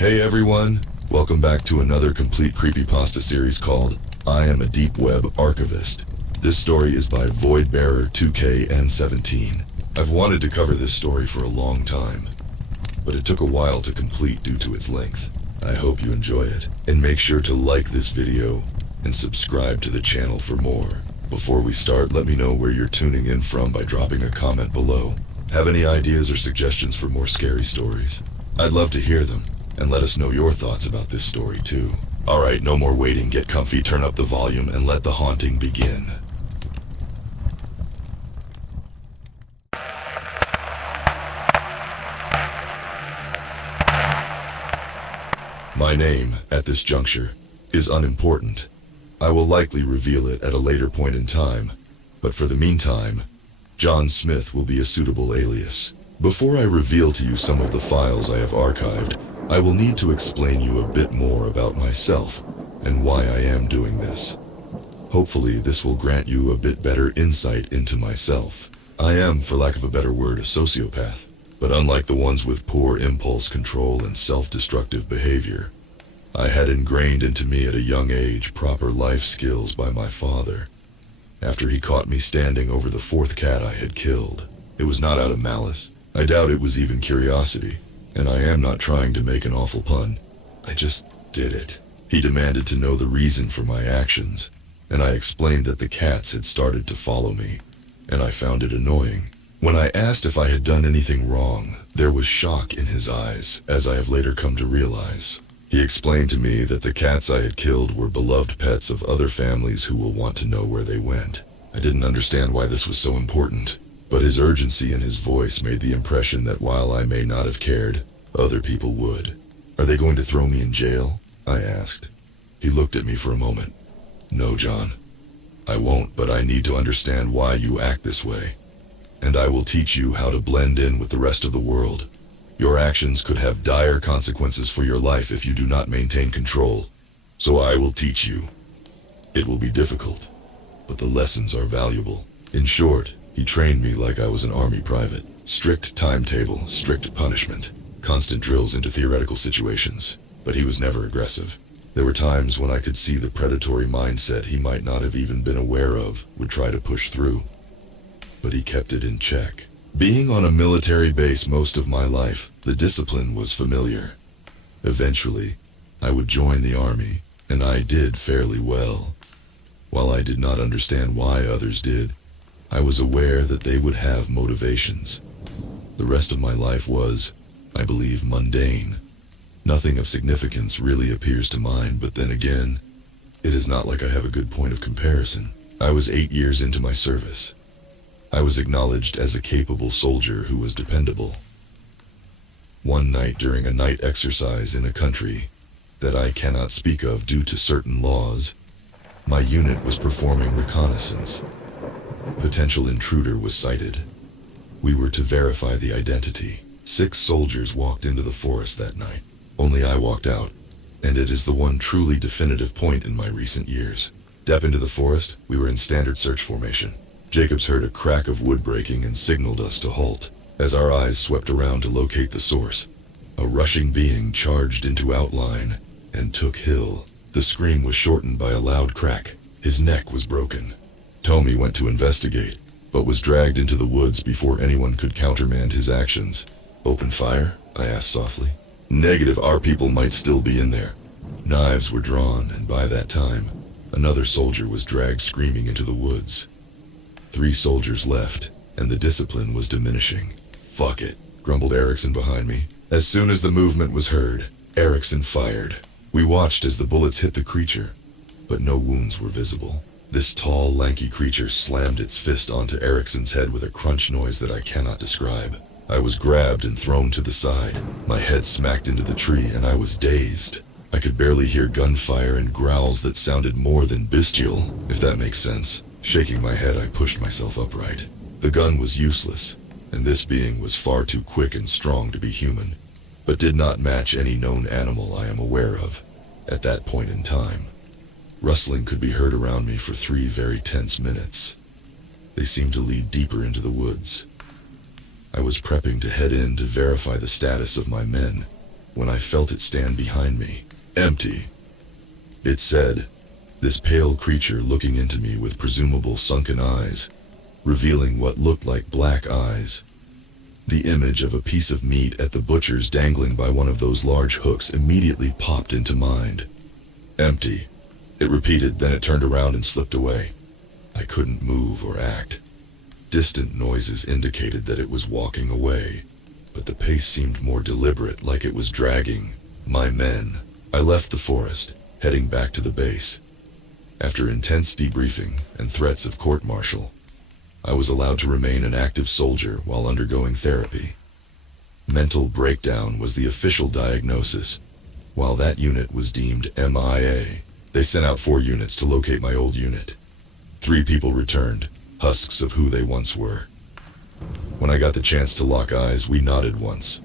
Hey everyone, welcome back to another complete Creepypasta series called I Am a Deep Web Archivist. This story is by Voidbearer 2KN17. I've wanted to cover this story for a long time, but it took a while to complete due to its length. I hope you enjoy it, and make sure to like this video and subscribe to the channel for more. Before we start, let me know where you're tuning in from by dropping a comment below. Have any ideas or suggestions for more scary stories? I'd love to hear them. And let us know your thoughts about this story too. Alright, no more waiting, get comfy, turn up the volume, and let the haunting begin. My name, at this juncture, is unimportant. I will likely reveal it at a later point in time, but for the meantime, John Smith will be a suitable alias. Before I reveal to you some of the files I have archived, I will need to explain you a bit more about myself and why I am doing this. Hopefully this will grant you a bit better insight into myself. I am, for lack of a better word, a sociopath, but unlike the ones with poor impulse control and self-destructive behavior, I had ingrained into me at a young age proper life skills by my father. After he caught me standing over the fourth cat I had killed, it was not out of malice. I doubt it was even curiosity. And I am not trying to make an awful pun. I just did it. He demanded to know the reason for my actions, and I explained that the cats had started to follow me, and I found it annoying. When I asked if I had done anything wrong, there was shock in his eyes, as I have later come to realize. He explained to me that the cats I had killed were beloved pets of other families who will want to know where they went. I didn't understand why this was so important, but his urgency in his voice made the impression that while I may not have cared, other people would. Are they going to throw me in jail? I asked. He looked at me for a moment. No, John. I won't, but I need to understand why you act this way. And I will teach you how to blend in with the rest of the world. Your actions could have dire consequences for your life if you do not maintain control. So I will teach you. It will be difficult, but the lessons are valuable. In short, he trained me like I was an army private. Strict timetable, strict punishment, constant drills into theoretical situations, but he was never aggressive. There were times when I could see the predatory mindset he might not have even been aware of would try to push through, but he kept it in check. Being on a military base most of my life, the discipline was familiar. Eventually, I would join the army, and I did fairly well. While I did not understand why others did, I was aware that they would have motivations. The rest of my life was, I believe, mundane. Nothing of significance really appears to mind, but then again, it is not like I have a good point of comparison. I was 8 years into my service. I was acknowledged as a capable soldier who was dependable. One night during a night exercise in a country that I cannot speak of due to certain laws, my unit was performing reconnaissance. Potential intruder was sighted. We were to verify the identity. 6 soldiers walked into the forest that night. Only I walked out, and it is the one truly definitive point in my recent years. Step into the forest, we were in standard search formation. Jacobs heard a crack of wood breaking and signaled us to halt. As our eyes swept around to locate the source, a rushing being charged into outline and took hill. The scream was shortened by a loud crack. His neck was broken. Tommy went to investigate, but was dragged into the woods before anyone could countermand his actions. Open fire? I asked softly. Negative, our people might still be in there. Knives were drawn, and by that time, another soldier was dragged screaming into the woods. 3 soldiers left, and the discipline was diminishing. Fuck it, grumbled Erickson behind me. As soon as the movement was heard, Erickson fired. We watched as the bullets hit the creature, but no wounds were visible. This tall, lanky creature slammed its fist onto Erickson's head with a crunch noise that I cannot describe. I was grabbed and thrown to the side. My head smacked into the tree and I was dazed. I could barely hear gunfire and growls that sounded more than bestial, if that makes sense. Shaking my head, I pushed myself upright. The gun was useless, and this being was far too quick and strong to be human, but did not match any known animal I am aware of at that point in time. Rustling could be heard around me for 3 very tense minutes. They seemed to lead deeper into the woods. I was prepping to head in to verify the status of my men, when I felt it stand behind me, empty. It said, this pale creature looking into me with presumable sunken eyes, revealing what looked like black eyes. The image of a piece of meat at the butcher's dangling by one of those large hooks immediately popped into mind. Empty. It repeated, then it turned around and slipped away. I couldn't move or act. Distant noises indicated that it was walking away, but the pace seemed more deliberate, like it was dragging. My men. I left the forest, heading back to the base. After intense debriefing and threats of court-martial, I was allowed to remain an active soldier while undergoing therapy. Mental breakdown was the official diagnosis, while that unit was deemed MIA. They sent out 4 units to locate my old unit. 3 people returned, husks of who they once were. When I got the chance to lock eyes, we nodded once.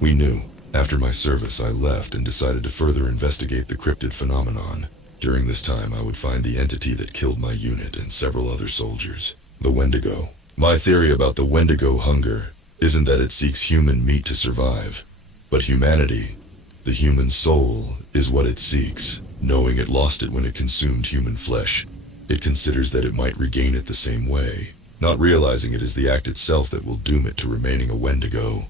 We knew. After my service, I left and decided to further investigate the cryptid phenomenon. During this time, I would find the entity that killed my unit and several other soldiers. The Wendigo. My theory about the Wendigo hunger isn't that it seeks human meat to survive, but humanity. The human soul is what it seeks. Knowing it lost it when it consumed human flesh, it considers that it might regain it the same way, not realizing it is the act itself that will doom it to remaining a Wendigo.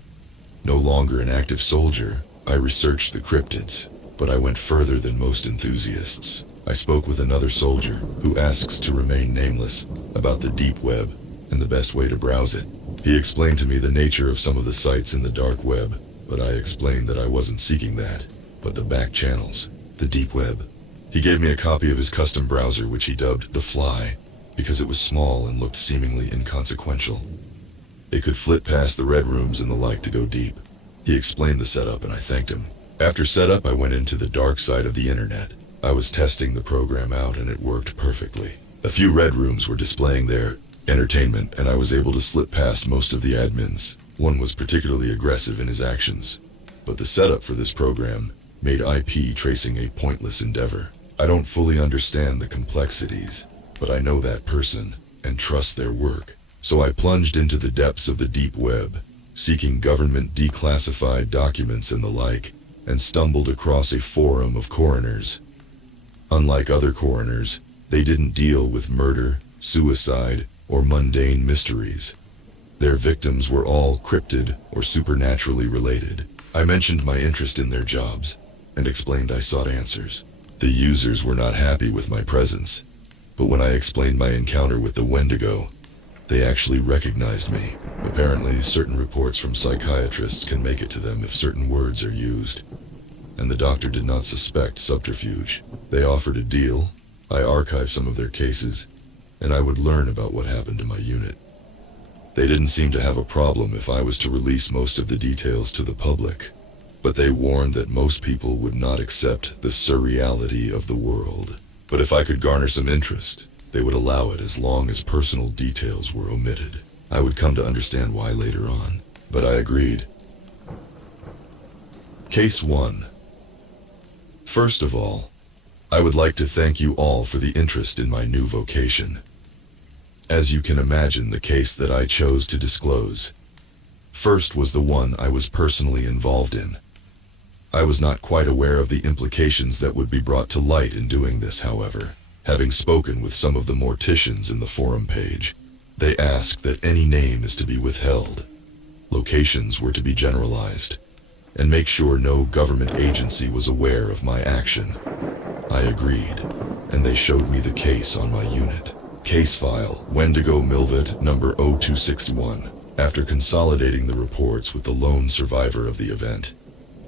No longer an active soldier, I researched the cryptids, but I went further than most enthusiasts. I spoke with another soldier, who asks to remain nameless, about the deep web and the best way to browse it. He explained to me the nature of some of the sites in the dark web, but I explained that I wasn't seeking that, but the back channels, the deep web. He gave me a copy of his custom browser, which he dubbed The Fly, because it was small and looked seemingly inconsequential. It could flit past the red rooms and the like to go deep. He explained the setup and I thanked him. After setup, I went into the dark side of the internet. I was testing the program out and it worked perfectly. A few red rooms were displaying their entertainment and I was able to slip past most of the admins. One was particularly aggressive in his actions. But the setup for this program made IP tracing a pointless endeavor. I don't fully understand the complexities, but I know that person and trust their work. So I plunged into the depths of the deep web, seeking government declassified documents and the like, and stumbled across a forum of coroners. Unlike other coroners, they didn't deal with murder, suicide, or mundane mysteries. Their victims were all cryptid or supernaturally related. I mentioned my interest in their jobs, and explained I sought answers. The users were not happy with my presence, but when I explained my encounter with the Wendigo, they actually recognized me. Apparently, certain reports from psychiatrists can make it to them if certain words are used. And the doctor did not suspect subterfuge. They offered a deal, I archived some of their cases, and I would learn about what happened to my unit. They didn't seem to have a problem if I was to release most of the details to the public, but they warned that most people would not accept the surreality of the world. But if I could garner some interest, they would allow it as long as personal details were omitted. I would come to understand why later on, but I agreed. Case 1. First of all, I would like to thank you all for the interest in my new vocation. As you can imagine, the case that I chose to disclose first was the one I was personally involved in. I was not quite aware of the implications that would be brought to light in doing this, however. Having spoken with some of the morticians in the forum page, they asked that any name is to be withheld, locations were to be generalized, and make sure no government agency was aware of my action. I agreed, and they showed me the case on my unit. Case file, Wendigo Milvet number 0261. After consolidating the reports with the lone survivor of the event,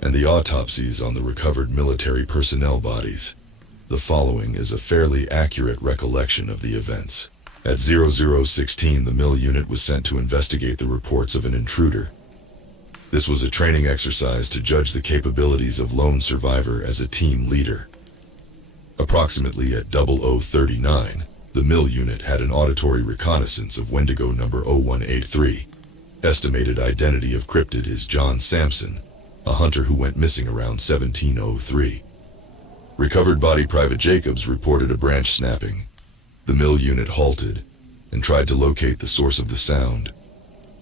and the autopsies on the recovered military personnel bodies, the following is a fairly accurate recollection of the events. At 0016, the mill unit was sent to investigate the reports of an intruder. This was a training exercise to judge the capabilities of lone survivor as a team leader. Approximately at 0039, the mill unit had an auditory reconnaissance of Wendigo number 0183. Estimated identity of cryptid is John Sampson, a hunter who went missing around 1703. Recovered body Private Jacobs reported a branch snapping. The mill unit halted and tried to locate the source of the sound.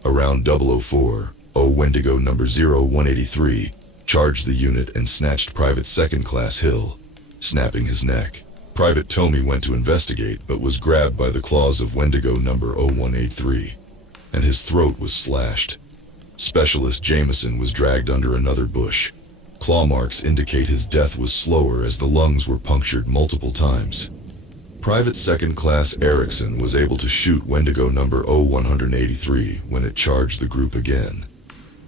Around 0040, Wendigo number 0183 charged the unit and snatched Private Second Class Hill, snapping his neck. Private Tommy went to investigate but was grabbed by the claws of Wendigo number 0183, and his throat was slashed. Specialist Jameson was dragged under another bush. Claw marks indicate his death was slower as the lungs were punctured multiple times. Private Second Class Erickson was able to shoot Wendigo number 0183 when it charged the group again.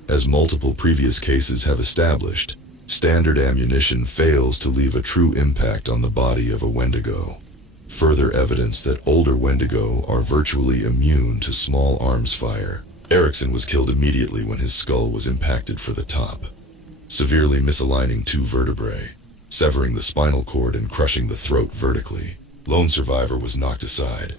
As multiple previous cases have established, standard ammunition fails to leave a true impact on the body of a Wendigo. Further evidence that older Wendigo are virtually immune to small arms fire. Erickson was killed immediately when his skull was impacted for the top, severely misaligning two vertebrae, severing the spinal cord and crushing the throat vertically. Lone survivor was knocked aside.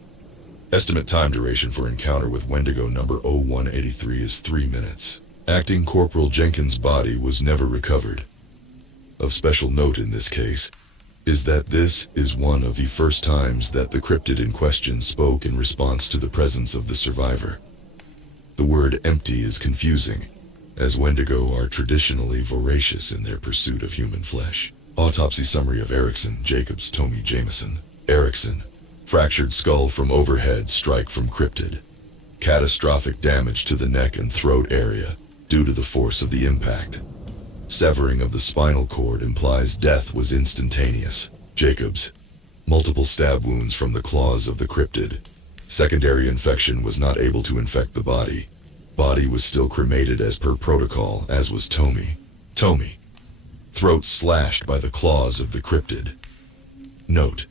Estimate time duration for encounter with Wendigo number 0183 is 3 minutes. Acting Corporal Jenkins' body was never recovered. Of special note in this case is that this is one of the first times that the cryptid in question spoke in response to the presence of the survivor. The word empty is confusing, as Wendigo are traditionally voracious in their pursuit of human flesh. Autopsy summary of Erickson, Jacobs, Tommy, Jameson. Erickson, fractured skull from overhead strike from cryptid. Catastrophic damage to the neck and throat area due to the force of the impact. Severing of the spinal cord implies death was instantaneous. Jacobs, multiple stab wounds from the claws of the cryptid. Secondary infection was not able to infect the body. Body was still cremated as per protocol, as was Tommy. Tommy, throat slashed by the claws of the cryptid. Note: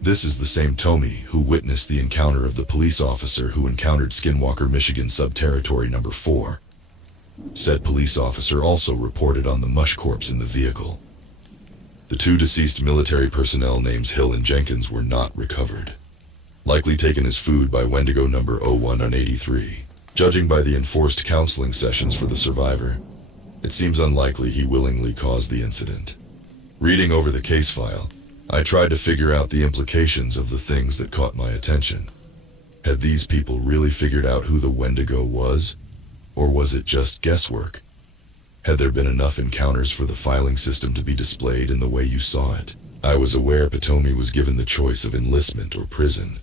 this is the same Tommy who witnessed the encounter of the police officer who encountered Skinwalker, Michigan Sub-Territory number 4. Said police officer also reported on the mush corpse in the vehicle. The two deceased military personnel names Hill and Jenkins were not recovered. Likely taken as food by Wendigo number 0183. Judging by the enforced counseling sessions for the survivor, it seems unlikely he willingly caused the incident. Reading over the case file, I tried to figure out the implications of the things that caught my attention. Had these people really figured out who the Wendigo was? Or was it just guesswork? Had there been enough encounters for the filing system to be displayed in the way you saw it? I was aware Potomi was given the choice of enlistment or prison.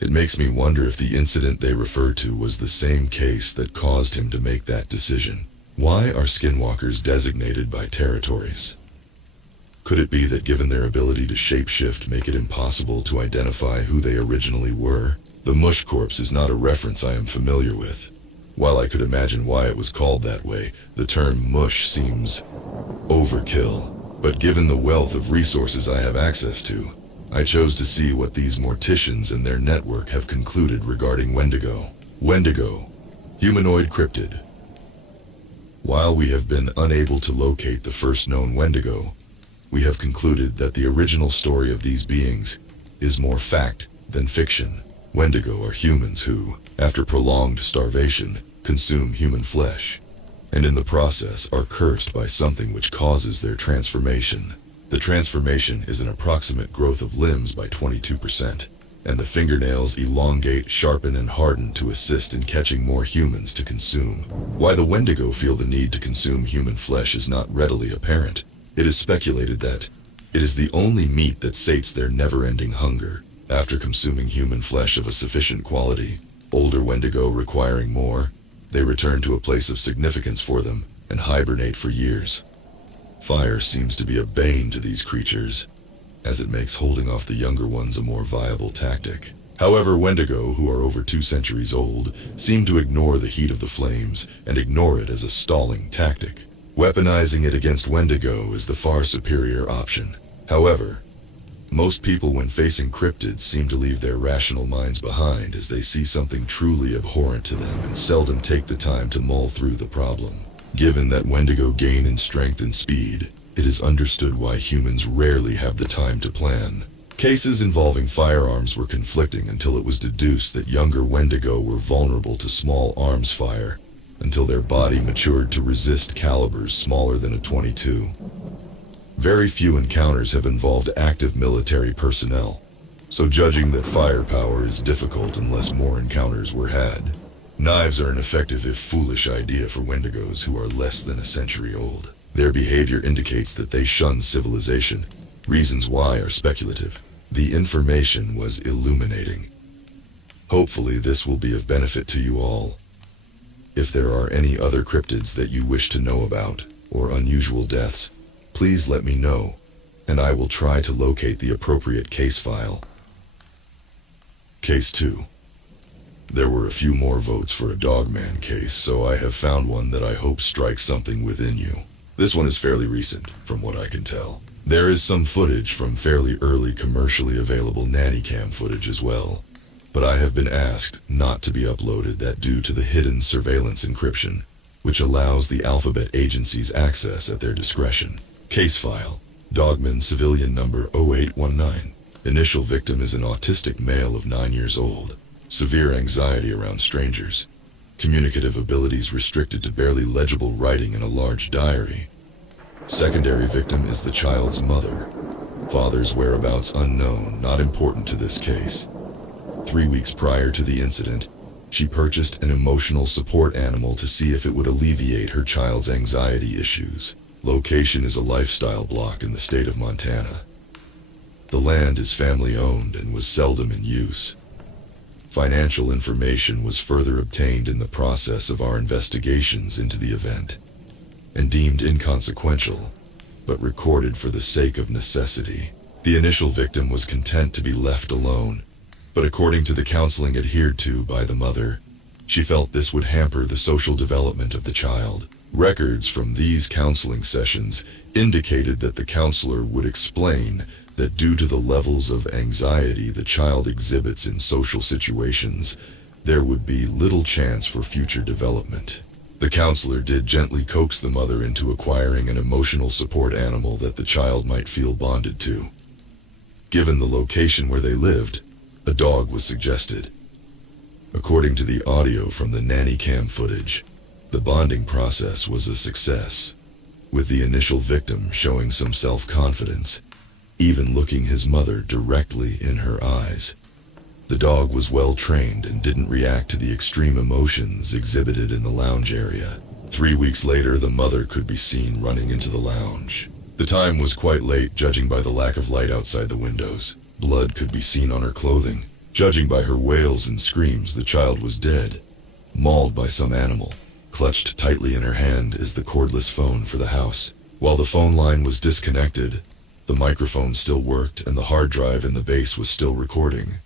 It makes me wonder if the incident they refer to was the same case that caused him to make that decision. Why are skinwalkers designated by territories? Could it be that given their ability to shapeshift make it impossible to identify who they originally were? The mush corpse is not a reference I am familiar with. While I could imagine why it was called that way, the term mush seems overkill. But given the wealth of resources I have access to, I chose to see what these morticians and their network have concluded regarding Wendigo. Wendigo, humanoid cryptid. While we have been unable to locate the first known Wendigo, we have concluded that the original story of these beings is more fact than fiction. Wendigo are humans who, after prolonged starvation, consume human flesh, and in the process are cursed by something which causes their transformation. The transformation is an approximate growth of limbs by 22%, and the fingernails elongate, sharpen, and harden to assist in catching more humans to consume. Why the Wendigo feel the need to consume human flesh is not readily apparent. It is speculated that it is the only meat that sates their never-ending hunger. After consuming human flesh of a sufficient quality, older Wendigo requiring more, they return to a place of significance for them and hibernate for years. Fire seems to be a bane to these creatures, as it makes holding off the younger ones a more viable tactic. However, Wendigo, who are over 2 centuries old, seem to ignore the heat of the flames and ignore it as a stalling tactic. Weaponizing it against Wendigo is the far superior option. However, most people when facing cryptids seem to leave their rational minds behind as they see something truly abhorrent to them and seldom take the time to mull through the problem. Given that Wendigo gain in strength and speed, it is understood why humans rarely have the time to plan. Cases involving firearms were conflicting until it was deduced that younger Wendigo were vulnerable to small arms fire, until their body matured to resist calibers smaller than a .22. Very few encounters have involved active military personnel, so judging that firepower is difficult unless more encounters were had. Knives are an effective if foolish idea for Wendigos who are less than a century old. Their behavior indicates that they shun civilization. Reasons why are speculative. The information was illuminating. Hopefully this will be of benefit to you all. If there are any other cryptids that you wish to know about, or unusual deaths, please let me know, and I will try to locate the appropriate case file. Case 2. There were a few more votes for a Dogman case, so I have found one that I hope strikes something within you. This one is fairly recent, from what I can tell. There is some footage from fairly early commercially available nanny cam footage as well, but I have been asked not to be uploaded that due to the hidden surveillance encryption, which allows the alphabet agencies access at their discretion. Case file: Dogman civilian number 0819. Initial victim is an autistic male of 9 years old. Severe anxiety around strangers. Communicative abilities restricted to barely legible writing in a large diary. Secondary victim is the child's mother. Father's whereabouts unknown, not important to this case. 3 weeks prior to the incident, she purchased an emotional support animal to see if it would alleviate her child's anxiety issues. Location is a lifestyle block in the state of Montana. The land is family owned and was seldom in use. Financial information was further obtained in the process of our investigations into the event, and deemed inconsequential, but recorded for the sake of necessity. The initial victim was content to be left alone, but according to the counseling adhered to by the mother, she felt this would hamper the social development of the child. Records from these counseling sessions indicated that the counselor would explain that due to the levels of anxiety the child exhibits in social situations, there would be little chance for future development. The counselor did gently coax the mother into acquiring an emotional support animal that the child might feel bonded to. Given the location where they lived, a dog was suggested. According to the audio from the nanny cam footage, the bonding process was a success, with the initial victim showing some self-confidence, even looking his mother directly in her eyes. The dog was well trained and didn't react to the extreme emotions exhibited in the lounge area. 3 weeks later, the mother could be seen running into the lounge. The time was quite late, judging by the lack of light outside the windows. Blood could be seen on her clothing. Judging by her wails and screams, the child was dead, mauled by some animal. Clutched tightly in her hand is the cordless phone for the house. While the phone line was disconnected, the microphone still worked and the hard drive in the base was still recording.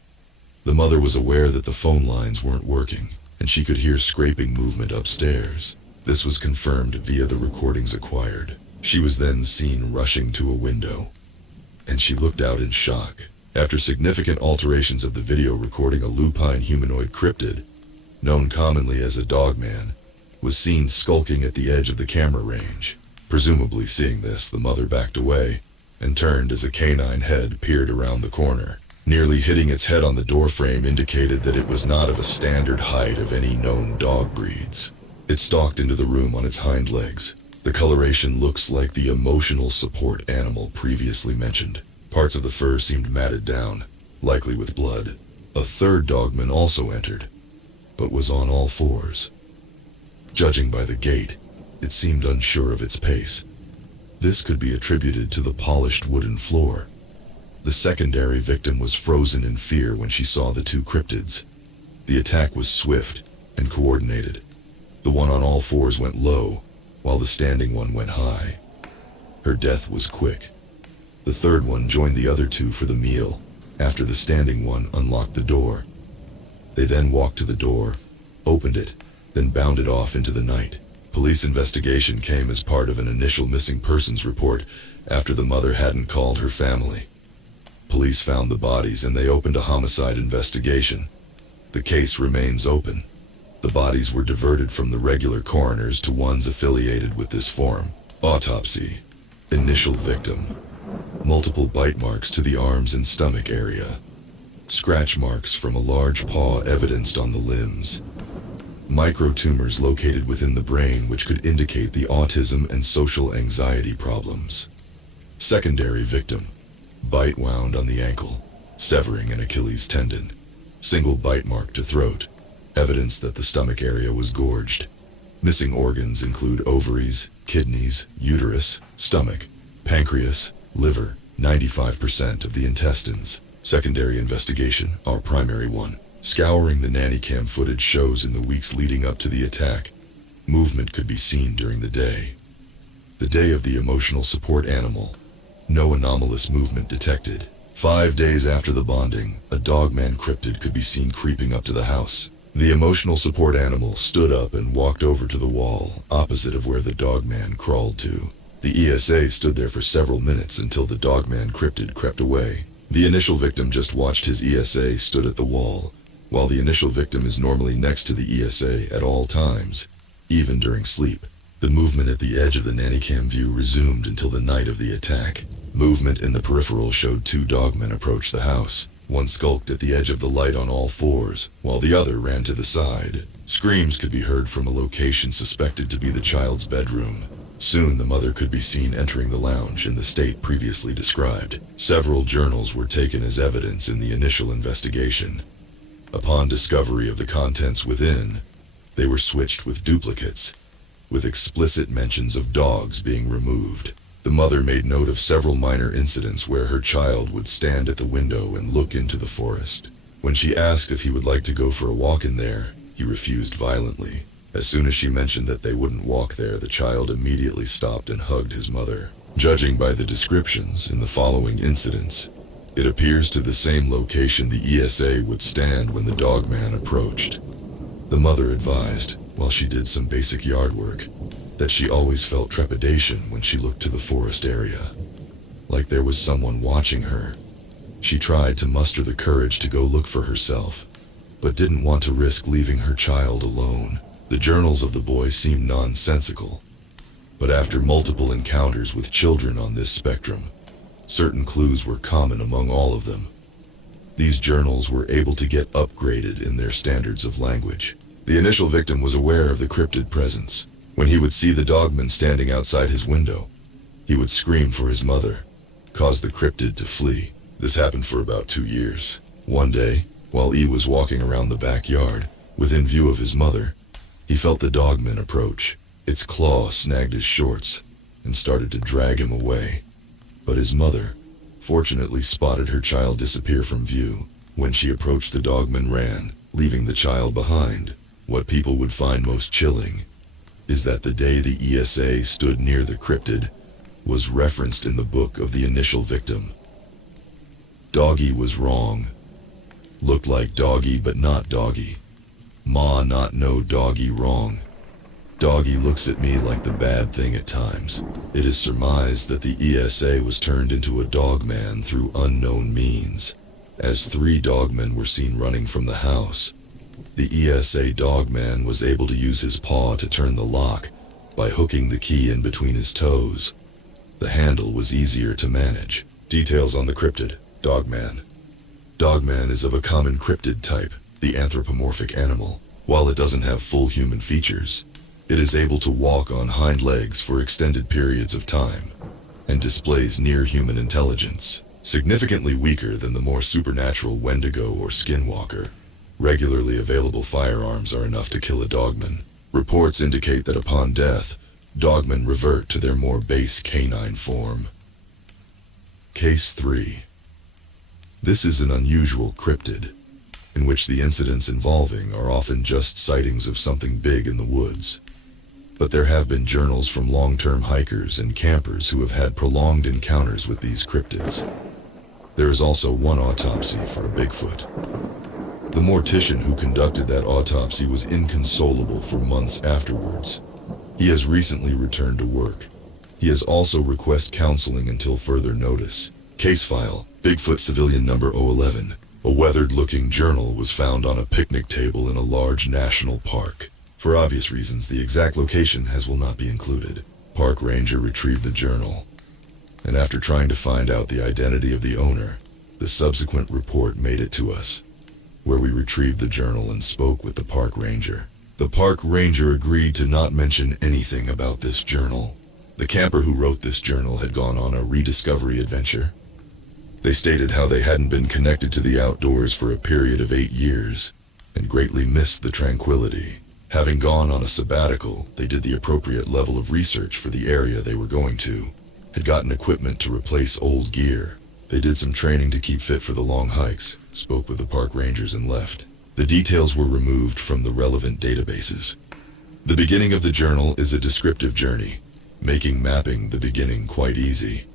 The mother was aware that the phone lines weren't working, and she could hear scraping movement upstairs. This was confirmed via the recordings acquired. She was then seen rushing to a window, and she looked out in shock. After significant alterations of the video recording, a lupine humanoid cryptid, known commonly as a dogman, was seen skulking at the edge of the camera range. Presumably seeing this, the mother backed away and turned as a canine head peered around the corner. Nearly hitting its head on the doorframe indicated that it was not of a standard height of any known dog breeds. It stalked into the room on its hind legs. The coloration looks like the emotional support animal previously mentioned. Parts of the fur seemed matted down, likely with blood. A third dogman also entered, but was on all fours. Judging by the gait, it seemed unsure of its pace. This could be attributed to the polished wooden floor. The secondary victim was frozen in fear when she saw the two cryptids. The attack was swift and coordinated. The one on all fours went low, while the standing one went high. Her death was quick. The third one joined the other two for the meal, after the standing one unlocked the door. They then walked to the door, opened it, then bounded off into the night. Police investigation came as part of an initial missing persons report after the mother hadn't called her family. Police found the bodies and they opened a homicide investigation. The case remains open. The bodies were diverted from the regular coroners to ones affiliated with this form. Autopsy. Initial victim. Multiple bite marks to the arms and stomach area. Scratch marks from a large paw evidenced on the limbs. Microtumors located within the brain which could indicate the autism and social anxiety problems. Secondary victim. Bite wound on the ankle, severing an Achilles tendon. Single bite mark to throat. evidence that the stomach area was gorged. Missing organs include ovaries, kidneys, uterus, stomach, pancreas, liver, 95% of the intestines. Secondary investigation, our primary one. Scouring the nanny cam footage shows in the weeks leading up to the attack, movement could be seen during the day. The day of the emotional support animal. No anomalous movement detected. 5 days after the bonding, a dogman cryptid could be seen creeping up to the house. The emotional support animal stood up and walked over to the wall, opposite of where the dogman crawled to. The ESA stood there for several minutes until the dogman cryptid crept away. The initial victim just watched his ESA stood at the wall, while the initial victim is normally next to the ESA at all times, even during sleep. The movement at the edge of the nannycam view resumed until the night of the attack. Movement in the peripheral showed 2 dogmen approach the house. One skulked at the edge of the light on all fours, while the other ran to the side. Screams could be heard from a location suspected to be the child's bedroom. Soon the mother could be seen entering the lounge in the state previously described. Several journals were taken as evidence in the initial investigation. Upon discovery of the contents within, they were switched with duplicates, with explicit mentions of dogs being removed. The mother made note of several minor incidents where her child would stand at the window and look into the forest. When she asked if he would like to go for a walk in there, he refused violently. As soon as she mentioned that they wouldn't walk there, the child immediately stopped and hugged his mother. Judging by the descriptions in the following incidents, it appears to the same location the ESA would stand when the dogman approached. The mother advised, while she did some basic yard work, that she always felt trepidation when she looked to the forest area, like there was someone watching her. She tried to muster the courage to go look for herself, but didn't want to risk leaving her child alone. The journals of the boy seemed nonsensical, but after multiple encounters with children on this spectrum, certain clues were common among all of them. These journals were able to get upgraded in their standards of language. The initial victim was aware of the cryptid presence. When he would see the dogman standing outside his window, he would scream for his mother, cause the cryptid to flee. This happened for about 2 years. One day, while E was walking around the backyard, within view of his mother, he felt the dogman approach. Its claw snagged his shorts and started to drag him away. But his mother, fortunately, spotted her child disappear from view. When she approached, the dogman ran, leaving the child behind. What people would find most chilling is that the day the ESA stood near the cryptid was referenced in the book of the initial victim. Doggy was wrong. Looked like doggy but not doggy. Ma not no doggy wrong. Doggy looks at me like the bad thing at times. It is surmised that the ESA was turned into a dogman through unknown means, as 3 dogmen were seen running from the house. The ESA dogman was able to use his paw to turn the lock by hooking the key in between his toes. The handle was easier to manage. Details on the cryptid, dogman. Dogman is of a common cryptid type, the anthropomorphic animal. While it doesn't have full human features, it is able to walk on hind legs for extended periods of time and displays near-human intelligence, significantly weaker than the more supernatural Wendigo or Skinwalker. Regularly available firearms are enough to kill a dogman. Reports indicate that upon death, dogmen revert to their more base canine form. Case 3. This is an unusual cryptid, in which the incidents involving are often just sightings of something big in the woods. But there have been journals from long-term hikers and campers who have had prolonged encounters with these cryptids. There is also one autopsy for a Bigfoot. The mortician who conducted that autopsy was inconsolable for months afterwards. He has recently returned to work. He has also requested counseling until further notice. Case file, Bigfoot Civilian number 011. A weathered-looking journal was found on a picnic table in a large national park. For obvious reasons, the exact location will not be included. Park ranger retrieved the journal, and after trying to find out the identity of the owner, the subsequent report made it to us, where we retrieved the journal and spoke with the park ranger. The park ranger agreed to not mention anything about this journal. The camper who wrote this journal had gone on a rediscovery adventure. They stated how they hadn't been connected to the outdoors for a period of 8 years, and greatly missed the tranquility. Having gone on a sabbatical, they did the appropriate level of research for the area they were going to, had gotten equipment to replace old gear. They did some training to keep fit for the long hikes, spoke with the park rangers and left. The details were removed from the relevant databases. The beginning of the journal is a descriptive journey, making mapping the beginning quite easy.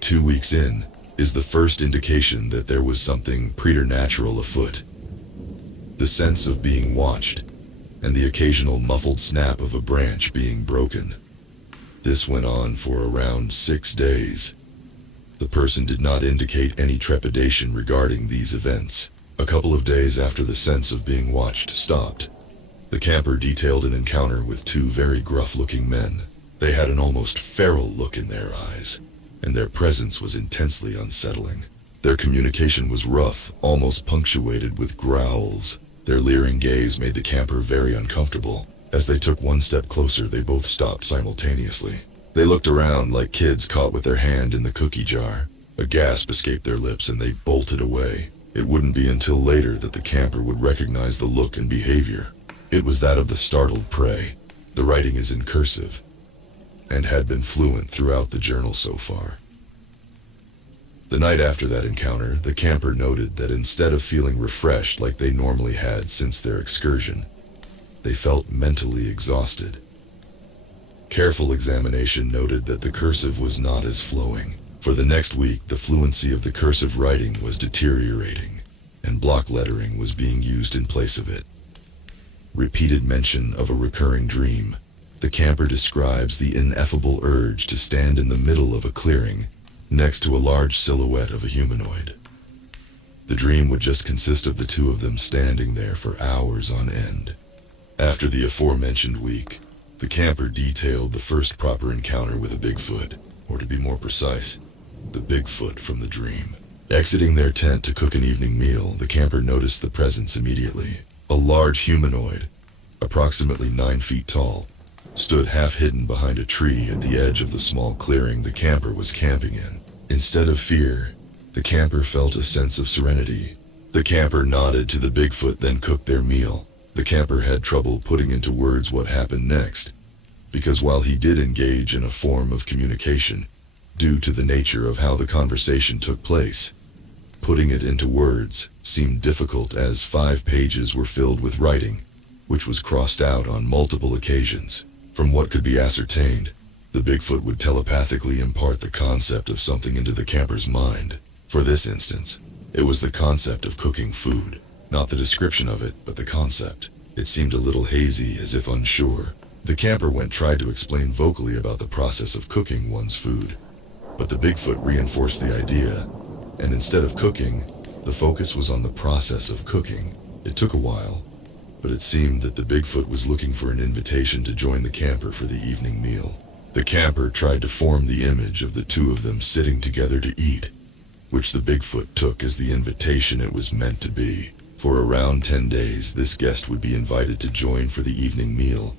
2 weeks in is the first indication that there was something preternatural afoot. The sense of being watched, and the occasional muffled snap of a branch being broken. This went on for around 6 days. The person did not indicate any trepidation regarding these events. A couple of days after the sense of being watched stopped, the camper detailed an encounter with 2 very gruff-looking men. They had an almost feral look in their eyes, and their presence was intensely unsettling. Their communication was rough, almost punctuated with growls. Their leering gaze made the camper very uncomfortable. As they took 1 step closer, they both stopped simultaneously. They looked around like kids caught with their hand in the cookie jar. A gasp escaped their lips and they bolted away. It wouldn't be until later that the camper would recognize the look and behavior. It was that of the startled prey. The writing is in cursive, and had been fluent throughout the journal so far. The night after that encounter, the camper noted that instead of feeling refreshed like they normally had since their excursion, they felt mentally exhausted. Careful examination noted that the cursive was not as flowing. For the next week, the fluency of the cursive writing was deteriorating, and block lettering was being used in place of it. Repeated mention of a recurring dream. The camper describes the ineffable urge to stand in the middle of a clearing, next to a large silhouette of a humanoid. The dream would just consist of the 2 of them standing there for hours on end. After the aforementioned week, the camper detailed the first proper encounter with a Bigfoot, or to be more precise, the Bigfoot from the dream. Exiting their tent to cook an evening meal, the camper noticed the presence immediately. A large humanoid, approximately 9 feet tall, stood half hidden behind a tree at the edge of the small clearing the camper was camping in. Instead of fear, the camper felt a sense of serenity. The camper nodded to the Bigfoot, then cooked their meal. The camper had trouble putting into words what happened next, because while he did engage in a form of communication, due to the nature of how the conversation took place, putting it into words seemed difficult as 5 pages were filled with writing, which was crossed out on multiple occasions. From what could be ascertained, the Bigfoot would telepathically impart the concept of something into the camper's mind. For this instance, it was the concept of cooking food. Not the description of it, but the concept. It seemed a little hazy, as if unsure. The camper tried to explain vocally about the process of cooking one's food, but the Bigfoot reinforced the idea, and instead of cooking, the focus was on the process of cooking. It took a while, but it seemed that the Bigfoot was looking for an invitation to join the camper for the evening meal. The camper tried to form the image of the 2 of them sitting together to eat, which the Bigfoot took as the invitation it was meant to be. For around 10 days, this guest would be invited to join for the evening meal,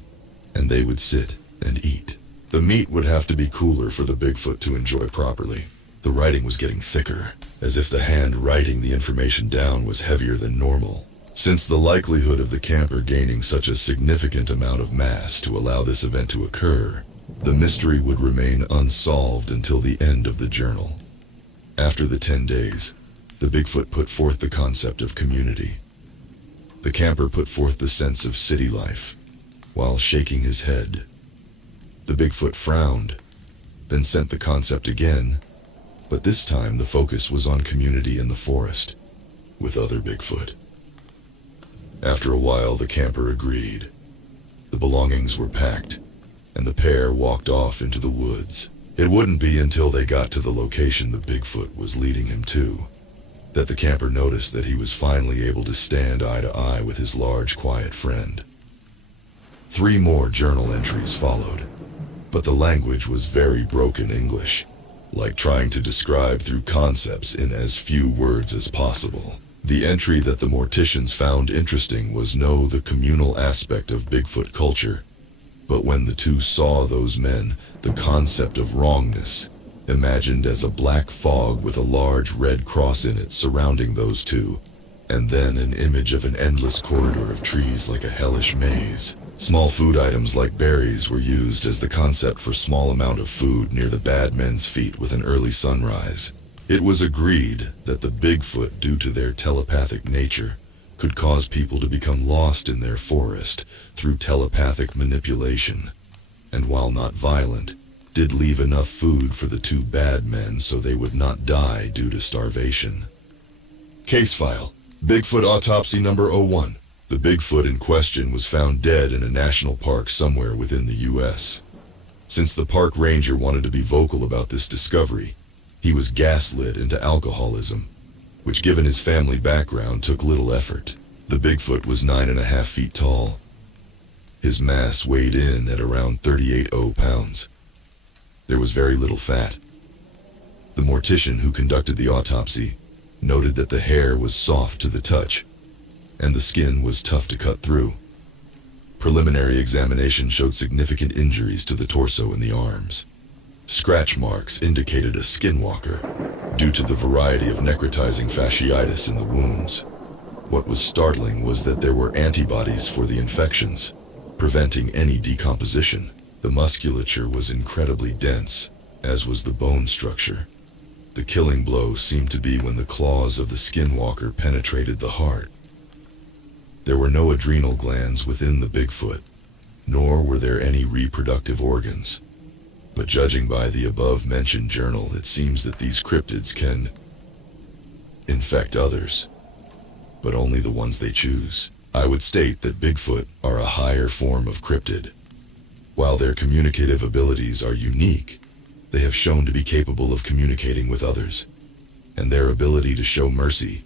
and they would sit and eat. The meat would have to be cooler for the Bigfoot to enjoy properly. The writing was getting thicker, as if the hand writing the information down was heavier than normal. Since the likelihood of the camper gaining such a significant amount of mass to allow this event to occur, the mystery would remain unsolved until the end of the journal. After the 10 days, the Bigfoot put forth the concept of community. The camper put forth the sense of city life, while shaking his head. The Bigfoot frowned, then sent the concept again, but this time the focus was on community in the forest, with other Bigfoot. After a while, the camper agreed. The belongings were packed, and the pair walked off into the woods. It wouldn't be until they got to the location the Bigfoot was leading him to, that the camper noticed that he was finally able to stand eye to eye with his large, quiet friend. 3 more journal entries followed, but the language was very broken English, like trying to describe through concepts in as few words as possible. The entry that the morticians found interesting was the communal aspect of Bigfoot culture, but when the 2 saw those men, the concept of wrongness, imagined as a black fog with a large red cross in it surrounding those 2, and then an image of an endless corridor of trees like a hellish maze. Small food items like berries were used as the concept for small amount of food near the bad men's feet with an early sunrise. It was agreed that the Bigfoot, due to their telepathic nature, could cause people to become lost in their forest through telepathic manipulation, and while not violent, did leave enough food for the two bad men so they would not die due to starvation. Case file: Bigfoot autopsy number 01. The Bigfoot in question was found dead in a national park somewhere within the U.S. Since the park ranger wanted to be vocal about this discovery, he was gaslit into alcoholism, which given his family background took little effort. The Bigfoot was 9.5 feet tall. His mass weighed in at around 38 pounds. There was very little fat. The mortician who conducted the autopsy noted that the hair was soft to the touch, and the skin was tough to cut through. Preliminary examination showed significant injuries to the torso and the arms. Scratch marks indicated a skinwalker, due to the variety of necrotizing fasciitis in the wounds. What was startling was that there were antibodies for the infections, preventing any decomposition. The musculature was incredibly dense, as was the bone structure. The killing blow seemed to be when the claws of the skinwalker penetrated the heart. There were no adrenal glands within the Bigfoot, nor were there any reproductive organs. But judging by the above-mentioned journal, it seems that these cryptids can infect others, but only the ones they choose. I would state that Bigfoot are a higher form of cryptid. While their communicative abilities are unique, they have shown to be capable of communicating with others, and their ability to show mercy,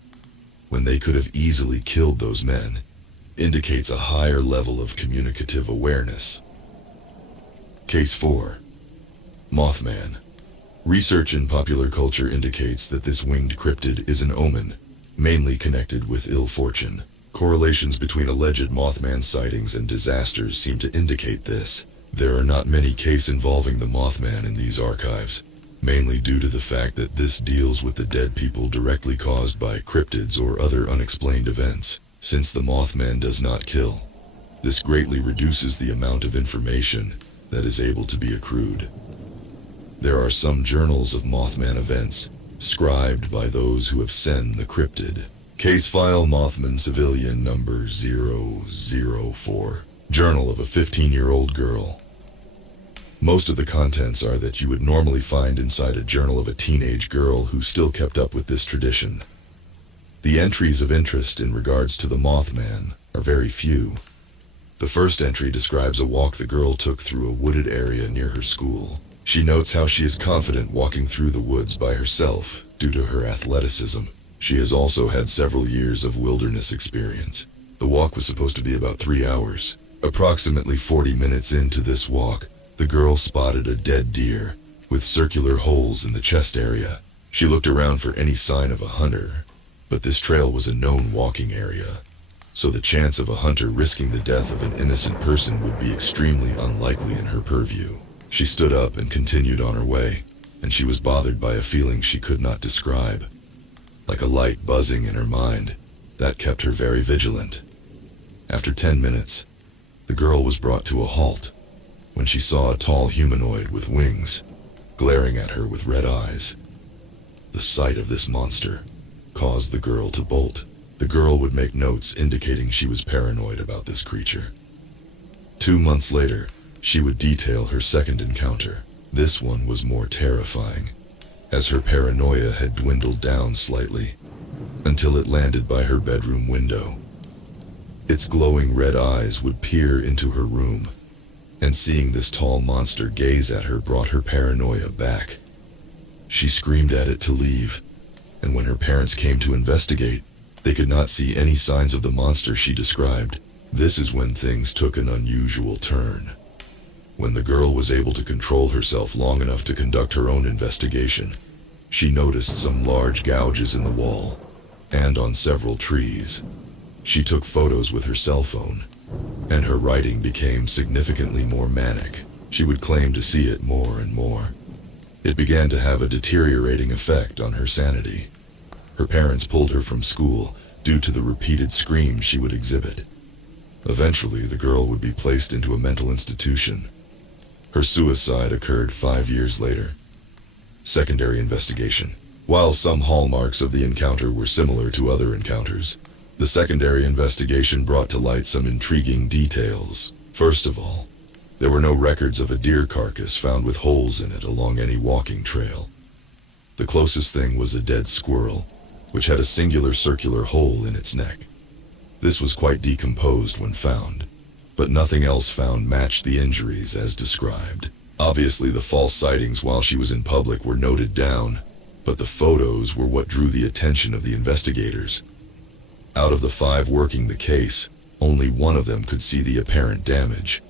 when they could have easily killed those men, indicates a higher level of communicative awareness. Case 4. Mothman. Research in popular culture indicates that this winged cryptid is an omen, mainly connected with ill fortune. Correlations between alleged Mothman sightings and disasters seem to indicate this. There are not many cases involving the Mothman in these archives, mainly due to the fact that this deals with the dead people directly caused by cryptids or other unexplained events. Since the Mothman does not kill, this greatly reduces the amount of information that is able to be accrued. There are some journals of Mothman events, scribed by those who have seen the cryptid. Case file: Mothman Civilian number 004. Journal of a 15-year-old girl. Most of the contents are that you would normally find inside a journal of a teenage girl who still kept up with this tradition. The entries of interest in regards to the Mothman are very few. The first entry describes a walk the girl took through a wooded area near her school. She notes how she is confident walking through the woods by herself due to her athleticism. She has also had several years of wilderness experience. The walk was supposed to be about 3 hours. Approximately 40 minutes into this walk, the girl spotted a dead deer with circular holes in the chest area. She looked around for any sign of a hunter, but this trail was a known walking area, so the chance of a hunter risking the death of an innocent person would be extremely unlikely in her purview. She stood up and continued on her way, and she was bothered by a feeling she could not describe, like a light buzzing in her mind, that kept her very vigilant. After 10 minutes, the girl was brought to a halt when she saw a tall humanoid with wings glaring at her with red eyes. The sight of this monster caused the girl to bolt. The girl would make notes indicating she was paranoid about this creature. 2 months later, she would detail her second encounter. This one was more terrifying, as her paranoia had dwindled down slightly, until it landed by her bedroom window. Its glowing red eyes would peer into her room, and seeing this tall monster gaze at her brought her paranoia back. She screamed at it to leave, and when her parents came to investigate, they could not see any signs of the monster she described. This is when things took an unusual turn. When the girl was able to control herself long enough to conduct her own investigation, she noticed some large gouges in the wall, and on several trees. She took photos with her cell phone, and her writing became significantly more manic. She would claim to see it more and more. It began to have a deteriorating effect on her sanity. Her parents pulled her from school due to the repeated screams she would exhibit. Eventually, the girl would be placed into a mental institution. Her suicide occurred 5 years later. Secondary investigation. While some hallmarks of the encounter were similar to other encounters, the secondary investigation brought to light some intriguing details. First of all, there were no records of a deer carcass found with holes in it along any walking trail. The closest thing was a dead squirrel, which had a singular circular hole in its neck. This was quite decomposed when found, but nothing else found matched the injuries as described. Obviously, the false sightings while she was in public were noted down, but the photos were what drew the attention of the investigators. Out of the 5 working the case, only one of them could see the apparent damage.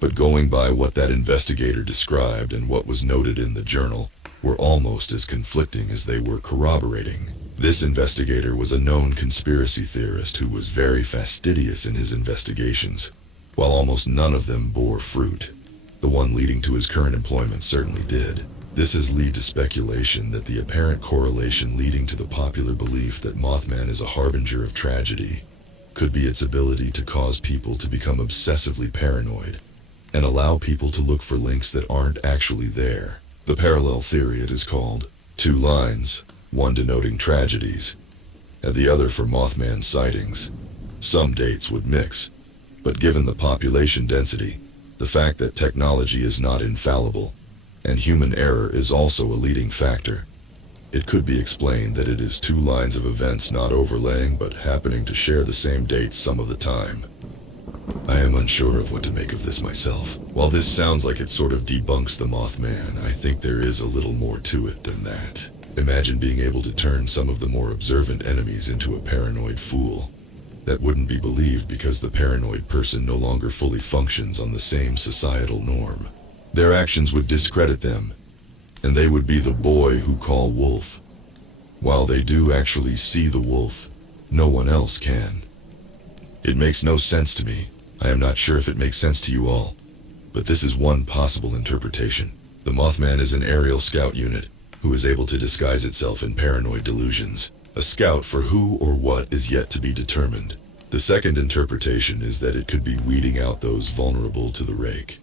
But going by what that investigator described and what was noted in the journal were almost as conflicting as they were corroborating. This investigator was a known conspiracy theorist who was very fastidious in his investigations, while almost none of them bore fruit. The one leading to his current employment certainly did. This has led to speculation that the apparent correlation leading to the popular belief that Mothman is a harbinger of tragedy could be its ability to cause people to become obsessively paranoid and allow people to look for links that aren't actually there. The parallel theory it is called. 2 lines, one denoting tragedies, and the other for Mothman sightings. Some dates would mix, but given the population density, the fact that technology is not infallible, and human error is also a leading factor, it could be explained that it is 2 lines of events not overlaying but happening to share the same dates some of the time. I am unsure of what to make of this myself. While this sounds like it sort of debunks the Mothman, I think there is a little more to it than that. Imagine being able to turn some of the more observant enemies into a paranoid fool. That wouldn't be believed because the paranoid person no longer fully functions on the same societal norm. Their actions would discredit them, and they would be the boy who call wolf. While they do actually see the wolf, no one else can. It makes no sense to me. I am not sure if it makes sense to you all, but this is one possible interpretation. The Mothman is an aerial scout unit who is able to disguise itself in paranoid delusions. A scout for who or what is yet to be determined. The second interpretation is that it could be weeding out those vulnerable to the rake.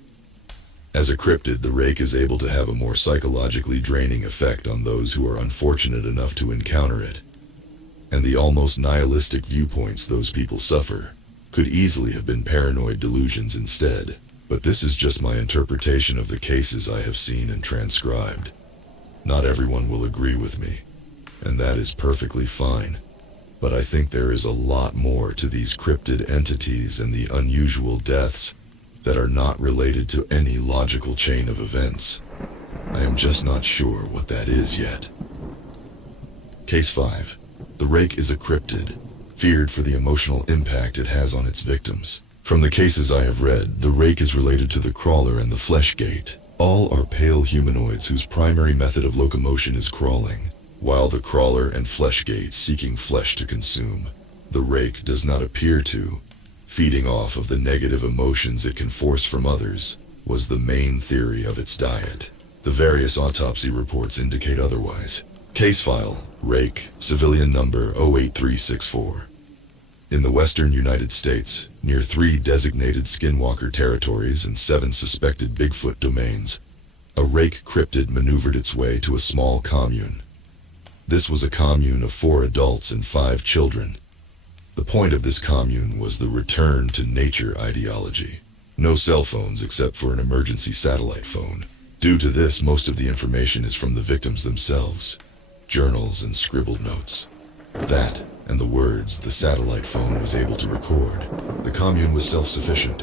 As a cryptid, the rake is able to have a more psychologically draining effect on those who are unfortunate enough to encounter it. And the almost nihilistic viewpoints those people suffer could easily have been paranoid delusions instead. But this is just my interpretation of the cases I have seen and transcribed. Not everyone will agree with me, and that is perfectly fine. But I think there is a lot more to these cryptid entities and the unusual deaths that are not related to any logical chain of events. I am just not sure what that is yet. Case 5. The rake is a cryptid, feared for the emotional impact it has on its victims. From the cases I have read, the rake is related to the crawler and the flesh gate. All are pale humanoids whose primary method of locomotion is crawling, while the crawler and flesh gate seeking flesh to consume. The rake does not appear to, feeding off of the negative emotions it can force from others, was the main theory of its diet. The various autopsy reports indicate otherwise. Case file, Rake, civilian number 08364. In the western United States, near 3 designated skinwalker territories and 7 suspected Bigfoot domains, a rake cryptid maneuvered its way to a small commune. This was a commune of 4 adults and 5 children. The point of this commune was the return to nature ideology. No cell phones except for an emergency satellite phone. Due to this, most of the information is from the victims themselves. Journals and scribbled notes. That, and the words the satellite phone was able to record. The commune was self-sufficient.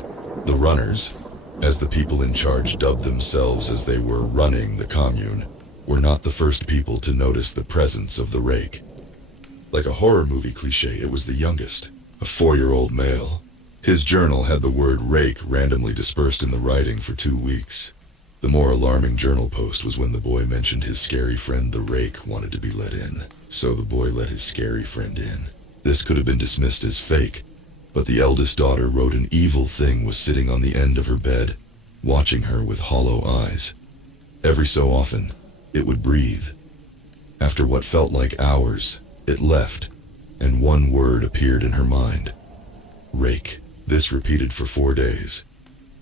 The runners, as the people in charge dubbed themselves as they were running the commune, were not the first people to notice the presence of the rake. Like a horror movie cliche, it was the youngest, a 4-year-old male. His journal had the word rake randomly dispersed in the writing for 2 weeks. The more alarming journal post was when the boy mentioned his scary friend the rake wanted to be let in, so the boy let his scary friend in. This could have been dismissed as fake, but the eldest daughter wrote an evil thing was sitting on the end of her bed, watching her with hollow eyes. Every so often, it would breathe. After what felt like hours, it left, and one word appeared in her mind. Rake. This repeated for 4 days,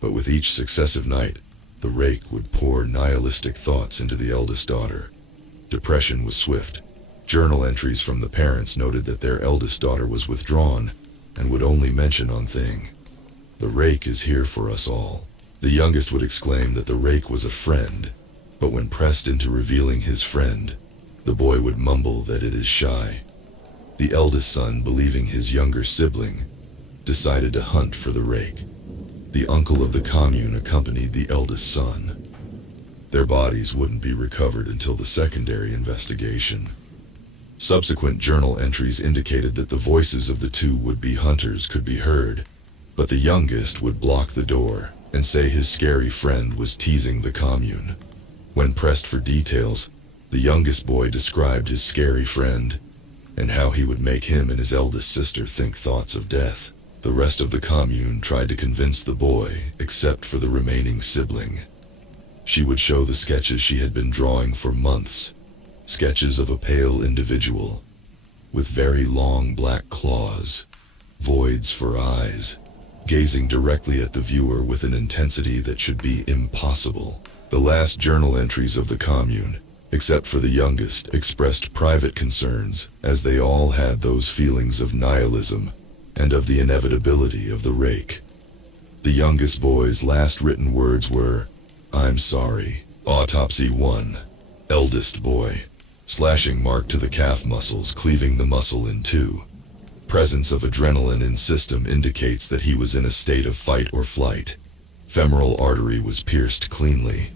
but with each successive night, the rake would pour nihilistic thoughts into the eldest daughter. Depression was swift. Journal entries from the parents noted that their eldest daughter was withdrawn and would only mention on thing. The rake is here for us all. The youngest would exclaim that the rake was a friend, but when pressed into revealing his friend, the boy would mumble that it is shy. The eldest son, believing his younger sibling, decided to hunt for the rake. The uncle of the commune accompanied the eldest son. Their bodies wouldn't be recovered until the secondary investigation. Subsequent journal entries indicated that the voices of the two would-be hunters could be heard, but the youngest would block the door and say his scary friend was teasing the commune. When pressed for details, the youngest boy described his scary friend and how he would make him and his eldest sister think thoughts of death. The rest of the commune tried to convince the boy, except for the remaining sibling. She would show the sketches she had been drawing for months, sketches of a pale individual, with very long black claws, voids for eyes, gazing directly at the viewer with an intensity that should be impossible. The last journal entries of the commune, except for the youngest, expressed private concerns, as they all had those feelings of nihilism and of the inevitability of the rake. The youngest boy's last written words were, "I'm sorry." Autopsy 1. Eldest boy. Slashing mark to the calf muscles, cleaving the muscle in two. Presence of adrenaline in system indicates that he was in a state of fight or flight. Femoral artery was pierced cleanly.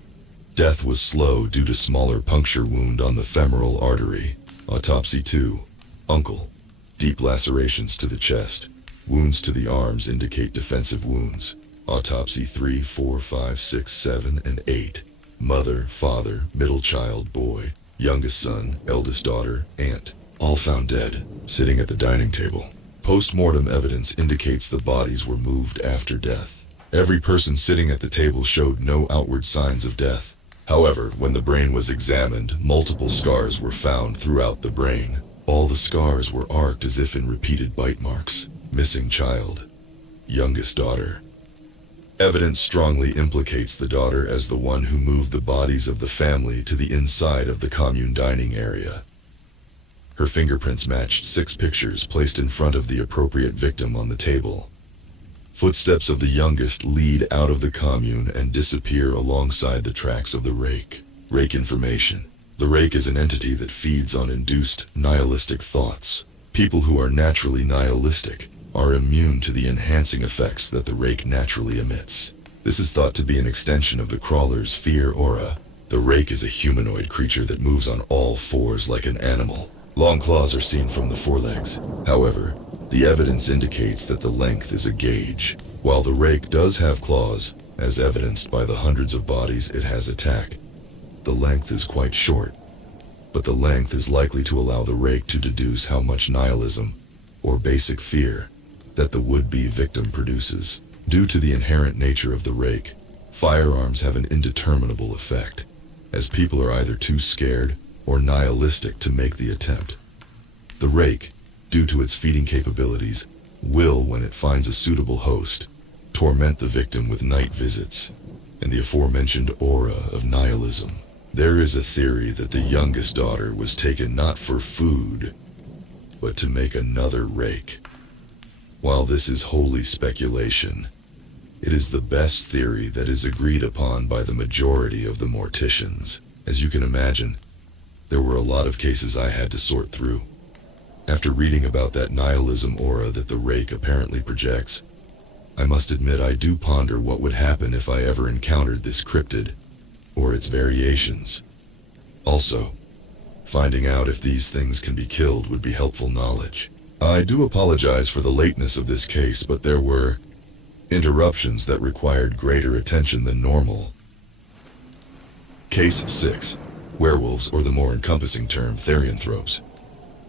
Death was slow due to smaller puncture wound on the femoral artery. Autopsy 2. Uncle. Deep lacerations to the chest. Wounds to the arms indicate defensive wounds. Autopsy 3, 4, 5, 6, 7, and 8. Mother, father, middle child, boy, youngest son, eldest daughter, aunt. All found dead, sitting at the dining table. Post-mortem evidence indicates the bodies were moved after death. Every person sitting at the table showed no outward signs of death. However, when the brain was examined, multiple scars were found throughout the brain. All the scars were arced as if in repeated bite marks. Missing child. Youngest daughter. Evidence strongly implicates the daughter as the one who moved the bodies of the family to the inside of the commune dining area. Her fingerprints matched 6 pictures placed in front of the appropriate victim on the table. Footsteps of the youngest lead out of the commune and disappear alongside the tracks of the rake. Rake information. The rake is an entity that feeds on induced nihilistic thoughts. People who are naturally nihilistic are immune to the enhancing effects that the rake naturally emits. This is thought to be an extension of the crawler's fear aura. The rake is a humanoid creature that moves on all fours like an animal. Long claws are seen from the forelegs. However, the evidence indicates that the length is a gauge. While the rake does have claws, as evidenced by the hundreds of bodies it has attacked, the length is quite short. But the length is likely to allow the rake to deduce how much nihilism, or basic fear, that the would-be victim produces. Due to the inherent nature of the rake, firearms have an indeterminable effect, as people are either too scared or nihilistic to make the attempt. The rake, due to its feeding capabilities, will, when it finds a suitable host, torment the victim with night visits, and the aforementioned aura of nihilism. There is a theory that the youngest daughter was taken not for food, but to make another rake. While this is wholly speculation, it is the best theory that is agreed upon by the majority of the morticians. As you can imagine, there were a lot of cases I had to sort through. After reading about that nihilism aura that the rake apparently projects, I must admit I do ponder what would happen if I ever encountered this cryptid, or its variations. Also, finding out if these things can be killed would be helpful knowledge. I do apologize for the lateness of this case, but there were interruptions that required greater attention than normal. Case 6. Werewolves, or the more encompassing term, therianthropes.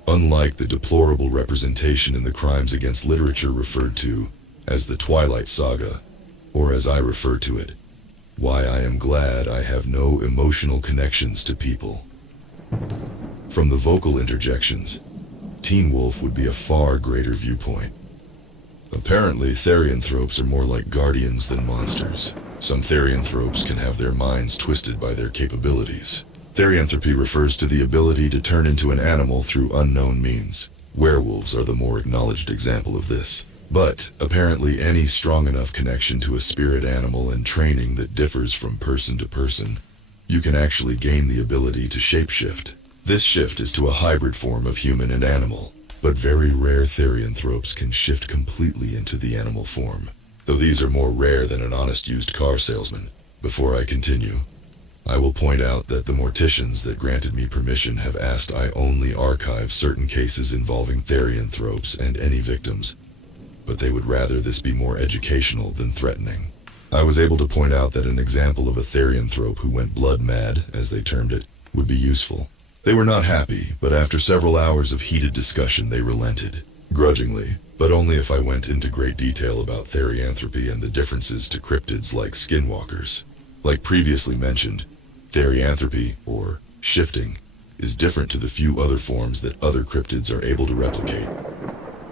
Unlike the deplorable representation in the crimes against literature referred to as the Twilight Saga, or as I refer to it, why I am glad I have no emotional connections to people. From the vocal interjections, Teen Wolf would be a far greater viewpoint. Apparently, therianthropes are more like guardians than monsters. Some therianthropes can have their minds twisted by their capabilities. Therianthropy refers to the ability to turn into an animal through unknown means. Werewolves are the more acknowledged example of this. But, apparently any strong enough connection to a spirit animal and training that differs from person to person, you can actually gain the ability to shapeshift. This shift is to a hybrid form of human and animal, but very rare therianthropes can shift completely into the animal form, though these are more rare than an honest used car salesman. Before I continue, I will point out that the morticians that granted me permission have asked I only archive certain cases involving therianthropes and any victims, but they would rather this be more educational than threatening. I was able to point out that an example of a therianthrope who went blood mad, as they termed it, would be useful. They were not happy, but after several hours of heated discussion they relented. Grudgingly, but only if I went into great detail about therianthropy and the differences to cryptids like skinwalkers. Like previously mentioned, therianthropy, or shifting, is different to the few other forms that other cryptids are able to replicate.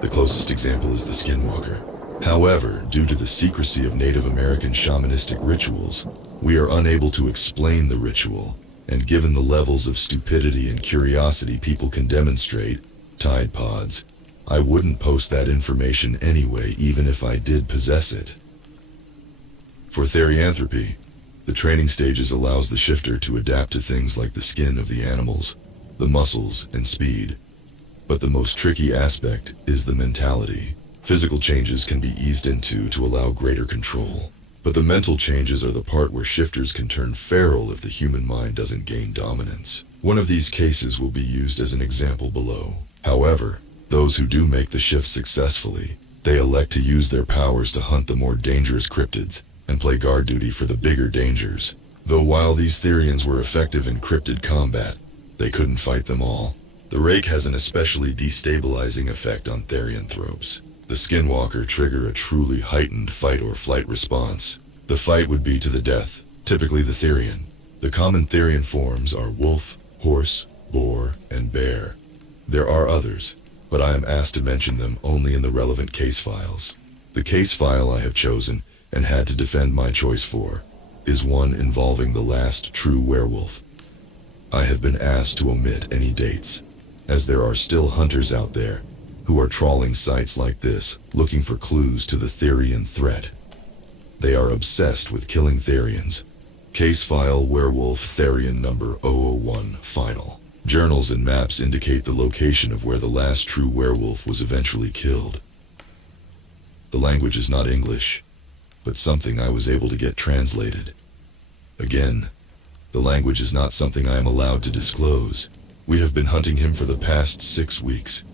The closest example is the skinwalker. However, due to the secrecy of Native American shamanistic rituals, we are unable to explain the ritual, and given the levels of stupidity and curiosity people can demonstrate, Tide Pods, I wouldn't post that information anyway even if I did possess it. For therianthropy, the training stages allows the shifter to adapt to things like the skin of the animals, the muscles, and speed. But the most tricky aspect is the mentality. Physical changes can be eased into to allow greater control, but the mental changes are the part where shifters can turn feral if the human mind doesn't gain dominance. One of these cases will be used as an example below. However, those who do make the shift successfully, they elect to use their powers to hunt the more dangerous cryptids and play guard duty for the bigger dangers. Though while these Therians were effective in cryptid combat, they couldn't fight them all. The rake has an especially destabilizing effect on therianthropes. The skinwalker trigger a truly heightened fight or flight response. The fight would be to the death, typically the Therian. The common Therian forms are wolf, horse, boar, and bear. There are others, but I am asked to mention them only in the relevant case files. The case file I have chosen, and had to defend my choice for, is one involving the last true werewolf. I have been asked to omit any dates, as there are still hunters out there who are trawling sites like this, looking for clues to the Therian threat. They are obsessed with killing Therians. Case file Werewolf Therian number 001 final. Journals and maps indicate the location of where the last true werewolf was eventually killed. The language is not English, but something I was able to get translated. Again, the language is not something I am allowed to disclose. We have been hunting him for the past 6 weeks.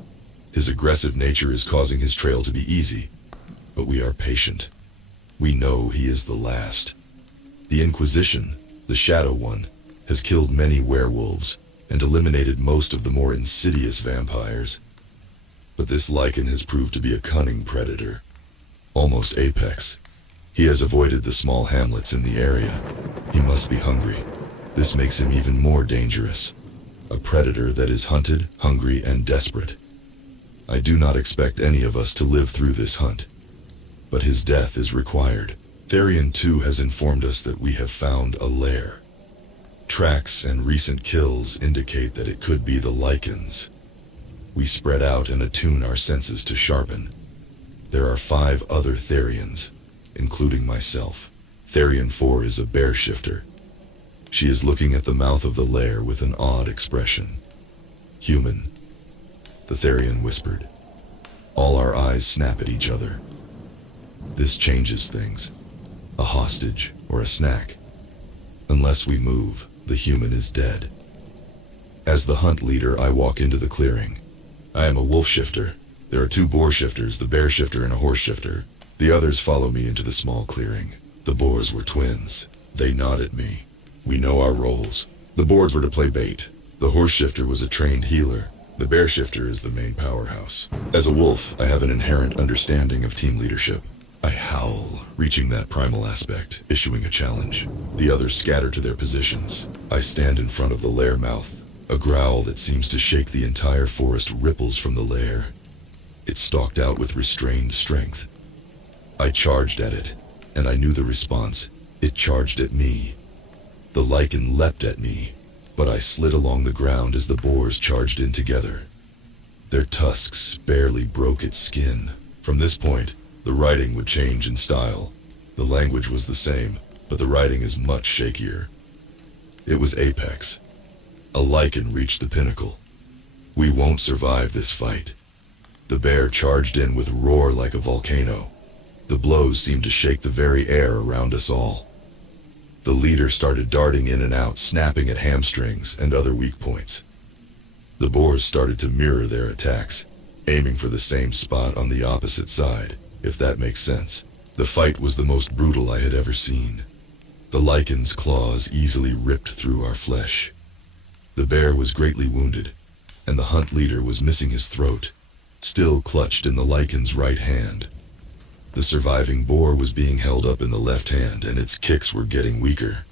His aggressive nature is causing his trail to be easy, but we are patient. We know he is the last. The Inquisition, the Shadow One, has killed many werewolves and eliminated most of the more insidious vampires. But this Lycan has proved to be a cunning predator, almost apex. He has avoided the small hamlets in the area. He must be hungry. This makes him even more dangerous. A predator that is hunted, hungry, and desperate. I do not expect any of us to live through this hunt, but his death is required. Therian 2 has informed us that we have found a lair. Tracks and recent kills indicate that it could be the Lycans. We spread out and attune our senses to sharpen. There are 5 other Therians, including myself. Therian 4 is a bear shifter. She is looking at the mouth of the lair with an odd expression. Human, the Therian whispered. All our eyes snap at each other. This changes things. A hostage or a snack. Unless we move, the human is dead. As the hunt leader, I walk into the clearing. I am a wolf shifter. There are 2 boar shifters, the bear shifter and a horse shifter. The others follow me into the small clearing. The boars were twins. They nod at me. We know our roles. The boars were to play bait. The horse shifter was a trained healer. The bear shifter is the main powerhouse. As a wolf, I have an inherent understanding of team leadership. I howl, reaching that primal aspect, issuing a challenge. The others scatter to their positions. I stand in front of the lair mouth. A growl that seems to shake the entire forest ripples from the lair. It stalked out with restrained strength. I charged at it, and I knew the response. It charged at me. The lichen leapt at me, but I slid along the ground as the boars charged in together. Their tusks barely broke its skin. From this point, the writing would change in style. The language was the same, but the writing is much shakier. It was apex. A lichen reached the pinnacle. We won't survive this fight. The bear charged in with roar like a volcano. The blows seemed to shake the very air around us all. The leader started darting in and out, snapping at hamstrings and other weak points. The boars started to mirror their attacks, aiming for the same spot on the opposite side, if that makes sense. The fight was the most brutal I had ever seen. The lichen's claws easily ripped through our flesh. The bear was greatly wounded, and the hunt leader was missing his throat, still clutched in the lichen's right hand. The surviving boar was being held up in the left hand, and its kicks were getting weaker.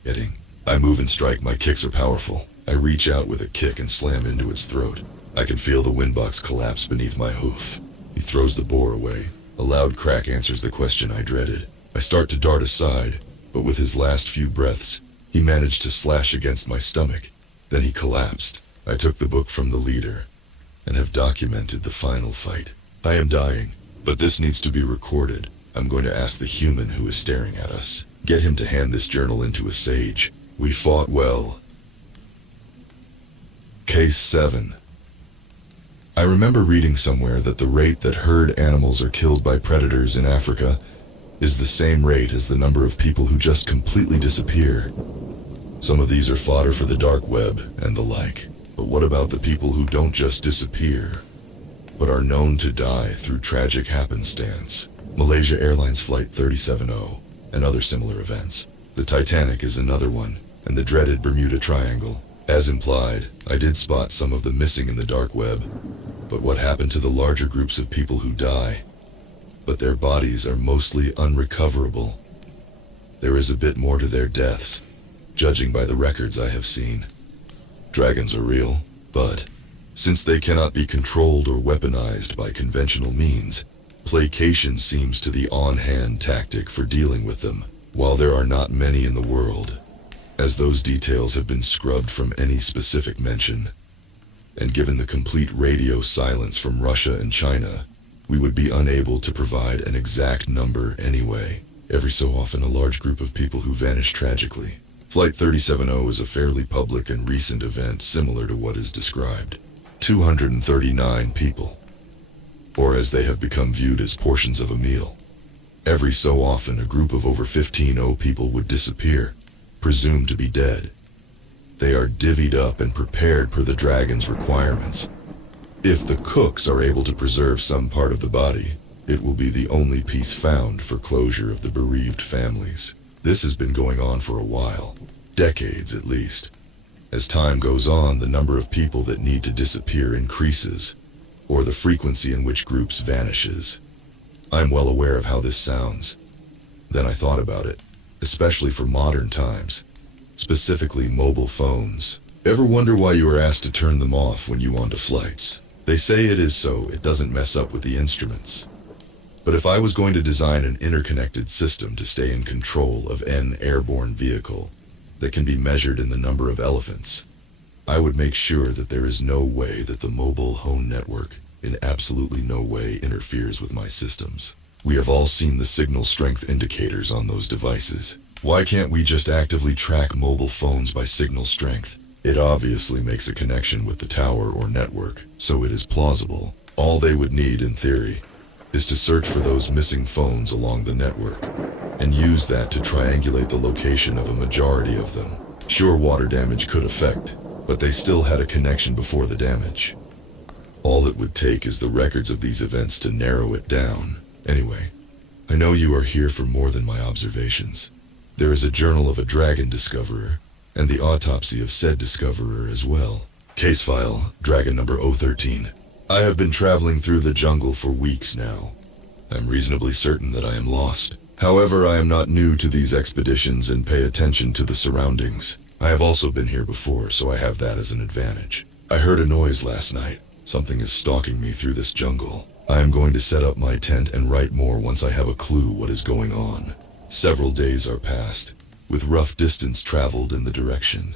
I move and strike. My kicks are powerful. I reach out with a kick and slam into its throat. I can feel the windbox collapse beneath my hoof. He throws the boar away. A loud crack answers the question I dreaded. I start to dart aside, but with his last few breaths, he managed to slash against my stomach. Then he collapsed. I took the book from the leader and have documented the final fight. I am dying, but this needs to be recorded. I'm going to ask the human who is staring at us. Get him to hand this journal into a sage. We fought well. Case 7. I remember reading somewhere that the rate that herd animals are killed by predators in Africa is the same rate as the number of people who just completely disappear. Some of these are fodder for the dark web and the like. But what about the people who don't just disappear, but are known to die through tragic happenstance? Malaysia Airlines Flight 370 and other similar events. The Titanic is another one, and the dreaded Bermuda Triangle. As implied, I did spot some of the missing in the dark web. But what happened to the larger groups of people who die? But their bodies are mostly unrecoverable. There is a bit more to their deaths, judging by the records I have seen. Dragons are real, but since they cannot be controlled or weaponized by conventional means, placation seems to the on-hand tactic for dealing with them, while there are not many in the world, as those details have been scrubbed from any specific mention. And given the complete radio silence from Russia and China, we would be unable to provide an exact number anyway. Every so often a large group of people who vanish tragically. Flight 370 is a fairly public and recent event similar to what is described. 239 people, or as they have become viewed as portions of a meal. Every so often a group of over 15 people would disappear, presumed to be dead. They are divvied up and prepared per the dragon's requirements. If the cooks are able to preserve some part of the body, it will be the only piece found for closure of the bereaved families. This has been going on for a while, decades at least. As time goes on, the number of people that need to disappear increases, or the frequency in which groups vanishes. I'm well aware of how this sounds. Then I thought about it, especially for modern times, specifically mobile phones. Ever wonder why you are asked to turn them off when you want to flights? They say it is so it doesn't mess up with the instruments. But if I was going to design an interconnected system to stay in control of an airborne vehicle that can be measured in the number of elephants, I would make sure that there is no way that the mobile home network in absolutely no way interferes with my systems. We have all seen the signal strength indicators on those devices. Why can't we just actively track mobile phones by signal strength? It obviously makes a connection with the tower or network, so it is plausible. All they would need, in theory, is to search for those missing phones along the network, and use that to triangulate the location of a majority of them. Sure, water damage could affect, but they still had a connection before the damage. All it would take is the records of these events to narrow it down. Anyway, I know you are here for more than my observations. There is a journal of a dragon discoverer, and the autopsy of said discoverer as well. Case file, Dragon number 013. I have been traveling through the jungle for weeks now. I'm reasonably certain that I am lost. However, I am not new to these expeditions and pay attention to the surroundings. I have also been here before, so I have that as an advantage. I heard a noise last night. Something is stalking me through this jungle. I am going to set up my tent and write more once I have a clue what is going on. Several days are passed, with rough distance traveled in the direction.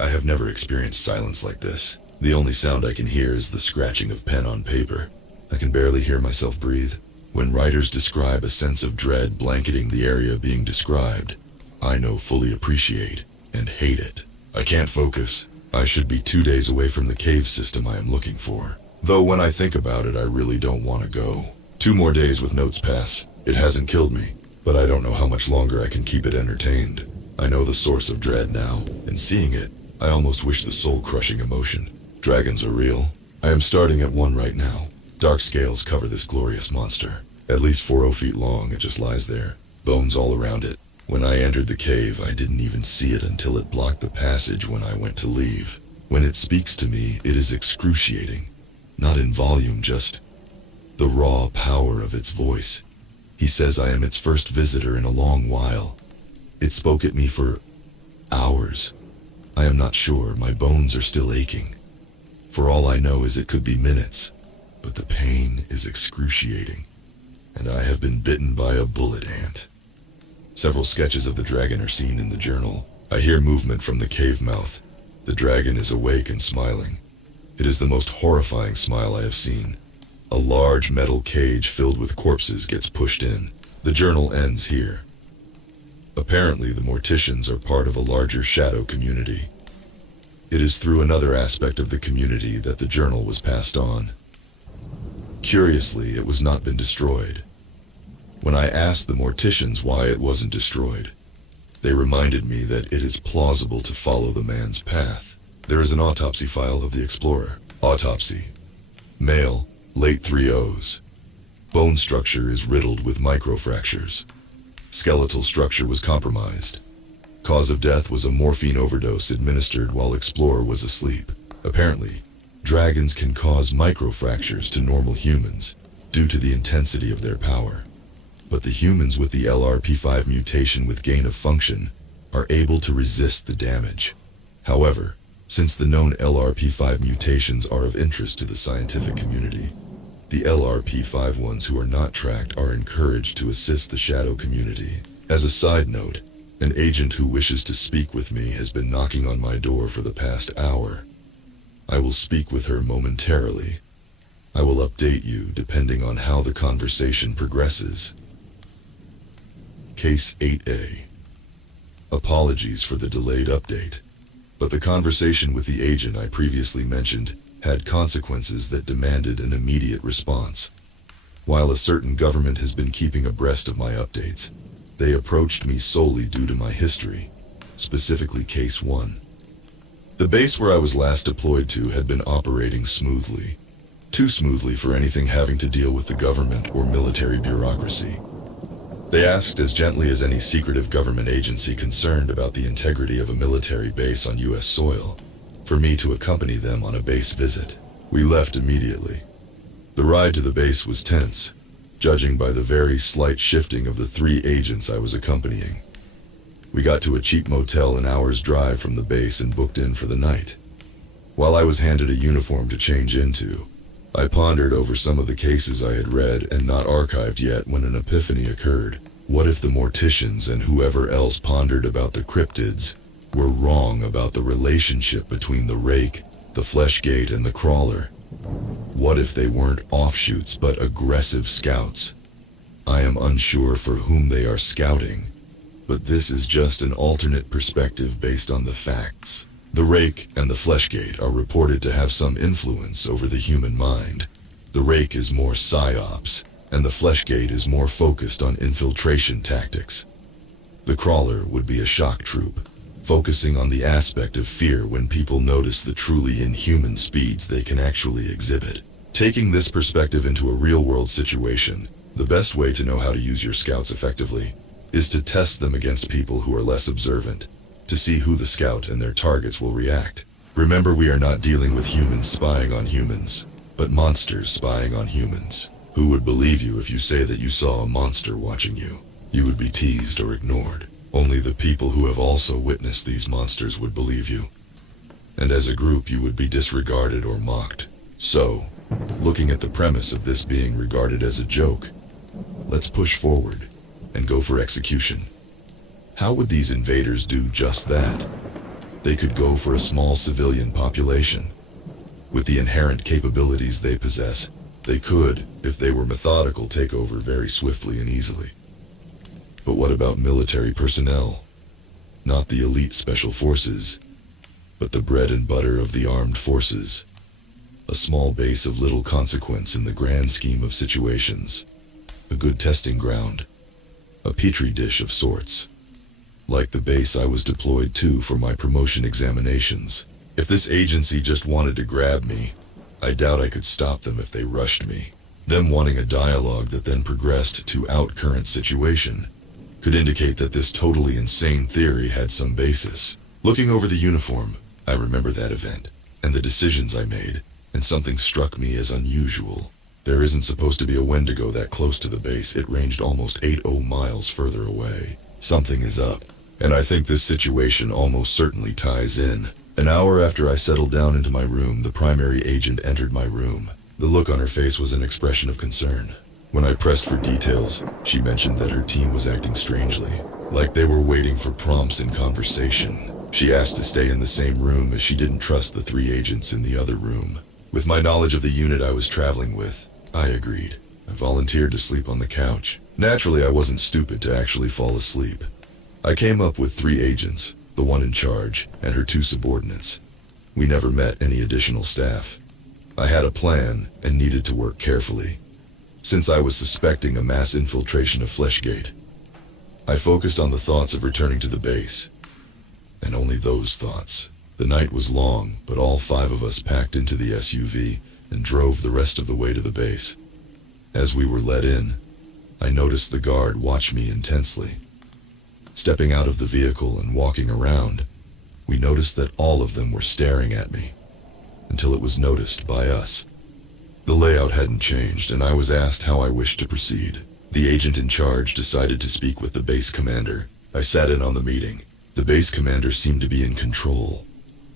I have never experienced silence like this. The only sound I can hear is the scratching of pen on paper. I can barely hear myself breathe. When writers describe a sense of dread blanketing the area being described, I know fully appreciate and hate it. I can't focus. I should be 2 days away from the cave system I am looking for. Though when I think about it, I really don't want to go. 2 more days with notes pass. It hasn't killed me, but I don't know how much longer I can keep it entertained. I know the source of dread now, and seeing it, I almost wish the soul-crushing emotion. Dragons are real. I am starting at 1 right now. Dark scales cover this glorious monster. At least 4 feet long, it just lies there. Bones all around it. When I entered the cave, I didn't even see it until it blocked the passage when I went to leave. When it speaks to me, it is excruciating. Not in volume, just the raw power of its voice. He says I am its first visitor in a long while. It spoke at me for hours. I am not sure, my bones are still aching. For all I know is it could be minutes, but the pain is excruciating, and I have been bitten by a bullet ant. Several sketches of the dragon are seen in the journal. I hear movement from the cave mouth. The dragon is awake and smiling. It is the most horrifying smile I have seen. A large metal cage filled with corpses gets pushed in. The journal ends here. Apparently, the morticians are part of a larger shadow community. It is through another aspect of the community that the journal was passed on. Curiously, it was not been destroyed. When I asked the morticians why it wasn't destroyed, they reminded me that it is plausible to follow the man's path. There is an autopsy file of the explorer. Autopsy. Male, late 30s. Bone structure is riddled with microfractures. Skeletal structure was compromised. Cause of death was a morphine overdose administered while explorer was asleep. Apparently, dragons can cause microfractures to normal humans due to the intensity of their power. But the humans with the LRP5 mutation with gain of function are able to resist the damage. However, since the known LRP5 mutations are of interest to the scientific community, the LRP5 ones who are not tracked are encouraged to assist the shadow community. As a side note, an agent who wishes to speak with me has been knocking on my door for the past hour. I will speak with her momentarily. I will update you depending on how the conversation progresses. Case 8A. Apologies for the delayed update, but the conversation with the agent I previously mentioned had consequences that demanded an immediate response. While a certain government has been keeping abreast of my updates, they approached me solely due to my history, specifically Case 1. The base where I was last deployed to had been operating smoothly. Too smoothly for anything having to deal with the government or military bureaucracy. They asked as gently as any secretive government agency concerned about the integrity of a military base on U.S. soil, for me to accompany them on a base visit. We left immediately. The ride to the base was tense, judging by the very slight shifting of the 3 agents I was accompanying. We got to a cheap motel an hour's drive from the base and booked in for the night. While I was handed a uniform to change into, I pondered over some of the cases I had read and not archived yet when an epiphany occurred. What if the morticians and whoever else pondered about the cryptids were wrong about the relationship between the rake, the fleshgate, and the crawler? What if they weren't offshoots but aggressive scouts? I am unsure for whom they are scouting, but this is just an alternate perspective based on the facts. The rake and the fleshgate are reported to have some influence over the human mind. The rake is more psyops, and the fleshgate is more focused on infiltration tactics. The crawler would be a shock troop, focusing on the aspect of fear when people notice the truly inhuman speeds they can actually exhibit. Taking this perspective into a real-world situation, the best way to know how to use your scouts effectively is to test them against people who are less observant, to see who the scout and their targets will react. Remember, we are not dealing with humans spying on humans, but monsters spying on humans. Who would believe you if you say that you saw a monster watching you? You would be teased or ignored. Only the people who have also witnessed these monsters would believe you. and as a group you would be disregarded or mocked. So, looking at the premise of this being regarded as a joke, let's push forward and go for execution. How would these invaders do just that? They could go for a small civilian population. With the inherent capabilities they possess, they could, if they were methodical, take over very swiftly and easily. But what about military personnel? Not the elite special forces, but the bread and butter of the armed forces. A small base of little consequence in the grand scheme of situations. A good testing ground. A petri dish of sorts. Like the base I was deployed to for my promotion examinations. If this agency just wanted to grab me, I doubt I could stop them if they rushed me. Them wanting a dialogue that then progressed to current situation could indicate that this totally insane theory had some basis. Looking over the uniform, I remember that event, and the decisions I made, and something struck me as unusual. There isn't supposed to be a Wendigo that close to the base. It ranged almost 80 miles further away. Something is up, and I think this situation almost certainly ties in. An hour after I settled down into my room, the primary agent entered my room. The look on her face was an expression of concern. When I pressed for details, she mentioned that her team was acting strangely, like they were waiting for prompts in conversation. She asked to stay in the same room as she didn't trust the 3 agents in the other room. With my knowledge of the unit I was traveling with, I agreed. I volunteered to sleep on the couch. Naturally, I wasn't stupid to actually fall asleep. I came up with 3 agents, the one in charge, and her 2 subordinates. We never met any additional staff. I had a plan and needed to work carefully. Since I was suspecting a mass infiltration of Fleshgate, I focused on the thoughts of returning to the base. And only those thoughts. The night was long, but all 5 of us packed into the SUV and drove the rest of the way to the base. As we were let in, I noticed the guard watch me intensely. Stepping out of the vehicle and walking around, we noticed that all of them were staring at me, until it was noticed by us. The layout hadn't changed, and I was asked how I wished to proceed. The agent in charge decided to speak with the base commander. I sat in on the meeting. The base commander seemed to be in control,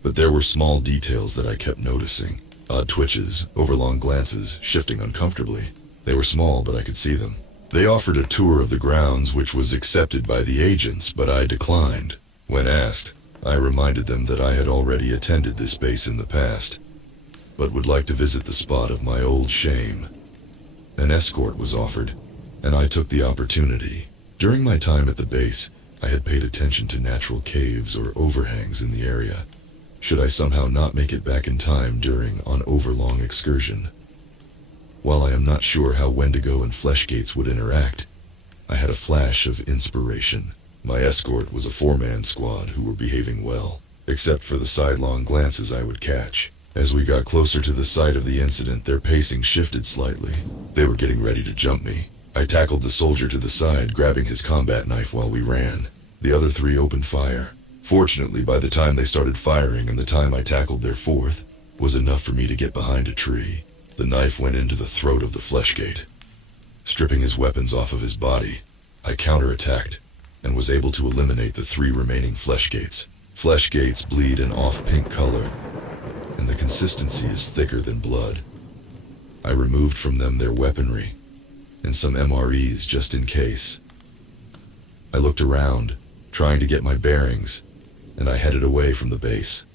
but there were small details that I kept noticing. Odd twitches, overlong glances, shifting uncomfortably. They were small, but I could see them. They offered a tour of the grounds, which was accepted by the agents, but I declined. When asked, I reminded them that I had already attended this base in the past, but would like to visit the spot of my old shame. An escort was offered, and I took the opportunity. During my time at the base, I had paid attention to natural caves or overhangs in the area, should I somehow not make it back in time during an overlong excursion. While I am not sure how Wendigo and Fleshgates would interact, I had a flash of inspiration. My escort was a 4-man squad who were behaving well, except for the sidelong glances I would catch. As we got closer to the site of the incident, their pacing shifted slightly. They were getting ready to jump me. I tackled the soldier to the side, grabbing his combat knife while we ran. The other 3 opened fire. Fortunately, by the time they started firing and the time I tackled their 4th, was enough for me to get behind a tree. The knife went into the throat of the Fleshgate. Stripping his weapons off of his body, I counterattacked and was able to eliminate the 3 remaining Fleshgates. Fleshgates bleed an off-pink color, and the consistency is thicker than blood. I removed from them their weaponry and some MREs just in case. I looked around, trying to get my bearings, and I headed away from the base.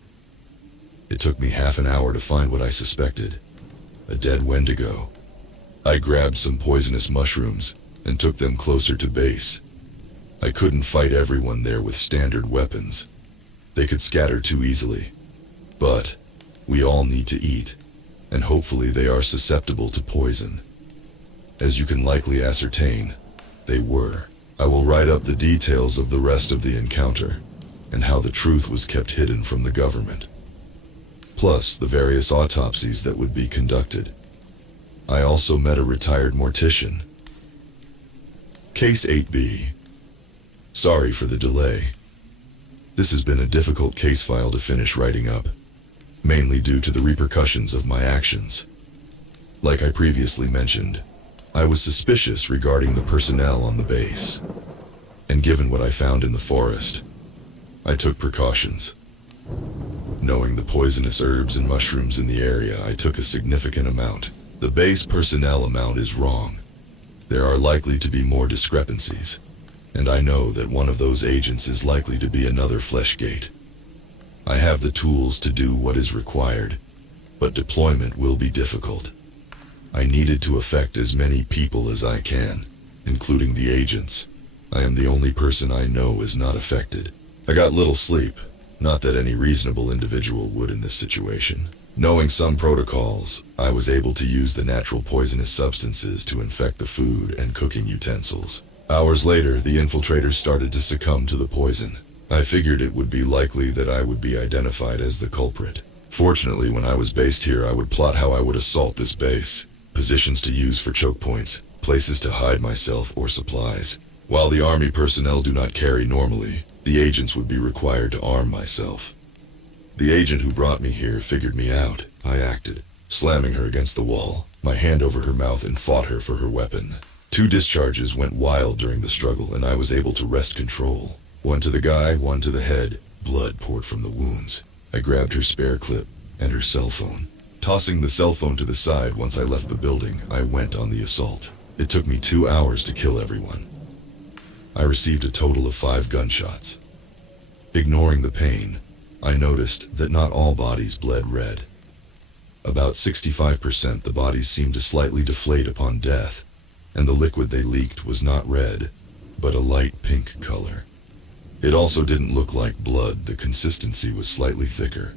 It took me half an hour to find what I suspected. A dead Wendigo. I grabbed some poisonous mushrooms and took them closer to base. I couldn't fight everyone there with standard weapons. They could scatter too easily. But we all need to eat, and hopefully they are susceptible to poison. As you can likely ascertain, they were. I will write up the details of the rest of the encounter, and how the truth was kept hidden from the government, plus the various autopsies that would be conducted. I also met a retired mortician. Case 8B. Sorry for the delay. This has been a difficult case file to finish writing up, mainly due to the repercussions of my actions. Like I previously mentioned, I was suspicious regarding the personnel on the base, and given what I found in the forest, I took precautions. Knowing the poisonous herbs and mushrooms in the area, I took a significant amount. The base personnel amount is wrong. There are likely to be more discrepancies, and I know that one of those agents is likely to be another Fleshgate. I have the tools to do what is required, but deployment will be difficult. I needed to affect as many people as I can, including the agents. I am the only person I know is not affected. I got little sleep, not that any reasonable individual would in this situation. Knowing some protocols, I was able to use the natural poisonous substances to infect the food and cooking utensils. Hours later, the infiltrators started to succumb to the poison. I figured it would be likely that I would be identified as the culprit. Fortunately, when I was based here, I would plot how I would assault this base, positions to use for choke points, places to hide myself or supplies. While the army personnel do not carry normally, the agents would be required to arm myself. The agent who brought me here figured me out. I acted, slamming her against the wall, my hand over her mouth, and fought her for her weapon. 2 discharges went wild during the struggle, and I was able to wrest control. One to the guy, one to the head. Blood poured from the wounds. I grabbed her spare clip and her cell phone. Tossing the cell phone to the side once I left the building, I went on the assault. It took me 2 hours to kill everyone. I received a total of 5 gunshots. Ignoring the pain, I noticed that not all bodies bled red. About 65% the bodies seemed to slightly deflate upon death, and the liquid they leaked was not red, but a light pink color. It also didn't look like blood. The consistency was slightly thicker,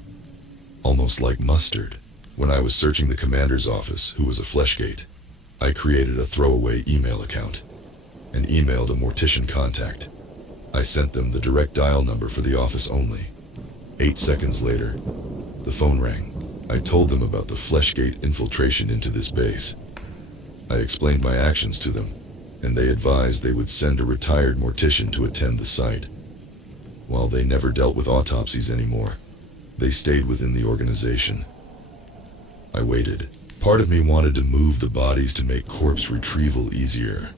almost like mustard. When I was searching the commander's office, who was a Fleshgate, I created a throwaway email account and emailed a mortician contact. I sent them the direct dial number for the office only. 8 seconds later, the phone rang. I told them about the Fleshgate infiltration into this base. I explained my actions to them, and they advised they would send a retired mortician to attend the site. While they never dealt with autopsies anymore, they stayed within the organization. I waited. Part of me wanted to move the bodies to make corpse retrieval easier,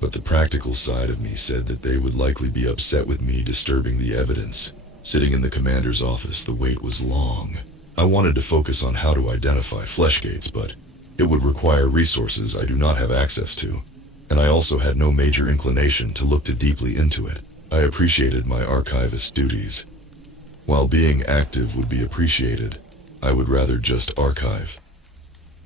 but the practical side of me said that they would likely be upset with me disturbing the evidence. Sitting in the commander's office, the wait was long. I wanted to focus on how to identify Fleshgates, but it would require resources I do not have access to, and I also had no major inclination to look too deeply into it. I appreciated my archivist duties. While being active would be appreciated, I would rather just archive.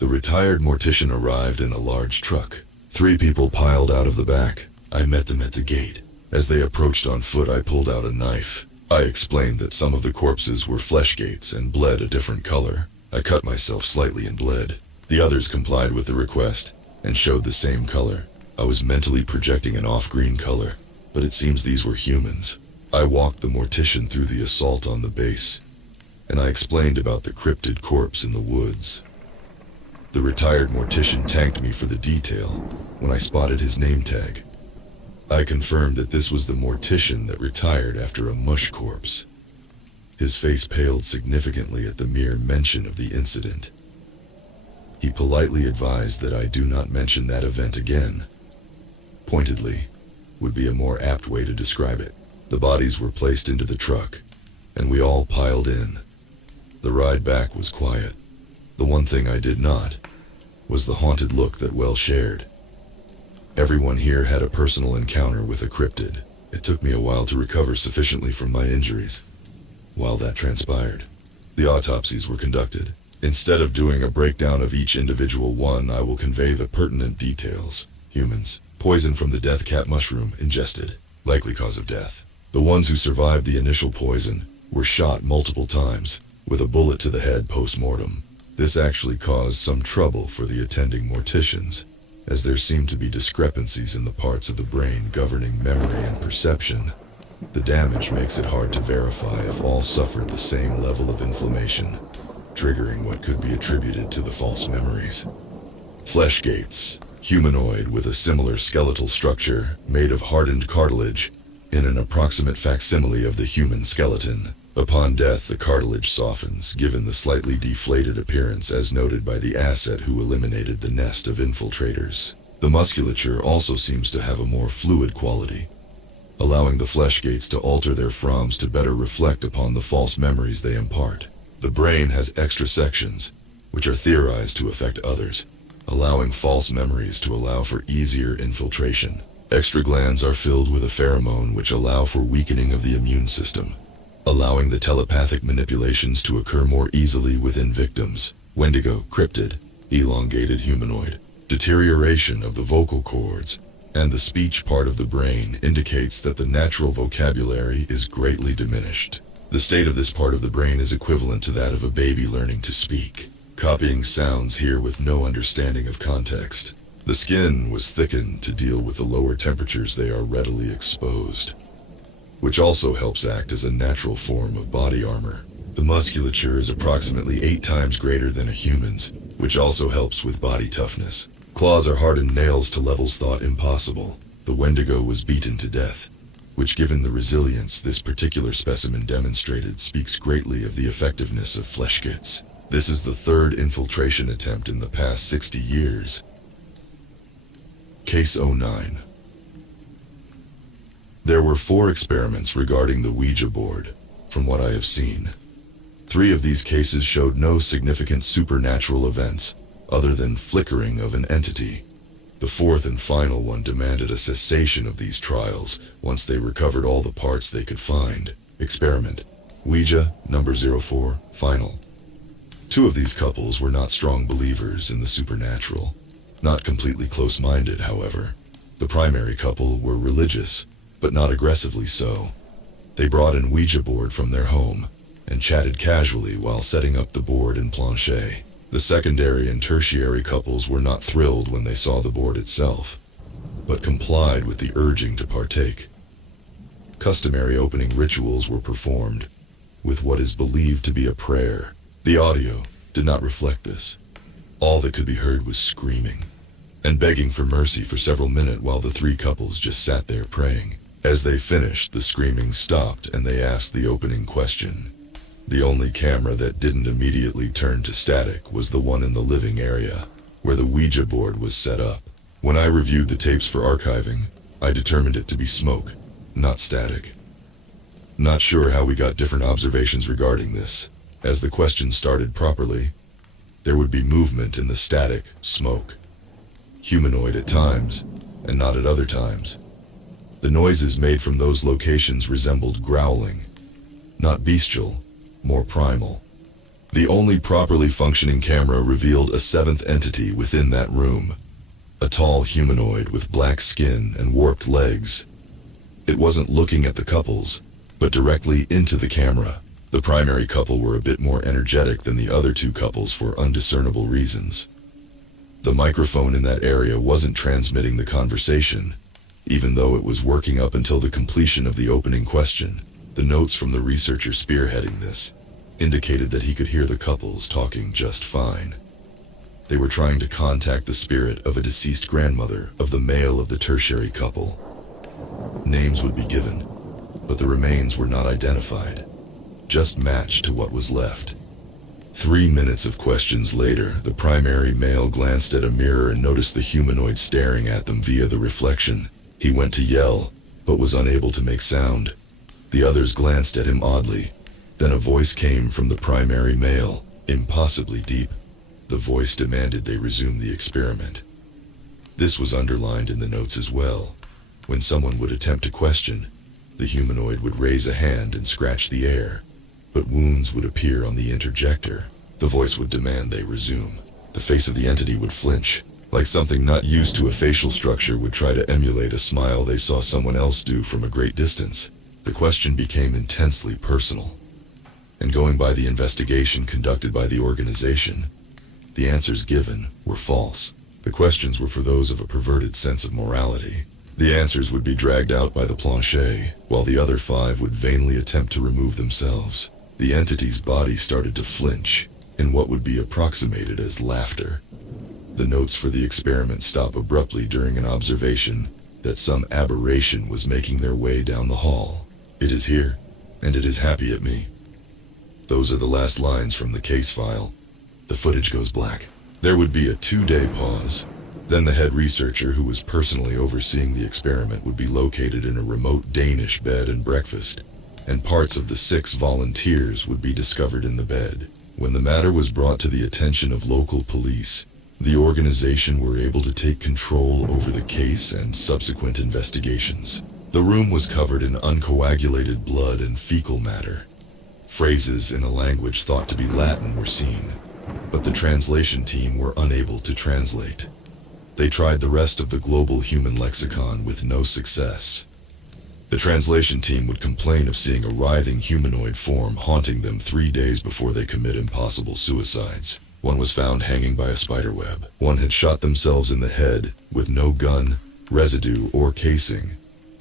The retired mortician arrived in a large truck. 3 people piled out of the back. I met them at the gate. As they approached on foot, I pulled out a knife. I explained that some of the corpses were Fleshgates and bled a different color. I cut myself slightly and bled. The others complied with the request and showed the same color. I was mentally projecting an off-green color, but it seems these were humans. I walked the mortician through the assault on the base, and I explained about the cryptid corpse in the woods. The retired mortician thanked me for the detail when I spotted his name tag. I confirmed that this was the mortician that retired after a mush corpse. His face paled significantly at the mere mention of the incident. He politely advised that I do not mention that event again. Pointedly would be a more apt way to describe it. The bodies were placed into the truck, and we all piled in. The ride back was quiet. The one thing I did not was the haunted look that Well shared. Everyone here had a personal encounter with a cryptid. It took me a while to recover sufficiently from my injuries. While that transpired, the autopsies were conducted. Instead of doing a breakdown of each individual one, I will convey the pertinent details. Humans. Poison from the death cap mushroom ingested. Likely cause of death. The ones who survived the initial poison were shot multiple times with a bullet to the head post-mortem. This actually caused some trouble for the attending morticians, as there seemed to be discrepancies in the parts of the brain governing memory and perception. The damage makes it hard to verify if all suffered the same level of inflammation, triggering what could be attributed to the false memories. Fleshgates, humanoid with a similar skeletal structure made of hardened cartilage, in an approximate facsimile of the human skeleton. Upon death, the cartilage softens, given the slightly deflated appearance as noted by the asset who eliminated the nest of infiltrators. The musculature also seems to have a more fluid quality, allowing the Fleshgates to alter their froms to better reflect upon the false memories they impart. The brain has extra sections, which are theorized to affect others, allowing false memories to allow for easier infiltration. Extra glands are filled with a pheromone which allow for weakening of the immune system, allowing the telepathic manipulations to occur more easily within victims. Wendigo, cryptid, elongated humanoid. Deterioration of the vocal cords and the speech part of the brain indicates that the natural vocabulary is greatly diminished. The state of this part of the brain is equivalent to that of a baby learning to speak, copying sounds here with no understanding of context. The skin was thickened to deal with the lower temperatures they are readily exposed, which also helps act as a natural form of body armor. The musculature is approximately 8 times greater than a human's, which also helps with body toughness. Claws are hardened nails to levels thought impossible. The Wendigo was beaten to death, which, given the resilience this particular specimen demonstrated, speaks greatly of the effectiveness of flesh kits. This is the 3rd infiltration attempt in the past 60 years. Case 09. There were 4 experiments regarding the Ouija board, from what I have seen. 3 of these cases showed no significant supernatural events, other than flickering of an entity. The 4th and final one demanded a cessation of these trials once they recovered all the parts they could find. Experiment. Ouija, number 04, final. 2 of these couples were not strong believers in the supernatural. Not completely close-minded, however. The primary couple were religious, but not aggressively so. They brought an Ouija board from their home and chatted casually while setting up the board and planche. The secondary and tertiary couples were not thrilled when they saw the board itself, but complied with the urging to partake. Customary opening rituals were performed, with what is believed to be a prayer. The audio did not reflect this. All that could be heard was screaming and begging for mercy for several minutes while the 3 couples just sat there praying. As they finished, the screaming stopped and they asked the opening question. The only camera that didn't immediately turn to static was the one in the living area, where the Ouija board was set up. When I reviewed the tapes for archiving, I determined it to be smoke, not static. Not sure how we got different observations regarding this. As the question started properly, there would be movement in the static, smoke. Humanoid at times, and not at other times. The noises made from those locations resembled growling, not bestial, more primal. The only properly functioning camera revealed a 7th entity within that room, a tall humanoid with black skin and warped legs. It wasn't looking at the couples, but directly into the camera. The primary couple were a bit more energetic than the other 2 couples for undiscernible reasons. The microphone in that area wasn't transmitting the conversation, even though it was working up until the completion of the opening question. The notes from the researcher spearheading this indicated that he could hear the couples talking just fine. They were trying to contact the spirit of a deceased grandmother of the male of the tertiary couple. Names would be given, but the remains were not identified, just matched to what was left. 3 minutes of questions later, the primary male glanced at a mirror and noticed the humanoid staring at them via the reflection. He went to yell, but was unable to make sound. The others glanced at him oddly. Then a voice came from the primary male, impossibly deep. The voice demanded they resume the experiment. This was underlined in the notes as well. When someone would attempt to question, the humanoid would raise a hand and scratch the air, but wounds would appear on the interjector. The voice would demand they resume. The face of the entity would flinch, like something not used to a facial structure would try to emulate a smile they saw someone else do from a great distance. The question became intensely personal, and going by the investigation conducted by the organization, the answers given were false. The questions were for those of a perverted sense of morality. The answers would be dragged out by the planche, while the other 5 would vainly attempt to remove themselves. The entity's body started to flinch, in what would be approximated as laughter. The notes for the experiment stop abruptly during an observation that some aberration was making their way down the hall. It is here, and it is happy at me. Those are the last lines from the case file. The footage goes black. There would be a 2-day pause. Then the head researcher who was personally overseeing the experiment would be located in a remote Danish bed and breakfast. and parts of the 6 volunteers would be discovered in the bed. When the matter was brought to the attention of local police, the organization were able to take control over the case and subsequent investigations. The room was covered in uncoagulated blood and fecal matter. Phrases in a language thought to be Latin were seen, but the translation team were unable to translate. They tried the rest of the global human lexicon with no success. The translation team would complain of seeing a writhing humanoid form haunting them 3 days before they commit impossible suicides. One was found hanging by a spiderweb. One had shot themselves in the head with no gun, residue, or casing.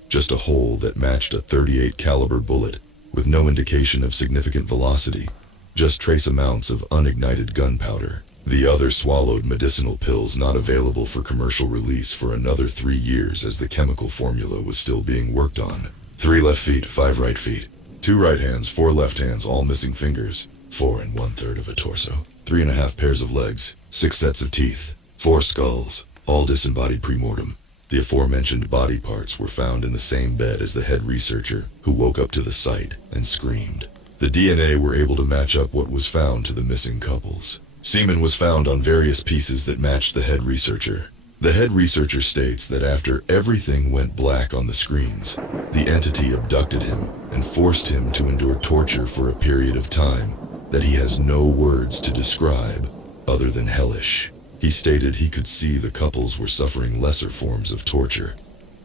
Just a hole that matched a .38 caliber bullet with no indication of significant velocity, just trace amounts of unignited gunpowder. The other swallowed medicinal pills not available for commercial release for another 3 years as the chemical formula was still being worked on. 3 left feet, 5 right feet, 2 right hands, 4 left hands, all missing fingers, 4 1/3 of a torso, 3.5 pairs of legs, 6 sets of teeth, 4 skulls, all disembodied pre-mortem. The aforementioned body parts were found in the same bed as the head researcher, who woke up to the sight and screamed. The DNA were able to match up what was found to the missing couples. Semen was found on various pieces that matched the head researcher. The head researcher states that after everything went black on the screens, the entity abducted him and forced him to endure torture for a period of time that he has no words to describe other than hellish. He stated he could see the couples were suffering lesser forms of torture,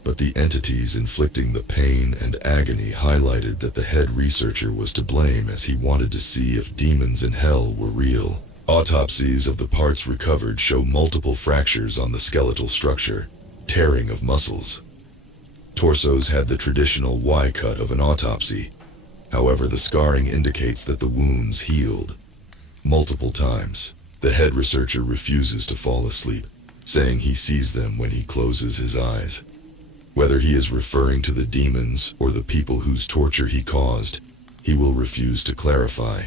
but the entities inflicting the pain and agony highlighted that the head researcher was to blame, as he wanted to see if demons in hell were real. Autopsies of the parts recovered show multiple fractures on the skeletal structure, tearing of muscles. Torsos had the traditional Y cut of an autopsy. However, the scarring indicates that the wounds healed multiple times. The head researcher refuses to fall asleep, saying he sees them when he closes his eyes. Whether he is referring to the demons or the people whose torture he caused, he will refuse to clarify.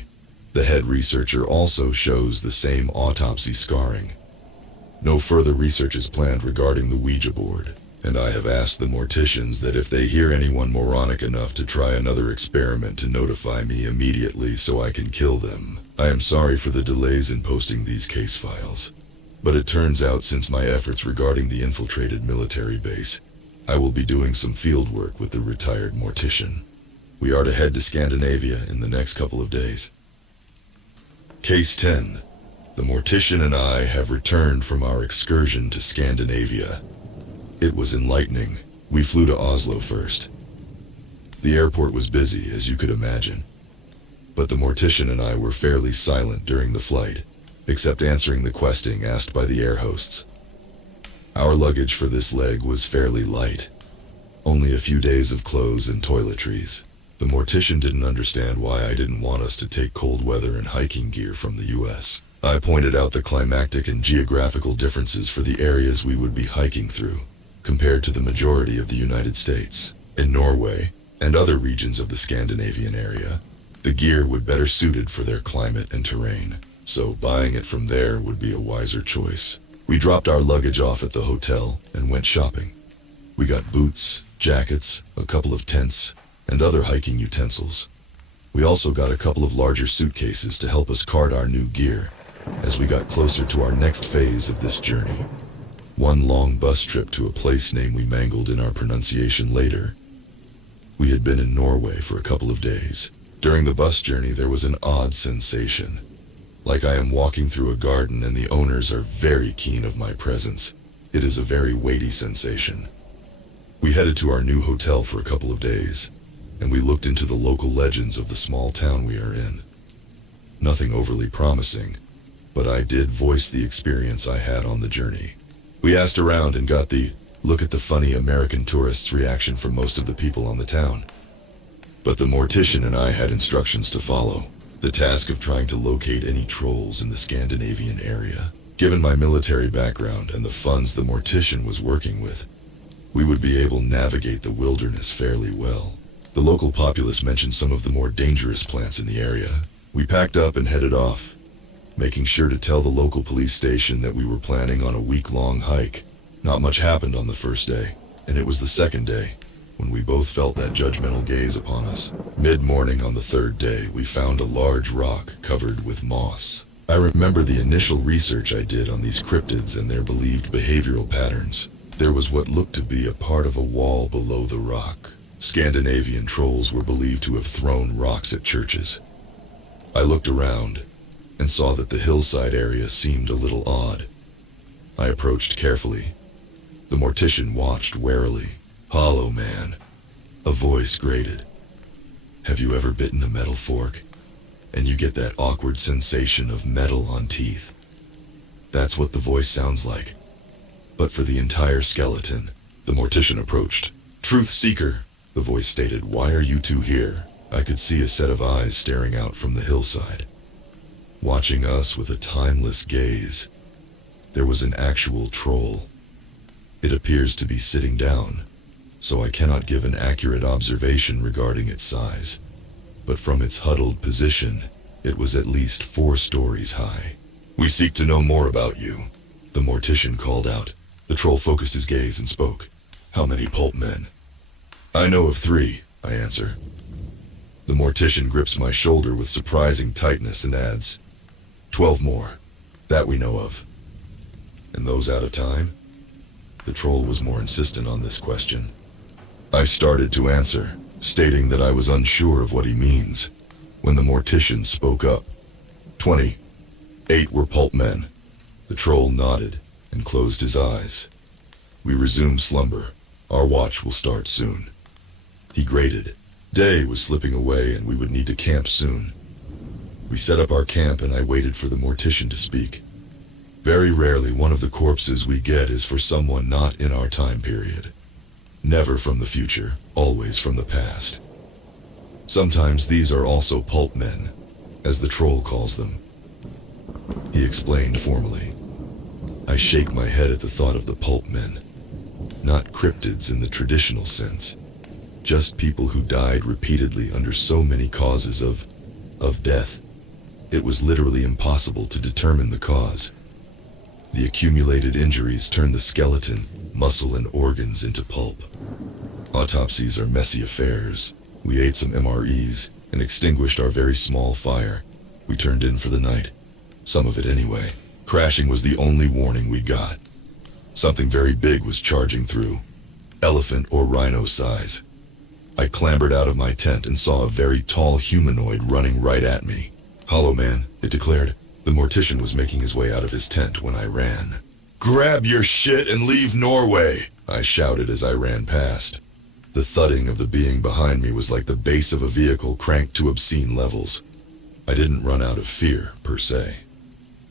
The head researcher also shows the same autopsy scarring. No further research is planned regarding the Ouija board, and I have asked the morticians that if they hear anyone moronic enough to try another experiment to notify me immediately so I can kill them. I am sorry for the delays in posting these case files, but it turns out since my efforts regarding the infiltrated military base, I will be doing some field work with the retired mortician. We are to head to Scandinavia in the next couple of days. Case 10. The mortician and I have returned from our excursion to Scandinavia. It was enlightening. We flew to Oslo first. The airport was busy, as you could imagine, but the mortician and I were fairly silent during the flight, except answering the questing asked by the air hosts. Our luggage for this leg was fairly light, only a few days of clothes and toiletries. The mortician didn't understand why I didn't want us to take cold weather and hiking gear from the US. I pointed out the climatic and geographical differences for the areas we would be hiking through, compared to the majority of the United States. In Norway, and other regions of the Scandinavian area, the gear would better suited for their climate and terrain, so buying it from there would be a wiser choice. We dropped our luggage off at the hotel and went shopping. We got boots, jackets, a couple of tents, and other hiking utensils. We also got a couple of larger suitcases to help us cart our new gear as we got closer to our next phase of this journey. One long bus trip to a place name we mangled in our pronunciation later. We had been in Norway for a couple of days. During the bus journey, there was an odd sensation, like I am walking through a garden and the owners are very keen of my presence. It is a very weighty sensation. We headed to our new hotel for a couple of days, and we looked into the local legends of the small town we are in. Nothing overly promising, but I did voice the experience I had on the journey. We asked around and got the "look at the funny American tourists" reaction from most of the people on the town. But the mortician and I had instructions to follow. The task of trying to locate any trolls in the Scandinavian area. Given my military background and the funds the mortician was working with, we would be able to navigate the wilderness fairly well. The local populace mentioned some of the more dangerous plants in the area. We packed up and headed off, making sure to tell the local police station that we were planning on a week-long hike. Not much happened on the first day, and it was the second day when we both felt that judgmental gaze upon us. Mid-morning on the third day, we found a large rock covered with moss. I remember the initial research I did on these cryptids and their believed behavioral patterns. There was what looked to be a part of a wall below the rock. Scandinavian trolls were believed to have thrown rocks at churches. I looked around and saw that the hillside area seemed a little odd. I approached carefully. The mortician watched warily. "Hollow man," a voice grated. "Have you ever bitten a metal fork, and you get that awkward sensation of metal on teeth?" That's what the voice sounds like, but for the entire skeleton. The mortician approached. "Truth seeker," the voice stated, "why are you two here?" I could see a set of eyes staring out from the hillside, watching us with a timeless gaze. There was an actual troll. It appears to be sitting down, so I cannot give an accurate observation regarding its size. But from its huddled position, it was at least 4 stories high. "We seek to know more about you," the mortician called out. The troll focused his gaze and spoke. "How many pulp men?" "I know of 3, I answer. The mortician grips my shoulder with surprising tightness and adds, 12 more, that we know of." "And those out of time?" The troll was more insistent on this question. I started to answer, stating that I was unsure of what he means, when the mortician spoke up. 20. 8 were pulp men." The troll nodded and closed his eyes. "We resume slumber. Our watch will start soon." He grated. Day was slipping away and we would need to camp soon. We set up our camp and I waited for the mortician to speak. Very rarely one of the corpses we get is for someone not in our time period. Never from the future, always from the past. Sometimes these are also pulp men, as the troll calls them. He explained formally. I shake my head at the thought of the pulp men. Not cryptids in the traditional sense. Just people who died repeatedly under so many causes of death. It was literally impossible to determine the cause. The accumulated injuries turned the skeleton, muscle, and organs into pulp. Autopsies are messy affairs. We ate some MREs and extinguished our very small fire we turned in for the night. Some of it anyway. Crashing was the only warning we got. Something very big was charging through. Elephant or rhino size. I clambered out of my tent and saw a very tall humanoid running right at me. "Hollow man," it declared. The mortician was making his way out of his tent when I ran. "Grab your shit and leave Norway," I shouted as I ran past. The thudding of the being behind me was like the bass of a vehicle cranked to obscene levels. I didn't run out of fear, per se.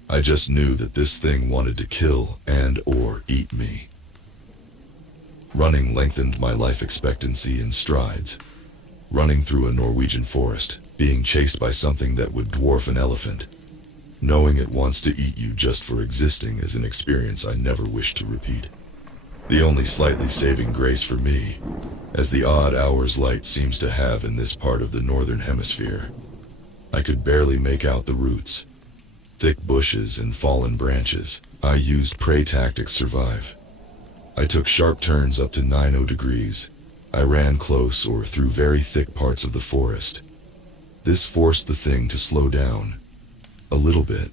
I just knew that this thing wanted to kill and/or eat me. Running lengthened my life expectancy in strides. Running through a Norwegian forest, being chased by something that would dwarf an elephant. Knowing it wants to eat you just for existing is an experience I never wish to repeat. The only slightly saving grace for me, as the odd hours light seems to have in this part of the northern hemisphere. I could barely make out the roots. Thick bushes and fallen branches. I used prey tactics survive. I took sharp turns up to 90 degrees. I ran close or through very thick parts of the forest. This forced the thing to slow down. A little bit.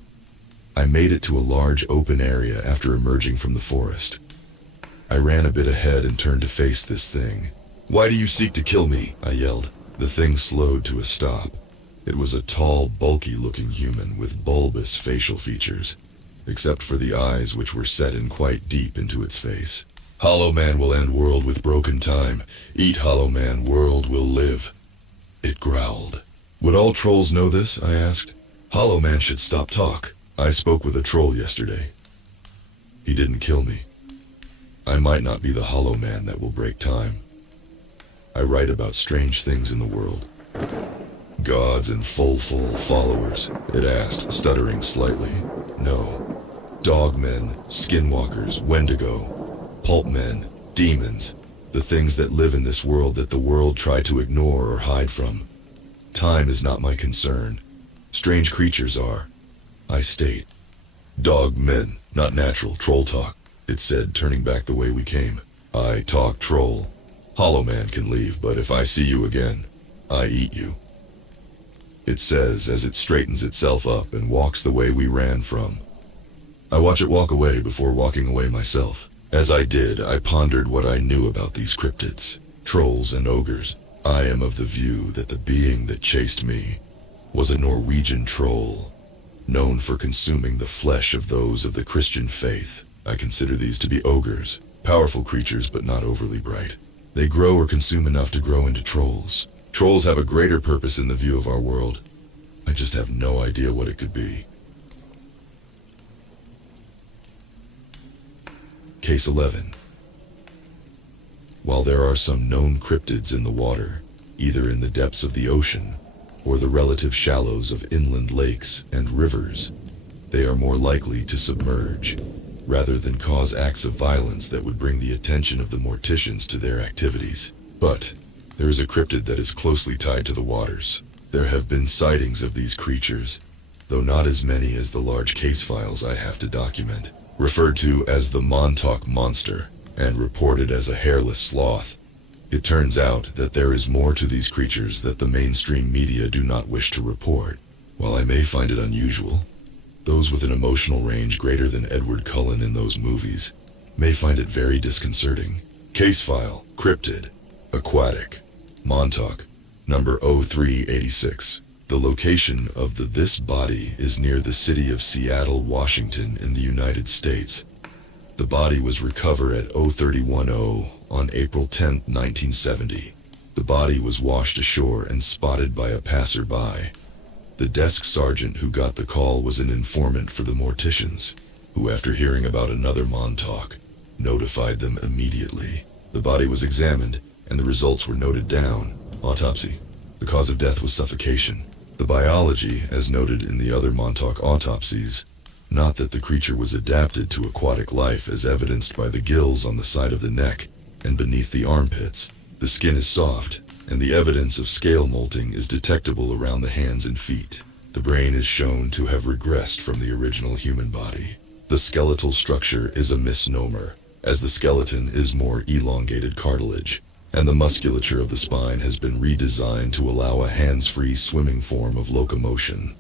I made it to a large open area after emerging from the forest. I ran a bit ahead and turned to face this thing. "Why do you seek to kill me?" I yelled. The thing slowed to a stop. It was a tall, bulky-looking human with bulbous facial features, except for the eyes which were set in quite deep into its face. "Hollow man will end world with broken time. Eat hollow man, world will live," it growled. "Would all trolls know this?" I asked. "Hollow man should stop talk. I spoke with a troll yesterday. He didn't kill me. I might not be the hollow man that will break time. I write about strange things in the world." "Gods and full followers?" it asked, stuttering slightly. "No. Dogmen, skinwalkers, wendigo, pulp men, demons, the things that live in this world that the world tried to ignore or hide from. Time is not my concern. Strange creatures are, I state. Dogmen, not natural troll talk," it said, turning back the way we came. "I talk troll. Hollow Man can leave, but if I see you again, I eat you. It says as it straightens itself up and walks the way we ran from. I watch it walk away before walking away myself. As I did, I pondered what I knew about these cryptids, trolls and ogres. I am of the view that the being that chased me was a Norwegian troll, known for consuming the flesh of those of the Christian faith. I consider these to be ogres, powerful creatures but not overly bright. They grow or consume enough to grow into trolls. Trolls have a greater purpose in the view of our world. I just have no idea what it could be. Case 11. While there are some known cryptids in the water, either in the depths of the ocean or the relative shallows of inland lakes and rivers, they are more likely to submerge, rather than cause acts of violence that would bring the attention of the morticians to their activities. But there is a cryptid that is closely tied to the waters. There have been sightings of these creatures, though not as many as the large case files I have to document. Referred to as the Montauk Monster, and reported as a hairless sloth. It turns out that there is more to these creatures that the mainstream media do not wish to report. While I may find it unusual, those with an emotional range greater than Edward Cullen in those movies may find it very disconcerting. Case file, cryptid, aquatic, Montauk, number 0386. The location of this body is near the city of Seattle, Washington in the United States. The body was recovered at 0310 on April 10, 1970. The body was washed ashore and spotted by a passerby. The desk sergeant who got the call was an informant for the morticians, who after hearing about another Montauk, notified them immediately. The body was examined, and the results were noted down. Autopsy. The cause of death was suffocation. The biology, as noted in the other Montauk autopsies, not that the creature was adapted to aquatic life as evidenced by the gills on the side of the neck and beneath the armpits. The skin is soft, and the evidence of scale molting is detectable around the hands and feet. The brain is shown to have regressed from the original human body. The skeletal structure is a misnomer, as the skeleton is more elongated cartilage, and the musculature of the spine has been redesigned to allow a hands-free swimming form of locomotion.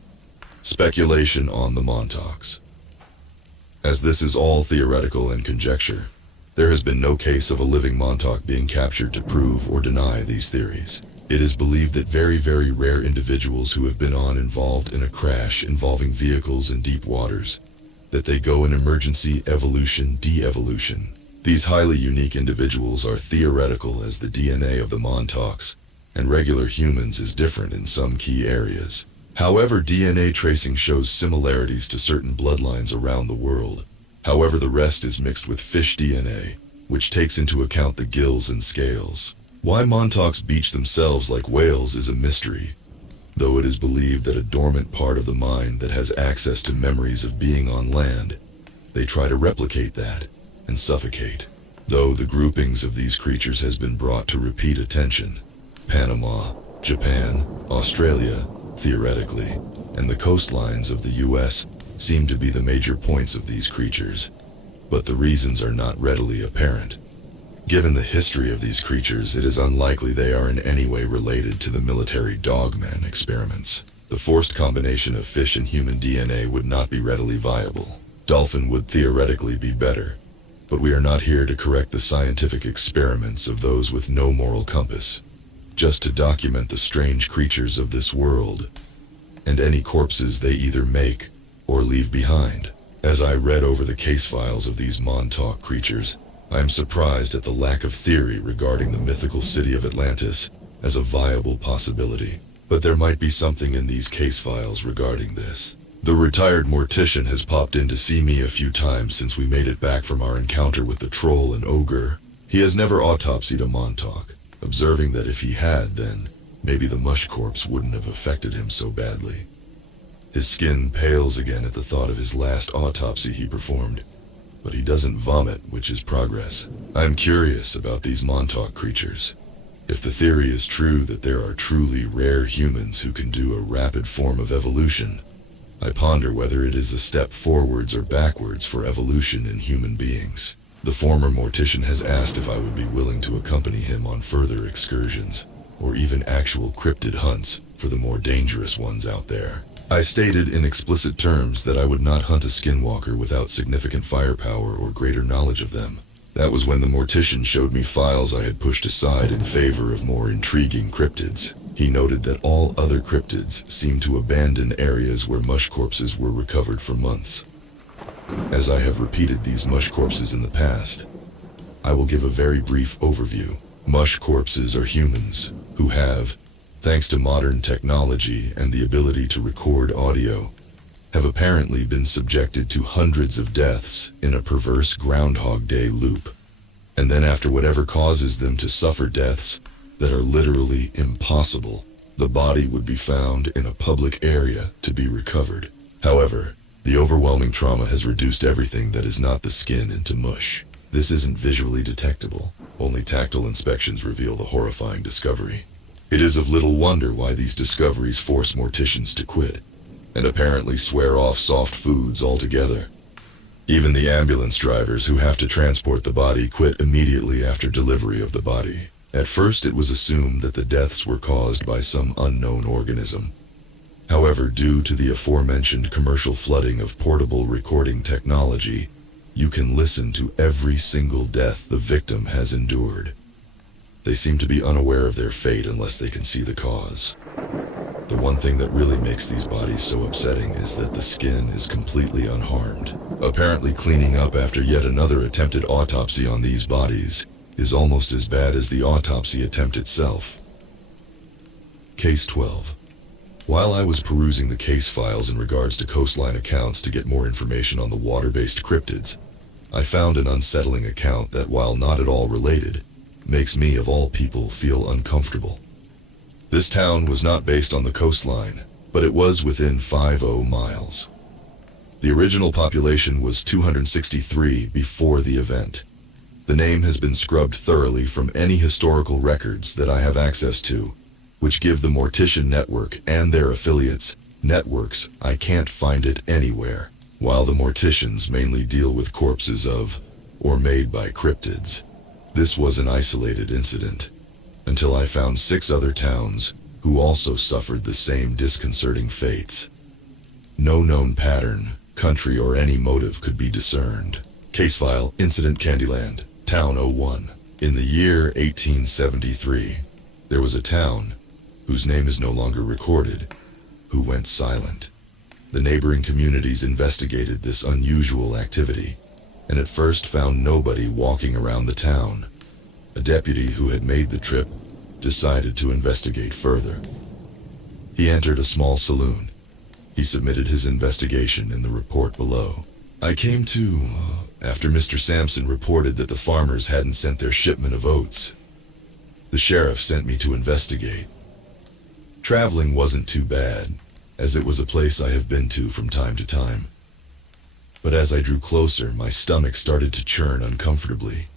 Speculation on the Montauks. As this is all theoretical and conjecture, there has been no case of a living Montauk being captured to prove or deny these theories. It is believed that very, very rare individuals who have been involved in a crash involving vehicles in deep waters, that they go in emergency evolution de-evolution. These highly unique individuals are theoretical as the DNA of the Montauks, and regular humans is different in some key areas. However, DNA tracing shows similarities to certain bloodlines around the world. However, the rest is mixed with fish DNA, which takes into account the gills and scales. Why Montauks beach themselves like whales is a mystery, though it is believed that a dormant part of the mind that has access to memories of being on land, they try to replicate that and suffocate. Though the groupings of these creatures has been brought to repeat attention. Panama, Japan, Australia, theoretically, and the coastlines of the US seem to be the major points of these creatures, but the reasons are not readily apparent. Given the history of these creatures, it is unlikely they are in any way related to the military dogman experiments. The forced combination of fish and human DNA would not be readily viable. Dolphin would theoretically be better, but we are not here to correct the scientific experiments of those with no moral compass, just to document the strange creatures of this world, and any corpses they either make or leave behind. As I read over the case files of these Montauk creatures, I am surprised at the lack of theory regarding the mythical city of Atlantis as a viable possibility. But there might be something in these case files regarding this. The retired mortician has popped in to see me a few times since we made it back from our encounter with the troll and ogre. He has never autopsied a Montauk, observing that if he had, then maybe the mush corpse wouldn't have affected him so badly. His skin pales again at the thought of his last autopsy he performed, but he doesn't vomit, which is progress. I'm curious about these Montauk creatures. If the theory is true that there are truly rare humans who can do a rapid form of evolution, I ponder whether it is a step forwards or backwards for evolution in human beings. The former mortician has asked if I would be willing to accompany him on further excursions, or even actual cryptid hunts for the more dangerous ones out there. I stated in explicit terms that I would not hunt a skinwalker without significant firepower or greater knowledge of them. That was when the mortician showed me files I had pushed aside in favor of more intriguing cryptids. He noted that all other cryptids seemed to abandon areas where mush corpses were recovered for months. As I have repeated these mush corpses in the past, I will give a very brief overview. Mush corpses are humans who have, thanks to modern technology and the ability to record audio, have apparently been subjected to hundreds of deaths in a perverse Groundhog Day loop. And then after whatever causes them to suffer deaths that are literally impossible, the body would be found in a public area to be recovered. However, the overwhelming trauma has reduced everything that is not the skin into mush. This isn't visually detectable. Only tactile inspections reveal the horrifying discovery. It is of little wonder why these discoveries force morticians to quit, and apparently swear off soft foods altogether. Even the ambulance drivers who have to transport the body quit immediately after delivery of the body. At first it was assumed that the deaths were caused by some unknown organism. However, due to the aforementioned commercial flooding of portable recording technology, you can listen to every single death the victim has endured. They seem to be unaware of their fate unless they can see the cause. The one thing that really makes these bodies so upsetting is that the skin is completely unharmed. Apparently cleaning up after yet another attempted autopsy on these bodies is almost as bad as the autopsy attempt itself. Case 12. While I was perusing the case files in regards to coastline accounts to get more information on the water-based cryptids, I found an unsettling account that, while not at all related, makes me, of all people, feel uncomfortable. This town was not based on the coastline, but it was within 50 miles. The original population was 263 before the event. The name has been scrubbed thoroughly from any historical records that I have access to, which give the Mortician Network and their affiliates networks. I can't find it anywhere. While the Morticians mainly deal with corpses of, or made by cryptids. This was an isolated incident, until I found 6 other towns who also suffered the same disconcerting fates. No known pattern, country, or any motive could be discerned. Case file, Incident Candyland, Town 01. In the year 1873, there was a town, whose name is no longer recorded, who went silent. The neighboring communities investigated this unusual activity, and at first found nobody walking around the town. A deputy who had made the trip decided to investigate further. He entered a small saloon. He submitted his investigation in the report below. I came to, after Mr. Sampson reported that the farmers hadn't sent their shipment of oats. The sheriff sent me to investigate. Traveling wasn't too bad, as it was a place I have been to from time to time. But as I drew closer, my stomach started to churn uncomfortably.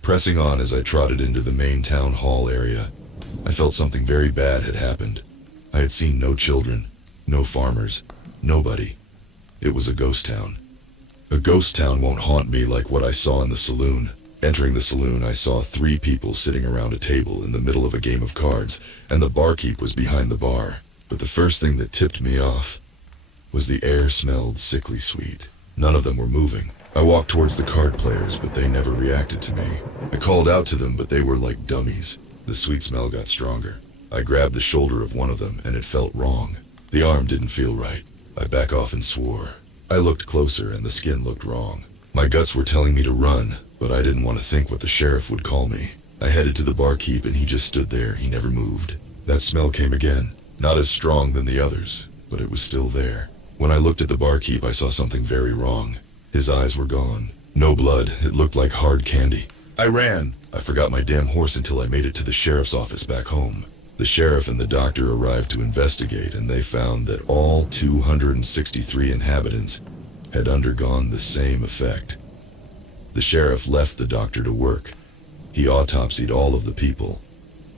Pressing on as I trotted into the main town hall area, I felt something very bad had happened. I had seen no children, no farmers, nobody. It was a ghost town. A ghost town won't haunt me like what I saw in the saloon. Entering the saloon, I saw 3 people sitting around a table in the middle of a game of cards, and the barkeep was behind the bar. But the first thing that tipped me off was the air smelled sickly sweet. None of them were moving. I walked towards the card players, but they never reacted to me. I called out to them, but they were like dummies. The sweet smell got stronger. I grabbed the shoulder of one of them, and it felt wrong. The arm didn't feel right. I backed off and swore. I looked closer, and the skin looked wrong. My guts were telling me to run, but I didn't want to think what the sheriff would call me. I headed to the barkeep, and he just stood there. He never moved. That smell came again. Not as strong than the others, but it was still there. When I looked at the barkeep, I saw something very wrong. His eyes were gone. No blood. It looked like hard candy. I ran. I forgot my damn horse until I made it to the sheriff's office back home. The sheriff and the doctor arrived to investigate, and they found that all 263 inhabitants had undergone the same effect. The sheriff left the doctor to work. He autopsied all of the people.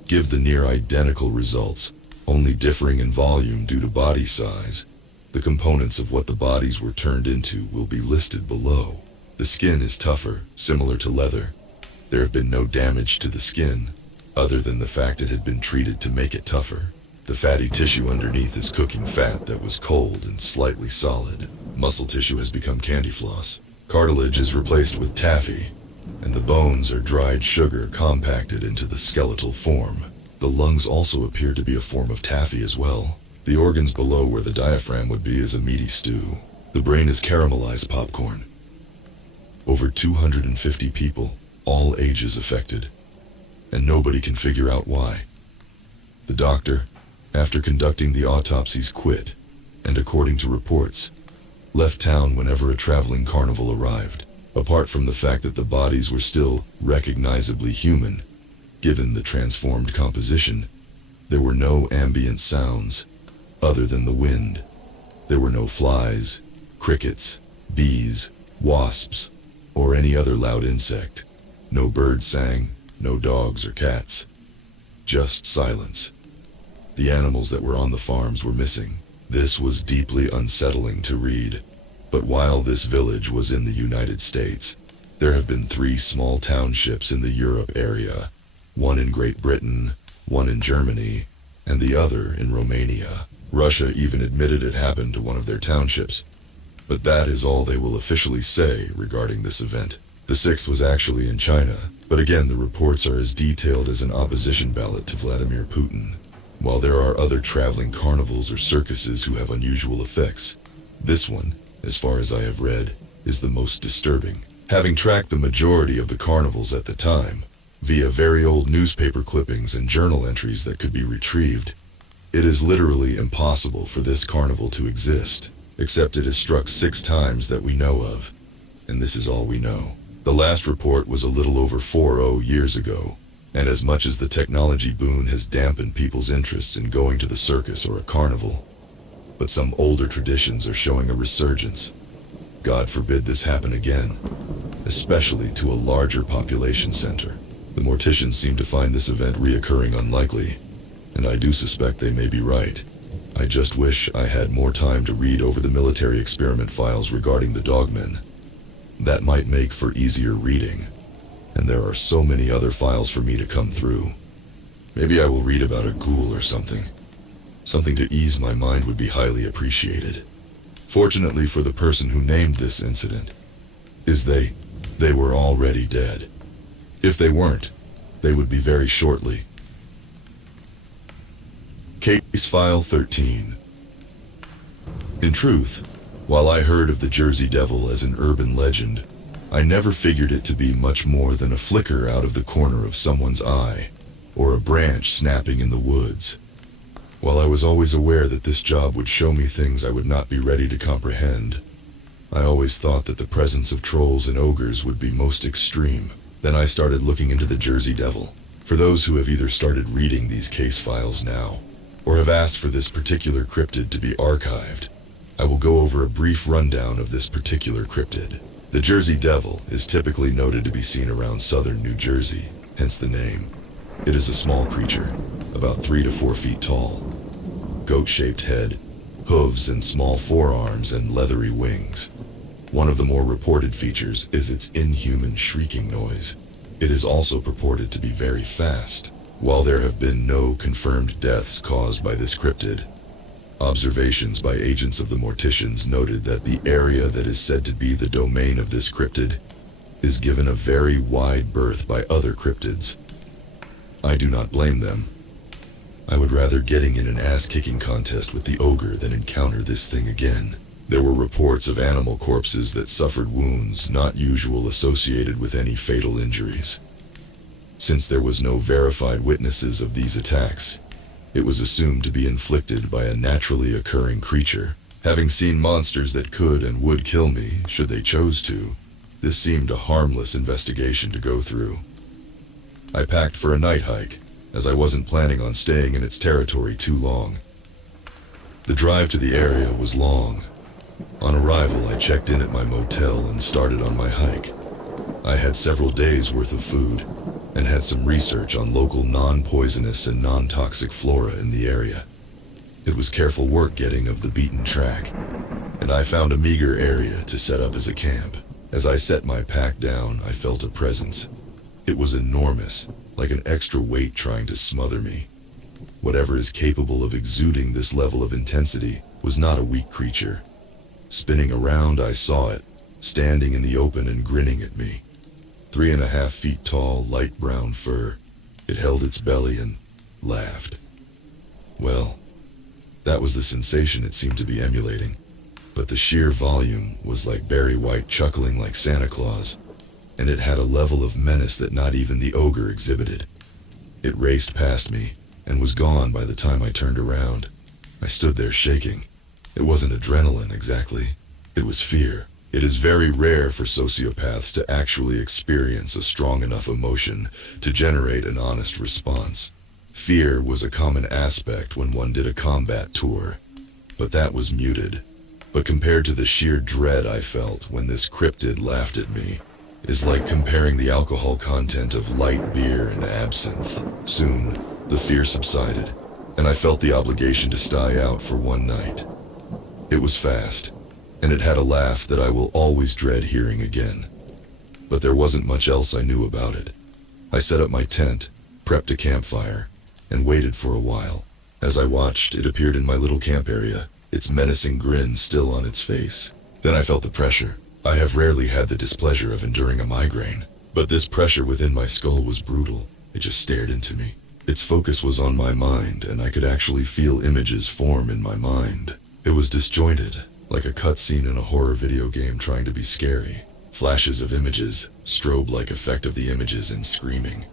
Give the near identical results, only differing in volume due to body size. The components of what the bodies were turned into will be listed below. The skin is tougher, similar to leather. There have been no damage to the skin, other than the fact it had been treated to make it tougher. The fatty tissue underneath is cooking fat that was cold and slightly solid. Muscle tissue has become candy floss. Cartilage is replaced with taffy, and the bones are dried sugar compacted into the skeletal form. The lungs also appear to be a form of taffy as well. The organs below where the diaphragm would be is a meaty stew. The brain is caramelized popcorn. Over 250 people, all ages affected, and nobody can figure out why. The doctor, after conducting the autopsies, quit, and according to reports, left town whenever a traveling carnival arrived. Apart from the fact that the bodies were still recognizably human, given the transformed composition, there were no ambient sounds other than the wind. There were no flies, crickets, bees, wasps, or any other loud insect. No birds sang, no dogs or cats. Just silence. The animals that were on the farms were missing. This was deeply unsettling to read. But while this village was in the United States, there have been 3 small townships in the Europe area, one in Great Britain, one in Germany, and the other in Romania. Russia even admitted it happened to one of their townships. But that is all they will officially say regarding this event. The 6th was actually in China, but again the reports are as detailed as an opposition ballot to Vladimir Putin. While there are other traveling carnivals or circuses who have unusual effects, this one, as far as I have read, is the most disturbing. Having tracked the majority of the carnivals at the time, via very old newspaper clippings and journal entries that could be retrieved, it is literally impossible for this carnival to exist, except it has struck 6 times that we know of, and this is all we know. The last report was a little over 40 years ago, and as much as the technology boon has dampened people's interests in going to the circus or a carnival, but some older traditions are showing a resurgence. God forbid this happen again, especially to a larger population center. The morticians seem to find this event reoccurring unlikely, and I do suspect they may be right. I just wish I had more time to read over the military experiment files regarding the dogmen. That might make for easier reading, and there are so many other files for me to come through. Maybe I will read about a ghoul or something. Something to ease my mind would be highly appreciated. Fortunately for the person who named this incident, they were already dead. If they weren't, they would be very shortly. Case File 13. In truth, while I heard of the Jersey Devil as an urban legend, I never figured it to be much more than a flicker out of the corner of someone's eye, or a branch snapping in the woods. While I was always aware that this job would show me things I would not be ready to comprehend, I always thought that the presence of trolls and ogres would be most extreme. Then I started looking into the Jersey Devil. For those who have either started reading these case files now, or have asked for this particular cryptid to be archived, I will go over a brief rundown of this particular cryptid. The Jersey Devil is typically noted to be seen around southern New Jersey, hence the name. It is a small creature, about 3 to 4 feet tall. Goat-shaped head, hooves and small forearms and leathery wings. One of the more reported features is its inhuman shrieking noise. It is also purported to be very fast. While there have been no confirmed deaths caused by this cryptid, observations by agents of the morticians noted that the area that is said to be the domain of this cryptid is given a very wide berth by other cryptids. I do not blame them. I would rather getting in an ass-kicking contest with the ogre than encounter this thing again. There were reports of animal corpses that suffered wounds not usual associated with any fatal injuries. Since there was no verified witnesses of these attacks, it was assumed to be inflicted by a naturally occurring creature. Having seen monsters that could and would kill me, should they choose to, this seemed a harmless investigation to go through. I packed for a night hike, as I wasn't planning on staying in its territory too long. The drive to the area was long. On arrival, I checked in at my motel and started on my hike. I had several days' worth of food, and had some research on local non-poisonous and non-toxic flora in the area. It was careful work getting of the beaten track, and I found a meager area to set up as a camp. As I set my pack down, I felt a presence. It was enormous, like an extra weight trying to smother me. Whatever is capable of exuding this level of intensity was not a weak creature. Spinning around, I saw it, standing in the open and grinning at me. 3.5 feet tall, light brown fur. It held its belly and laughed. Well, that was the sensation it seemed to be emulating. But the sheer volume was like Barry White chuckling like Santa Claus, and it had a level of menace that not even the ogre exhibited. It raced past me and was gone by the time I turned around. I stood there shaking. It wasn't adrenaline exactly. It was fear. It is very rare for sociopaths to actually experience a strong enough emotion to generate an honest response. Fear was a common aspect when one did a combat tour, but that was muted. But compared to the sheer dread I felt when this cryptid laughed at me, is like comparing the alcohol content of light beer and absinthe. Soon, the fear subsided, and I felt the obligation to stay out for one night. It was fast, and it had a laugh that I will always dread hearing again. But there wasn't much else I knew about it. I set up my tent, prepped a campfire, and waited for a while. As I watched, it appeared in my little camp area, its menacing grin still on its face. Then I felt the pressure. I have rarely had the displeasure of enduring a migraine, but this pressure within my skull was brutal. It just stared into me. Its focus was on my mind, and I could actually feel images form in my mind. It was disjointed, like a cutscene in a horror video game trying to be scary. Flashes of images, strobe-like effect of the images, and screaming.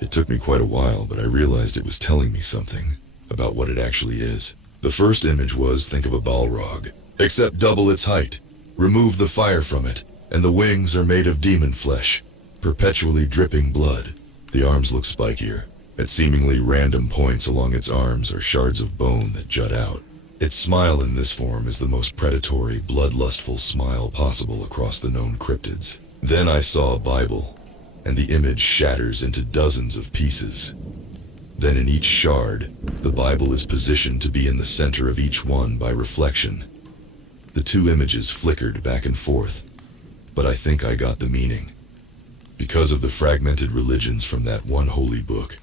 It took me quite a while, but I realized it was telling me something about what it actually is. The first image was, think of a Balrog, except double its height. Remove the fire from it, and the wings are made of demon flesh, perpetually dripping blood. The arms look spikier. At seemingly random points along its arms are shards of bone that jut out. Its smile in this form is the most predatory, bloodlustful smile possible across the known cryptids. Then I saw a Bible, and the image shatters into dozens of pieces. Then in each shard, the Bible is positioned to be in the center of each one by reflection. The two images flickered back and forth, but I think I got the meaning. Because of the fragmented religions from that one holy book,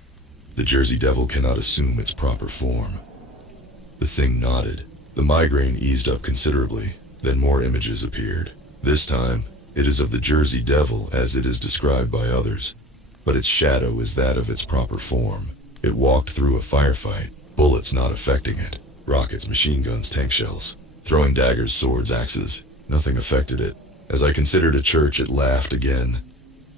the Jersey Devil cannot assume its proper form. The thing nodded. The migraine eased up considerably, then more images appeared. This time, it is of the Jersey Devil as it is described by others, but its shadow is that of its proper form. It walked through a firefight, bullets not affecting it. Rockets, machine guns, tank shells. Throwing daggers, swords, axes. Nothing affected it. As I considered a church, it laughed again.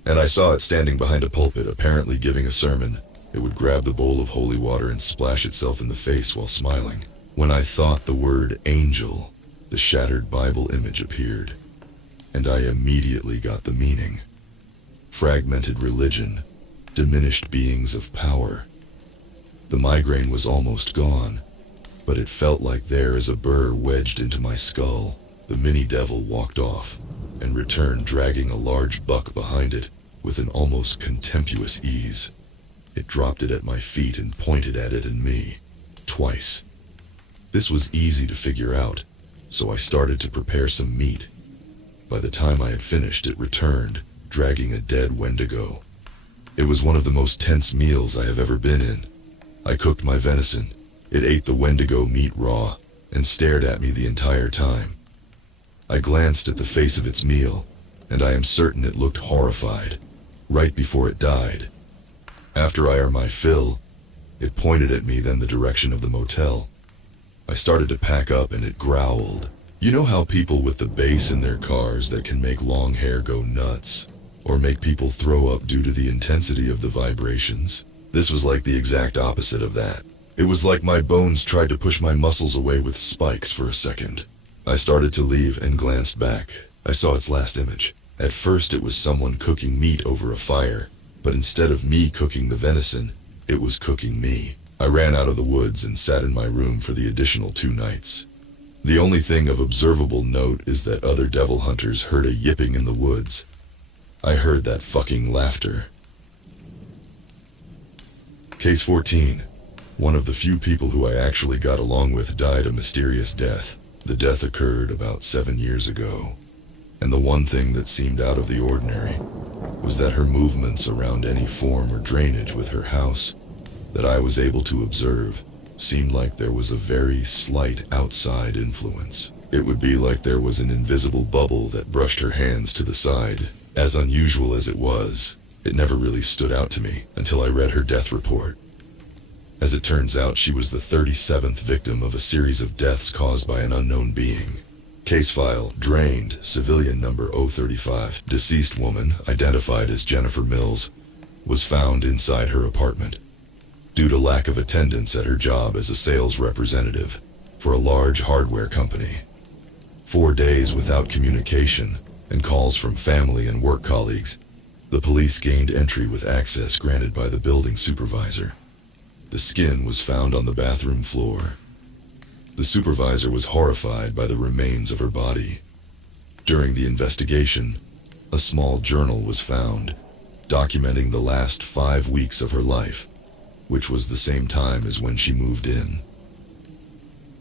And I saw it standing behind a pulpit, apparently giving a sermon. It would grab the bowl of holy water and splash itself in the face while smiling. When I thought the word angel, the shattered Bible image appeared. And I immediately got the meaning. Fragmented religion. Diminished beings of power. The migraine was almost gone, but it felt like there is a burr wedged into my skull. The mini-devil walked off, and returned dragging a large buck behind it with an almost contemptuous ease. It dropped it at my feet and pointed at it and me, twice. This was easy to figure out, so I started to prepare some meat. By the time I had finished, it returned, dragging a dead Wendigo. It was one of the most tense meals I have ever been in. I cooked my venison. It ate the Wendigo meat raw, and stared at me the entire time. I glanced at the face of its meal, and I am certain it looked horrified, right before it died. After I ate my fill, it pointed at me, then the direction of the motel. I started to pack up and it growled. You know how people with the bass in their cars that can make long hair go nuts, or make people throw up due to the intensity of the vibrations? This was like the exact opposite of that. It was like my bones tried to push my muscles away with spikes for a second. I started to leave and glanced back. I saw its last image. At first it was someone cooking meat over a fire, but instead of me cooking the venison, it was cooking me. I ran out of the woods and sat in my room for the additional 2 nights. The only thing of observable note is that other devil hunters heard a yipping in the woods. I heard that fucking laughter. Case 14. One of the few people who I actually got along with died a mysterious death. The death occurred about 7 years ago. And the one thing that seemed out of the ordinary was that her movements around any form or drainage with her house that I was able to observe seemed like there was a very slight outside influence. It would be like there was an invisible bubble that brushed her hands to the side. As unusual as it was, it never really stood out to me until I read her death report. As it turns out, she was the 37th victim of a series of deaths caused by an unknown being. Case file, drained, civilian number 035. Deceased woman, identified as Jennifer Mills, was found inside her apartment due to lack of attendance at her job as a sales representative for a large hardware company. 4 days without communication and calls from family and work colleagues, the police gained entry with access granted by the building supervisor. The skin was found on the bathroom floor. The supervisor was horrified by the remains of her body. During the investigation, a small journal was found, documenting the last 5 weeks of her life, which was the same time as when she moved in.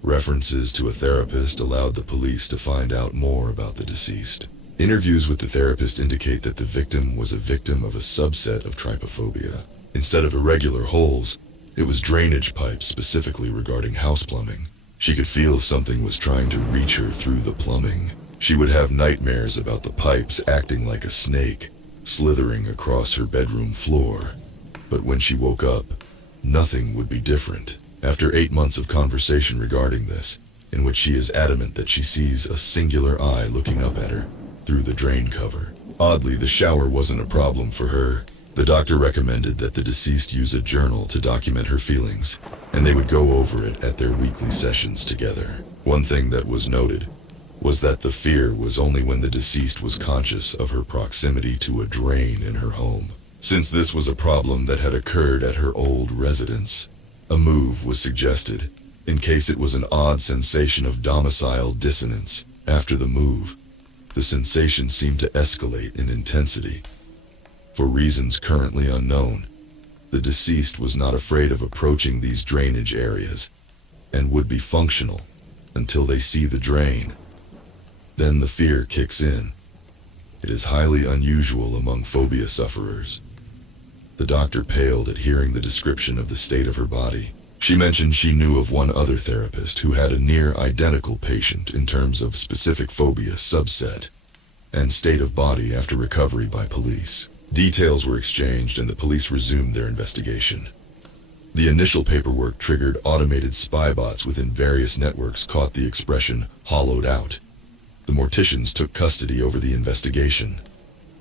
References to a therapist allowed the police to find out more about the deceased. Interviews with the therapist indicate that the victim was a victim of a subset of trypophobia. Instead of irregular holes, it was drainage pipes specifically regarding house plumbing. She could feel something was trying to reach her through the plumbing. She would have nightmares about the pipes acting like a snake, slithering across her bedroom floor. But when she woke up, nothing would be different. After 8 months of conversation regarding this, in which she is adamant that she sees a singular eye looking up at her through the drain cover. Oddly, the shower wasn't a problem for her. The doctor recommended that the deceased use a journal to document her feelings, and they would go over it at their weekly sessions together. One thing that was noted was that the fear was only when the deceased was conscious of her proximity to a drain in her home. Since this was a problem that had occurred at her old residence, a move was suggested in case it was an odd sensation of domicile dissonance. After the move, the sensation seemed to escalate in intensity. For reasons currently unknown, the deceased was not afraid of approaching these drainage areas and would be functional until they see the drain. Then the fear kicks in. It is highly unusual among phobia sufferers. The doctor paled at hearing the description of the state of her body. She mentioned she knew of one other therapist who had a near-identical patient in terms of specific phobia subset and state of body after recovery by police. Details were exchanged and the police resumed their investigation. The initial paperwork triggered automated spy bots within various networks caught the expression hollowed out. The morticians took custody over the investigation.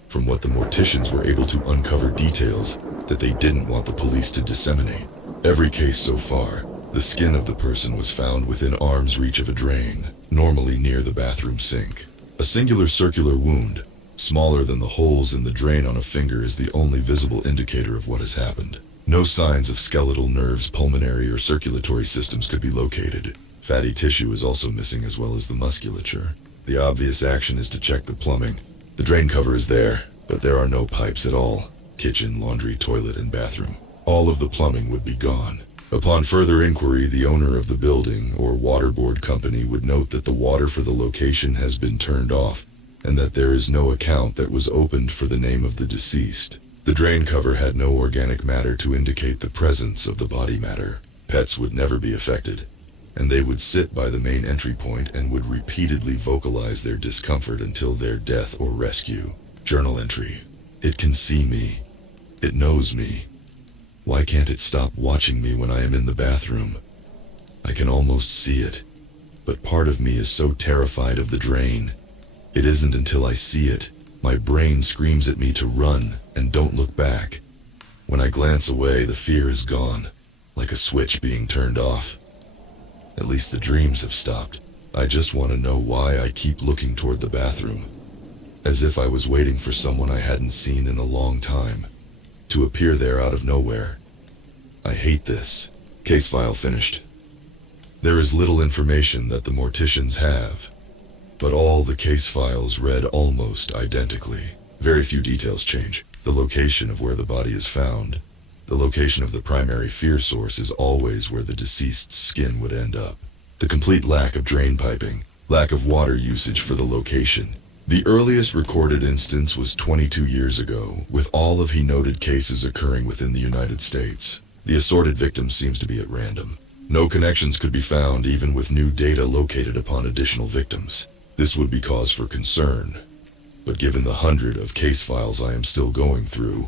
From what the morticians were able to uncover details that they didn't want the police to disseminate. Every case so far, the skin of the person was found within arm's reach of a drain, normally near the bathroom sink. A singular circular wound, smaller than the holes in the drain on a finger, is the only visible indicator of what has happened. No signs of skeletal nerves, pulmonary, or circulatory systems could be located. Fatty tissue is also missing as well as the musculature. The obvious action is to check the plumbing. The drain cover is there, but there are no pipes at all. Kitchen, laundry, toilet, and bathroom. All of the plumbing would be gone. Upon further inquiry, the owner of the building or water board company would note that the water for the location has been turned off and that there is no account that was opened for the name of the deceased. The drain cover had no organic matter to indicate the presence of the body matter. Pets would never be affected, and they would sit by the main entry point and would repeatedly vocalize their discomfort until their death or rescue. Journal entry. It can see me. It knows me. Why can't it stop watching me when I am in the bathroom? I can almost see it, but part of me is so terrified of the drain. It isn't until I see it, my brain screams at me to run and don't look back. When I glance away, the fear is gone, like a switch being turned off. At least the dreams have stopped. I just want to know why I keep looking toward the bathroom, as if I was waiting for someone I hadn't seen in a long time to appear there out of nowhere. I hate this. Case file finished. There is little information that the morticians have, but all the case files read almost identically. Very few details change. The location of where the body is found. The location of the primary fear source is always where the deceased's skin would end up. The complete lack of drain piping, lack of water usage for the location, The earliest recorded instance was 22 years ago, with all of he noted cases occurring within the United States. The assorted victims seems to be at random. No connections could be found even with new data located upon additional victims. This would be cause for concern, but given the 100 of case files I am still going through,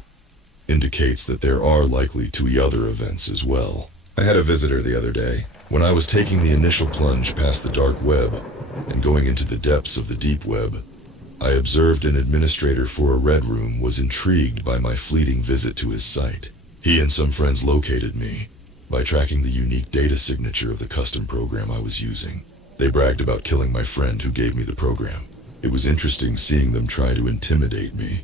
indicates that there are likely to be other events as well. I had a visitor the other day. When I was taking the initial plunge past the dark web and going into the depths of the deep web, I observed an administrator for a red room was intrigued by my fleeting visit to his site. He and some friends located me by tracking the unique data signature of the custom program I was using. They bragged about killing my friend who gave me the program. It was interesting seeing them try to intimidate me.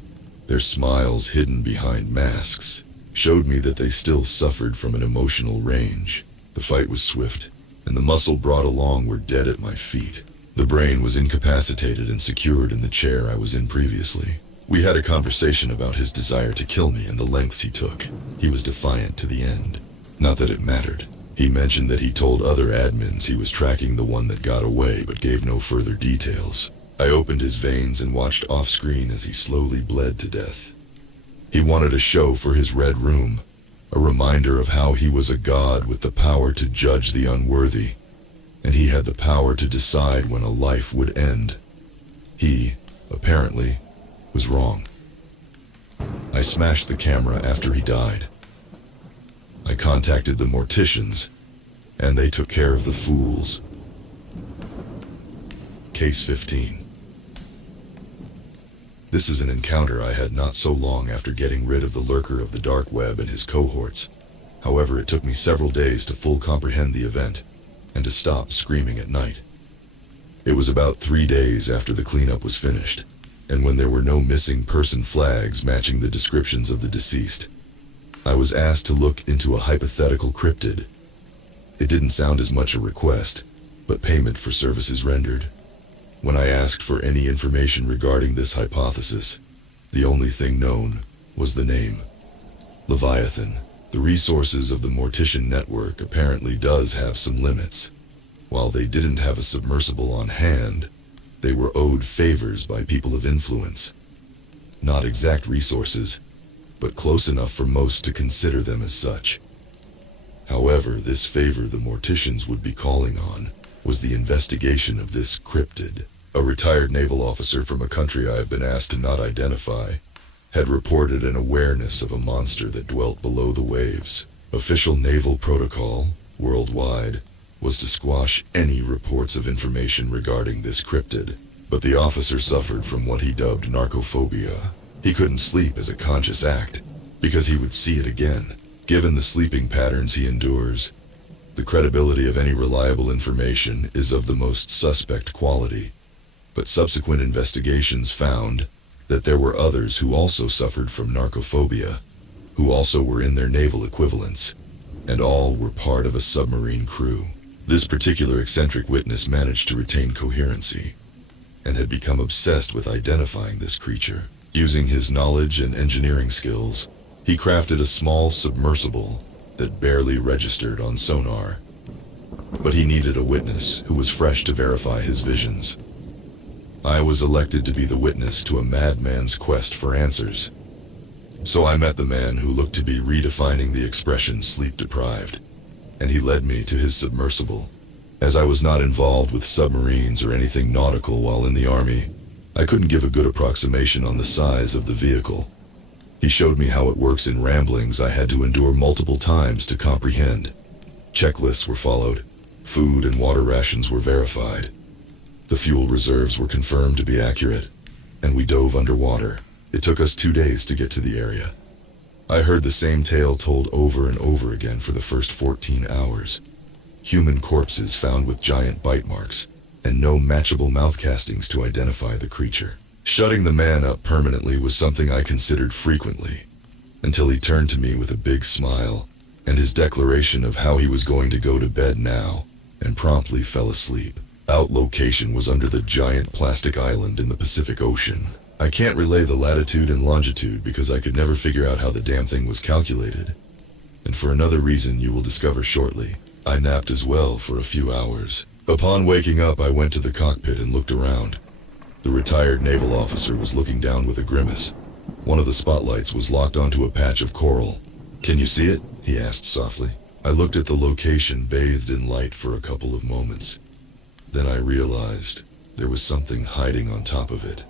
Their smiles hidden behind masks showed me that they still suffered from an emotional range. The fight was swift, and the muscle brought along were dead at my feet. The brain was incapacitated and secured in the chair I was in previously. We had a conversation about his desire to kill me and the lengths he took. He was defiant to the end. Not that it mattered. He mentioned that he told other admins he was tracking the one that got away, but gave no further details. I opened his veins and watched off-screen as he slowly bled to death. He wanted a show for his red room, a reminder of how he was a god with the power to judge the unworthy, and he had the power to decide when a life would end. He, apparently, was wrong. I smashed the camera after he died. I contacted the morticians, and they took care of the fools. Case 15. This is an encounter I had not so long after getting rid of the lurker of the dark web and his cohorts. However, it took me several days to full comprehend the event, and to stop screaming at night. It was about 3 days after the cleanup was finished, and when there were no missing person flags matching the descriptions of the deceased, I was asked to look into a hypothetical cryptid. It didn't sound as much a request, but payment for services rendered. When I asked for any information regarding this hypothesis, the only thing known was the name. Leviathan. The resources of the Mortician Network apparently does have some limits. While they didn't have a submersible on hand, they were owed favors by people of influence. Not exact resources, but close enough for most to consider them as such. However, this favor the Morticians would be calling on was the investigation of this cryptid. A retired naval officer from a country I have been asked to not identify had reported an awareness of a monster that dwelt below the waves. Official naval protocol, worldwide, was to squash any reports of information regarding this cryptid, but the officer suffered from what he dubbed narcophobia. He couldn't sleep as a conscious act, because he would see it again. Given the sleeping patterns he endures, the credibility of any reliable information is of the most suspect quality. But subsequent investigations found that there were others who also suffered from narcophobia, who also were in their naval equivalents, and all were part of a submarine crew. This particular eccentric witness managed to retain coherency, and had become obsessed with identifying this creature. Using his knowledge and engineering skills, he crafted a small submersible that barely registered on sonar. But he needed a witness who was fresh to verify his visions. I was elected to be the witness to a madman's quest for answers. So I met the man who looked to be redefining the expression sleep-deprived, and he led me to his submersible. As I was not involved with submarines or anything nautical while in the Army, I couldn't give a good approximation on the size of the vehicle. He showed me how it works in ramblings I had to endure multiple times to comprehend. Checklists were followed. Food and water rations were verified. The fuel reserves were confirmed to be accurate, and we dove underwater. It took us 2 days to get to the area. I heard the same tale told over and over again for the first 14 hours. Human corpses found with giant bite marks, and no matchable mouth castings to identify the creature. Shutting the man up permanently was something I considered frequently, until he turned to me with a big smile, and his declaration of how he was going to go to bed now, and promptly fell asleep. Out location was under the giant plastic island in the Pacific Ocean. I can't relay the latitude and longitude because I could never figure out how the damn thing was calculated. And for another reason you will discover shortly, I napped as well for a few hours. Upon waking up, I went to the cockpit and looked around. The retired naval officer was looking down with a grimace. One of the spotlights was locked onto a patch of coral. "Can you see it?" he asked softly. I looked at the location bathed in light for a couple of moments. Then I realized there was something hiding on top of it.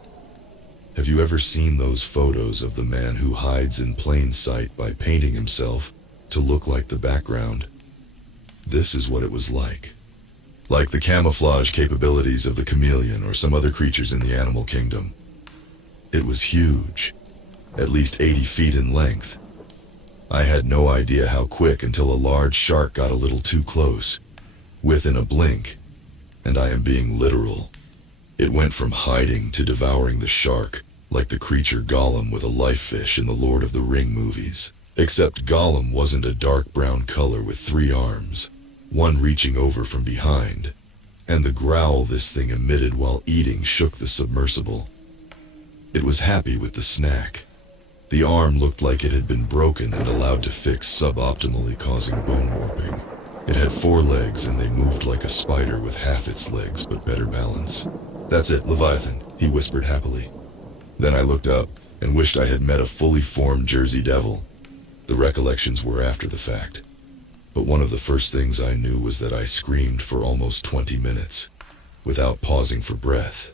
Have you ever seen those photos of the man who hides in plain sight by painting himself to look like the background? This is what it was like. Like the camouflage capabilities of the chameleon or some other creatures in the animal kingdom. It was huge, at least 80 feet in length. I had no idea how quick until a large shark got a little too close. Within a blink, and I am being literal, it went from hiding to devouring the shark, like the creature Gollum with a life fish in the Lord of the Ring movies. Except Gollum wasn't a dark brown color with 3 arms, one reaching over from behind, and the growl this thing emitted while eating shook the submersible. It was happy with the snack. The arm looked like it had been broken and allowed to fix suboptimally, causing bone warping. It had 4 legs and they moved like a spider with half its legs but better balance. "That's it, Leviathan," he whispered happily. Then I looked up and wished I had met a fully formed Jersey Devil. The recollections were after the fact. But one of the first things I knew was that I screamed for almost 20 minutes, without pausing for breath.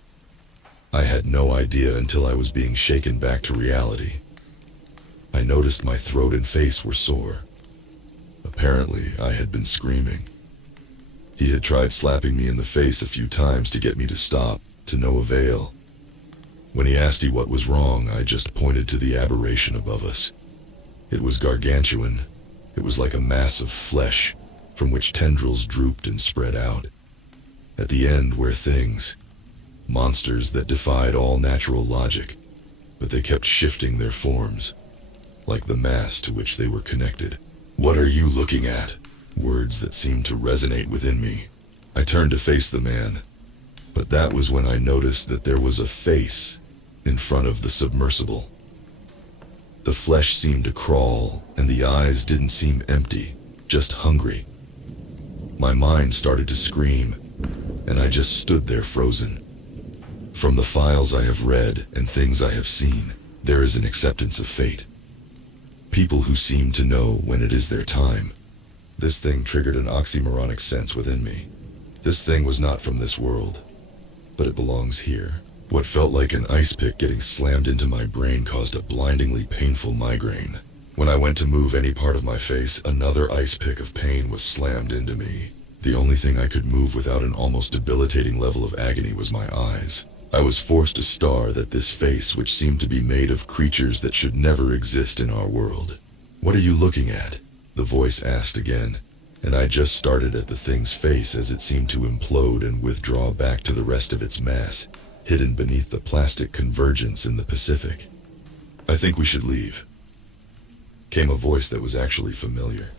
I had no idea until I was being shaken back to reality. I noticed my throat and face were sore. Apparently, I had been screaming. He had tried slapping me in the face a few times to get me to stop, to no avail. When he asked what was wrong, I just pointed to the aberration above us. It was gargantuan. It was like a mass of flesh, from which tendrils drooped and spread out. At the end were things, monsters that defied all natural logic, but they kept shifting their forms, like the mass to which they were connected. "What are you looking at?" Words that seemed to resonate within me. I turned to face the man, but that was when I noticed that there was a face in front of the submersible. The flesh seemed to crawl, and the eyes didn't seem empty, just hungry. My mind started to scream, and I just stood there frozen. From the files I have read and things I have seen, there is an acceptance of fate. People who seem to know when it is their time. This thing triggered an oxymoronic sense within me. This thing was not from this world, but it belongs here. What felt like an ice pick getting slammed into my brain caused a blindingly painful migraine. When I went to move any part of my face, another ice pick of pain was slammed into me. The only thing I could move without an almost debilitating level of agony was my eyes. I was forced to stare at this face, which seemed to be made of creatures that should never exist in our world. "What are you looking at?" the voice asked again, and I just started at the thing's face as it seemed to implode and withdraw back to the rest of its mass, hidden beneath the plastic convergence in the Pacific. "I think we should leave," came a voice that was actually familiar.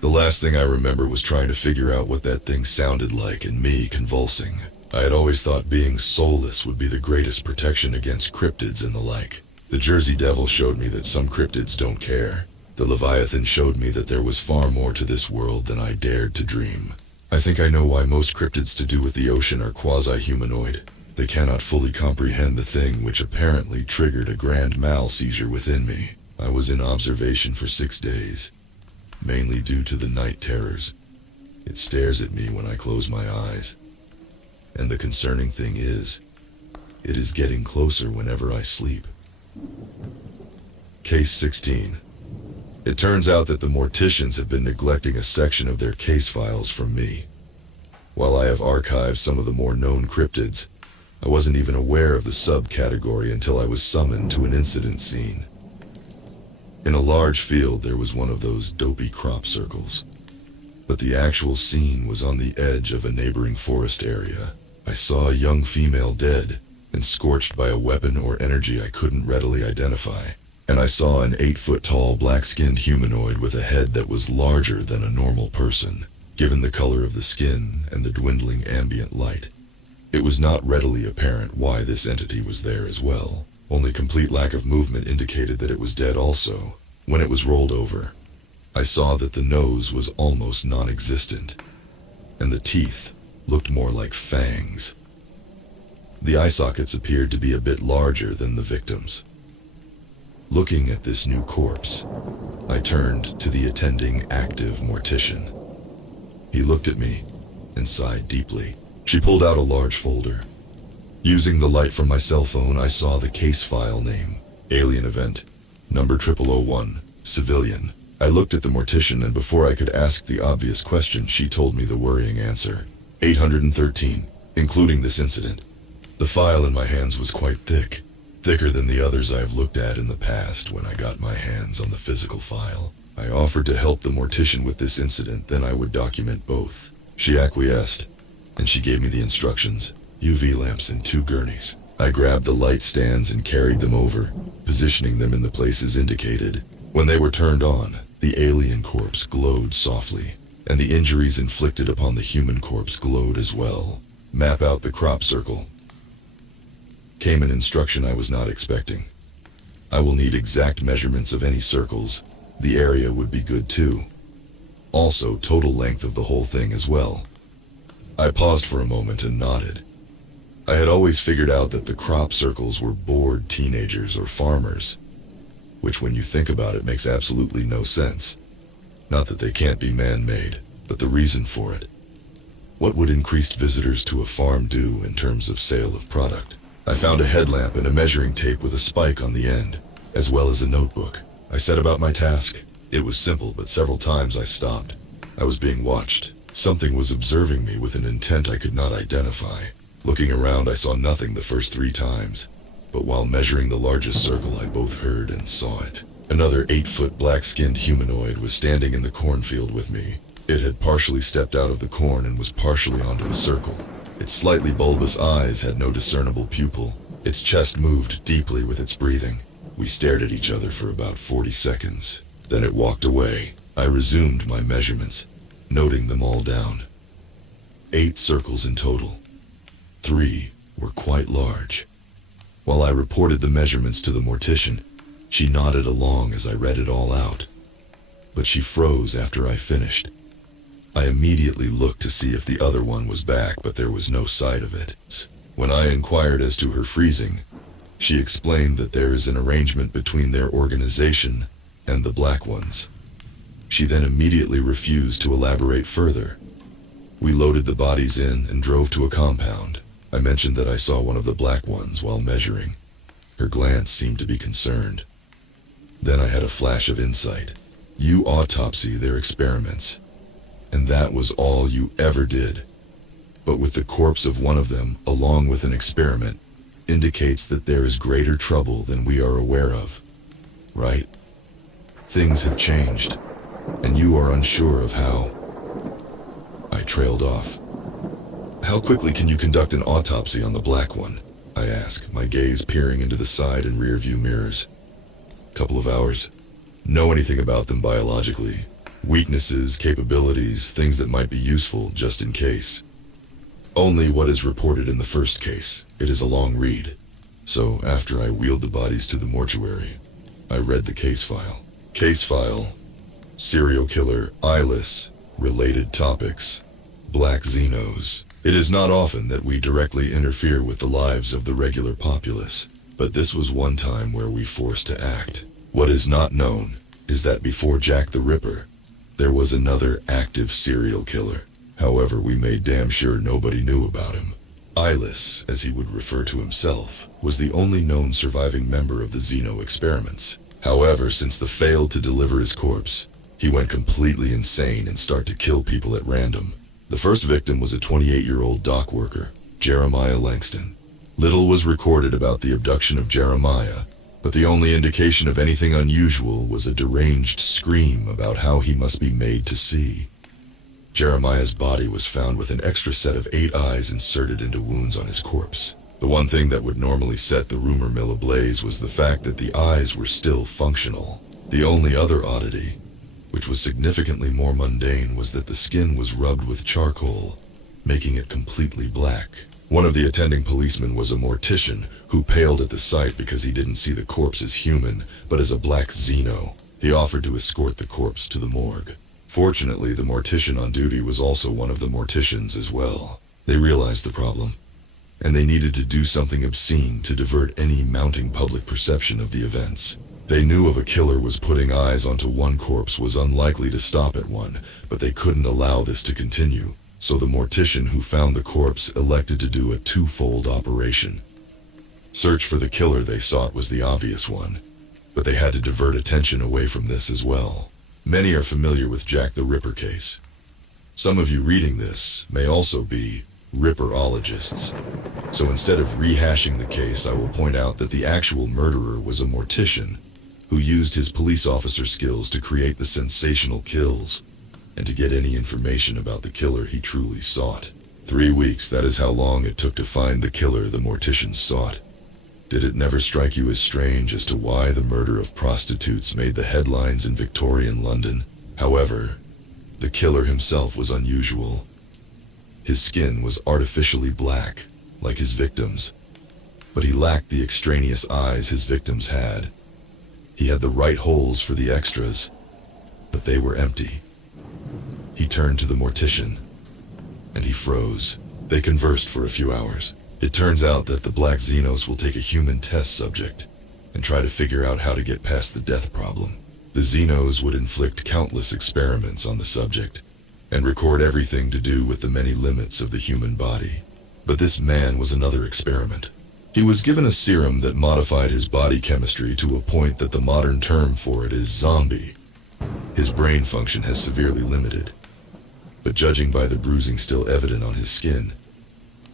The last thing I remember was trying to figure out what that thing sounded like and me convulsing. I had always thought being soulless would be the greatest protection against cryptids and the like. The Jersey Devil showed me that some cryptids don't care. The Leviathan showed me that there was far more to this world than I dared to dream. I think I know why most cryptids to do with the ocean are quasi-humanoid. They cannot fully comprehend the thing which apparently triggered a grand mal seizure within me. I was in observation for 6 days, mainly due to the night terrors. It stares at me when I close my eyes. And the concerning thing is, it is getting closer whenever I sleep. Case 16. It turns out that the morticians have been neglecting a section of their case files from me. While I have archived some of the more known cryptids, I wasn't even aware of the subcategory until I was summoned to an incident scene. In a large field, there was one of those dopey crop circles, but the actual scene was on the edge of a neighboring forest area. I saw a young female dead and scorched by a weapon or energy I couldn't readily identify, and I saw an 8-foot-tall black-skinned humanoid with a head that was larger than a normal person, given the color of the skin and the dwindling ambient light. It was not readily apparent why this entity was there as well. Only complete lack of movement indicated that it was dead also. When it was rolled over, I saw that the nose was almost non-existent, and the teeth looked more like fangs. The eye sockets appeared to be a bit larger than the victim's. Looking at this new corpse, I turned to the attending active mortician. He looked at me and sighed deeply. She pulled out a large folder. Using the light from my cell phone, I saw the case file name, Alien Event, number 0001, Civilian. I looked at the mortician, and before I could ask the obvious question, she told me the worrying answer. 813, including this incident. The file in my hands was quite thick, thicker than the others I've looked at in the past when I got my hands on the physical file. I offered to help the mortician with this incident, then I would document both. She acquiesced, and she gave me the instructions. UV lamps and 2 gurneys. I grabbed the light stands and carried them over, positioning them in the places indicated. When they were turned on, the alien corpse glowed softly, and the injuries inflicted upon the human corpse glowed as well. Map out the crop circle. Came an instruction I was not expecting. I will need exact measurements of any circles. The area would be good too. Also, total length of the whole thing as well. I paused for a moment and nodded. I had always figured out that the crop circles were bored teenagers or farmers, which when you think about it makes absolutely no sense. Not that they can't be man-made, but the reason for it. What would increased visitors to a farm do in terms of sale of product? I found a headlamp and a measuring tape with a spike on the end, as well as a notebook. I set about my task. It was simple, but several times I stopped. I was being watched. Something was observing me with an intent I could not identify. Looking around, I saw nothing the first 3 times, but while measuring the largest circle, I both heard and saw it. Another 8-foot black-skinned humanoid was standing in the cornfield with me. It had partially stepped out of the corn and was partially onto the circle. Its slightly bulbous eyes had no discernible pupil. Its chest moved deeply with its breathing. We stared at each other for about 40 seconds. Then it walked away. I resumed my measurements, noting them all down. 8 circles in total. 3 were quite large. While I reported the measurements to the mortician, she nodded along as I read it all out. But she froze after I finished. I immediately looked to see if the other one was back, but there was no sight of it. When I inquired as to her freezing, she explained that there is an arrangement between their organization and the black ones. She then immediately refused to elaborate further. We loaded the bodies in and drove to a compound. I mentioned that I saw one of the black ones while measuring. Her glance seemed to be concerned. Then I had a flash of insight. You autopsy their experiments, and that was all you ever did. But with the corpse of one of them, along with an experiment, indicates that there is greater trouble than we are aware of. Right? Things have changed, and you are unsure of how. I trailed off. How quickly can you conduct an autopsy on the black one? I asked, my gaze peering into the side and rear view mirrors. Couple of hours. Know anything about them biologically? Weaknesses, capabilities, things that might be useful just in case. Only what is reported in the first case. It is a long read. So after I wheeled the bodies to the mortuary, I read the case file. Case file. Serial killer, eyeless, related topics, black xenos. It is not often that we directly interfere with the lives of the regular populace, but this was one time where we forced to act. What is not known is that before Jack the Ripper, there was another active serial killer. However, we made damn sure nobody knew about him. Eyeless, as he would refer to himself, was the only known surviving member of the Xeno experiments. However, since the failed to deliver his corpse, he went completely insane and started to kill people at random. The first victim was a 28-year-old dock worker, Jeremiah Langston. Little was recorded about the abduction of Jeremiah, but the only indication of anything unusual was a deranged scream about how he must be made to see. Jeremiah's body was found with an extra set of 8 eyes inserted into wounds on his corpse. The one thing that would normally set the rumor mill ablaze was the fact that the eyes were still functional. The only other oddity, which was significantly more mundane, was that the skin was rubbed with charcoal, making it completely black. One of the attending policemen was a mortician who paled at the sight because he didn't see the corpse as human, but as a black xeno. He offered to escort the corpse to the morgue. Fortunately, the mortician on duty was also one of the morticians as well. They realized the problem. and they needed to do something obscene to divert any mounting public perception of the events. They knew if a killer was putting eyes onto one corpse was unlikely to stop at one, but they couldn't allow this to continue, so the mortician who found the corpse elected to do a twofold operation. Search for the killer they sought was the obvious one, but they had to divert attention away from this as well. Many are familiar with Jack the Ripper case. Some of you reading this may also be Ripperologists. So instead of rehashing the case, I will point out that the actual murderer was a mortician who used his police officer skills to create the sensational kills and to get any information about the killer he truly sought. 3 weeks, that is how long it took to find the killer the morticians sought. Did it never strike you as strange as to why the murder of prostitutes made the headlines in Victorian London? However, the killer himself was unusual. His skin was artificially black, like his victims, but he lacked the extraneous eyes his victims had. He had the right holes for the extras, but they were empty. He turned to the mortician, and he froze. They conversed for a few hours. It turns out that the Black Xenos will take a human test subject and try to figure out how to get past the death problem. The Xenos would inflict countless experiments on the subject and record everything to do with the many limits of the human body. But this man was another experiment. He was given a serum that modified his body chemistry to a point that the modern term for it is zombie. His brain function has severely limited, but judging by the bruising still evident on his skin,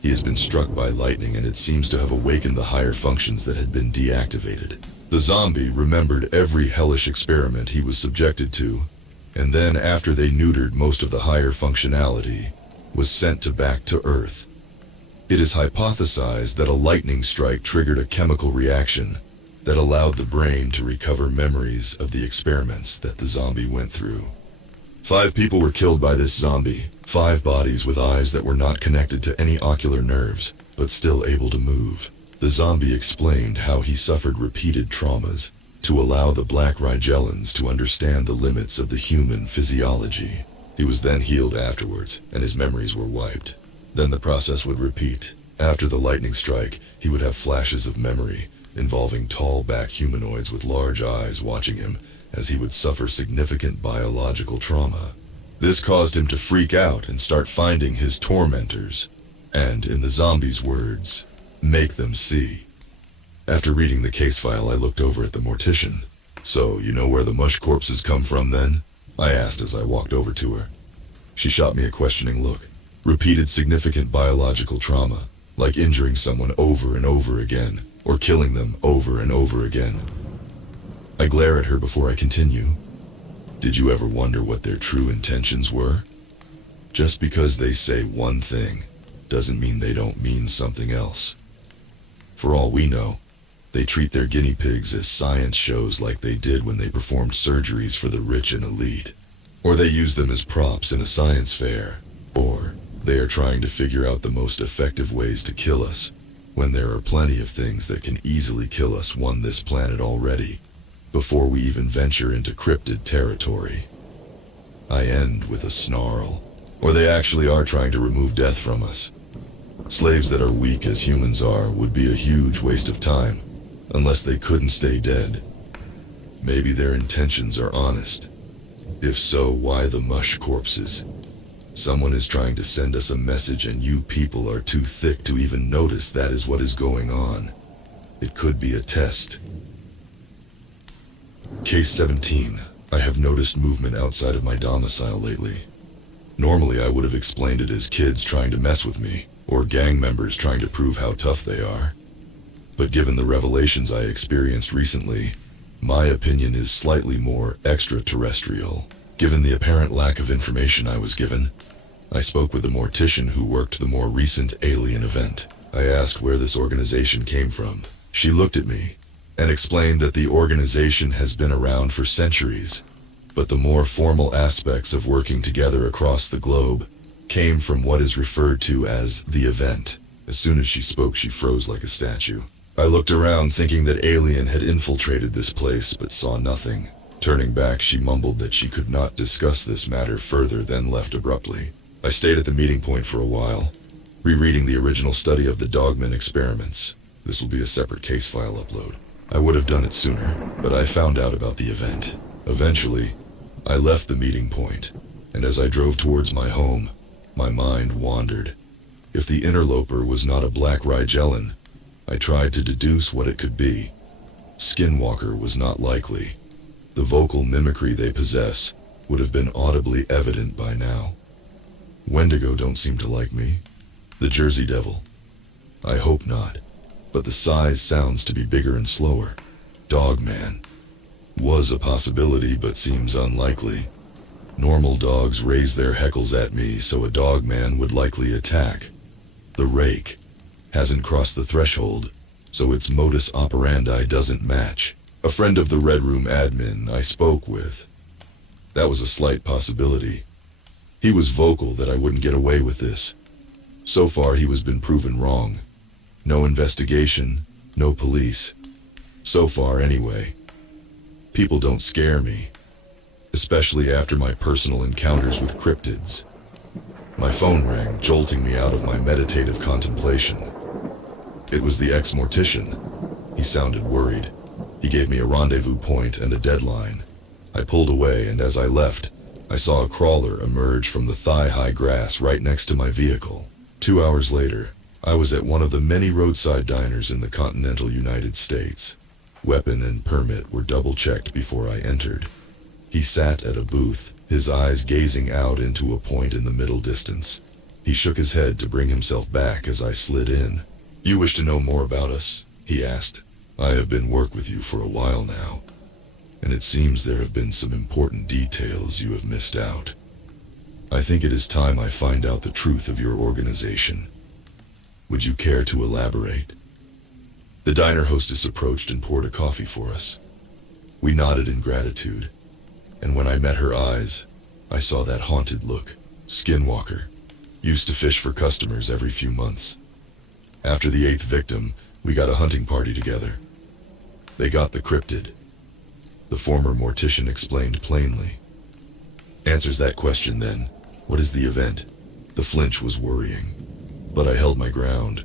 he has been struck by lightning and it seems to have awakened the higher functions that had been deactivated. The zombie remembered every hellish experiment he was subjected to, and then after they neutered most of the higher functionality, was sent back to Earth. It is hypothesized that a lightning strike triggered a chemical reaction that allowed the brain to recover memories of the experiments that the zombie went through. 5 people were killed by this zombie, 5 bodies with eyes that were not connected to any ocular nerves, but still able to move. The zombie explained how he suffered repeated traumas to allow the Black Rigellans to understand the limits of the human physiology. He was then healed afterwards, and his memories were wiped. Then the process would repeat. After the lightning strike, he would have flashes of memory, involving tall back humanoids with large eyes watching him, as he would suffer significant biological trauma. This caused him to freak out and start finding his tormentors, and, in the zombie's words, make them see. After reading the case file, I looked over at the mortician. "So, you know where the mush corpses come from then?" I asked as I walked over to her. She shot me a questioning look. Repeated significant biological trauma, like injuring someone over and over again, or killing them over and over again. I glare at her before I continue. Did you ever wonder what their true intentions were? Just because they say one thing doesn't mean they don't mean something else. For all we know, they treat their guinea pigs as science shows like they did when they performed surgeries for the rich and elite. Or they use them as props in a science fair. Or they are trying to figure out the most effective ways to kill us, when there are plenty of things that can easily kill us on this planet already, before we even venture into cryptid territory. I end with a snarl. Or they actually are trying to remove death from us. Slaves that are weak as humans are would be a huge waste of time, unless they couldn't stay dead. Maybe their intentions are honest. If so, why the mush corpses? Someone is trying to send us a message and you people are too thick to even notice that is what is going on. It could be a test. Case 17. I have noticed movement outside of my domicile lately. Normally I would have explained it as kids trying to mess with me, or gang members trying to prove how tough they are. But given the revelations I experienced recently, my opinion is slightly more extraterrestrial. Given the apparent lack of information I was given, I spoke with the mortician who worked the more recent alien event. I asked where this organization came from. She looked at me and explained that the organization has been around for centuries, but the more formal aspects of working together across the globe came from what is referred to as the event. As soon as she spoke, she froze like a statue. I looked around thinking that alien had infiltrated this place, but saw nothing. Turning back, she mumbled that she could not discuss this matter further, then left abruptly. I stayed at the meeting point for a while, rereading the original study of the Dogman experiments. This will be a separate case file upload. I would have done it sooner, but I found out about the event. Eventually, I left the meeting point, and as I drove towards my home, my mind wandered. If the interloper was not a black Rigellan, I tried to deduce what it could be. Skinwalker was not likely. The vocal mimicry they possess would have been audibly evident by now. Wendigo don't seem to like me. The Jersey Devil. I hope not, but the size sounds to be bigger and slower. Dogman. Was a possibility, but seems unlikely. Normal dogs raise their heckles at me, so a dogman would likely attack. The rake hasn't crossed the threshold, so its modus operandi doesn't match. A friend of the Red Room admin I spoke with. That was a slight possibility. He was vocal that I wouldn't get away with this. So far he was been proven wrong. No investigation, no police. So far anyway. People don't scare me, especially after my personal encounters with cryptids. My phone rang, jolting me out of my meditative contemplation. It was the ex-mortician. He sounded worried. He gave me a rendezvous point and a deadline. I pulled away, and as I left, I saw a crawler emerge from the thigh-high grass right next to my vehicle. 2 hours later, I was at one of the many roadside diners in the continental United States. Weapon and permit were double-checked before I entered. He sat at a booth, his eyes gazing out into a point in the middle distance. He shook his head to bring himself back as I slid in. "You wish to know more about us?" he asked. "I have been working with you for a while now, and it seems there have been some important details you have missed out. I think it is time I find out the truth of your organization. Would you care to elaborate?" The diner hostess approached and poured a coffee for us. We nodded in gratitude, and when I met her eyes, I saw that haunted look. Skinwalker. Used to fish for customers every few months. After the 8th victim, we got a hunting party together. They got the cryptid. The former mortician explained plainly. "Answers that question then. What is the event?" The flinch was worrying, but I held my ground.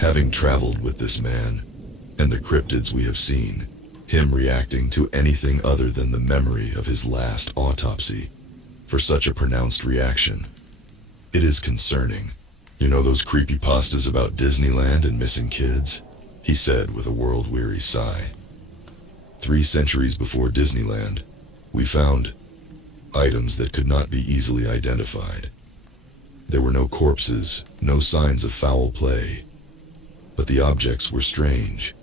Having traveled with this man, and the cryptids we have seen, him reacting to anything other than the memory of his last autopsy, for such a pronounced reaction, it is concerning. "You know those creepypastas about Disneyland and missing kids?" he said with a world-weary sigh. 3 centuries before Disneyland, we found items that could not be easily identified. There were no corpses, no signs of foul play, but the objects were strange.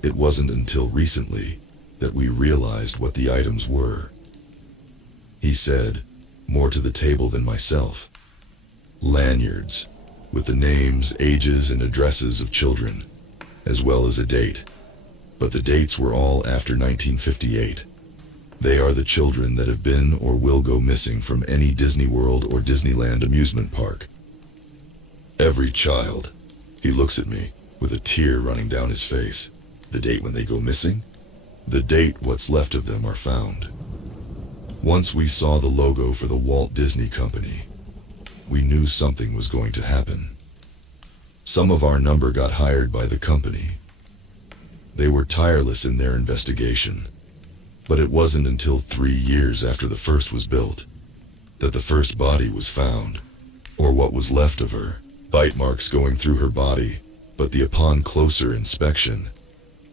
It wasn't until recently that we realized what the items were. He said, more to the table than myself. Lanyards, with the names, ages, and addresses of children, as well as a date. But the dates were all after 1958. They are the children that have been or will go missing from any Disney World or Disneyland amusement park. Every child. He looks at me, with a tear running down his face. The date when they go missing? The date what's left of them are found. Once we saw the logo for the Walt Disney Company, we knew something was going to happen. Some of our number got hired by the company. They were tireless in their investigation, but it wasn't until 3 years after the first was built that the first body was found, or what was left of her. Bite marks going through her body, but upon closer inspection,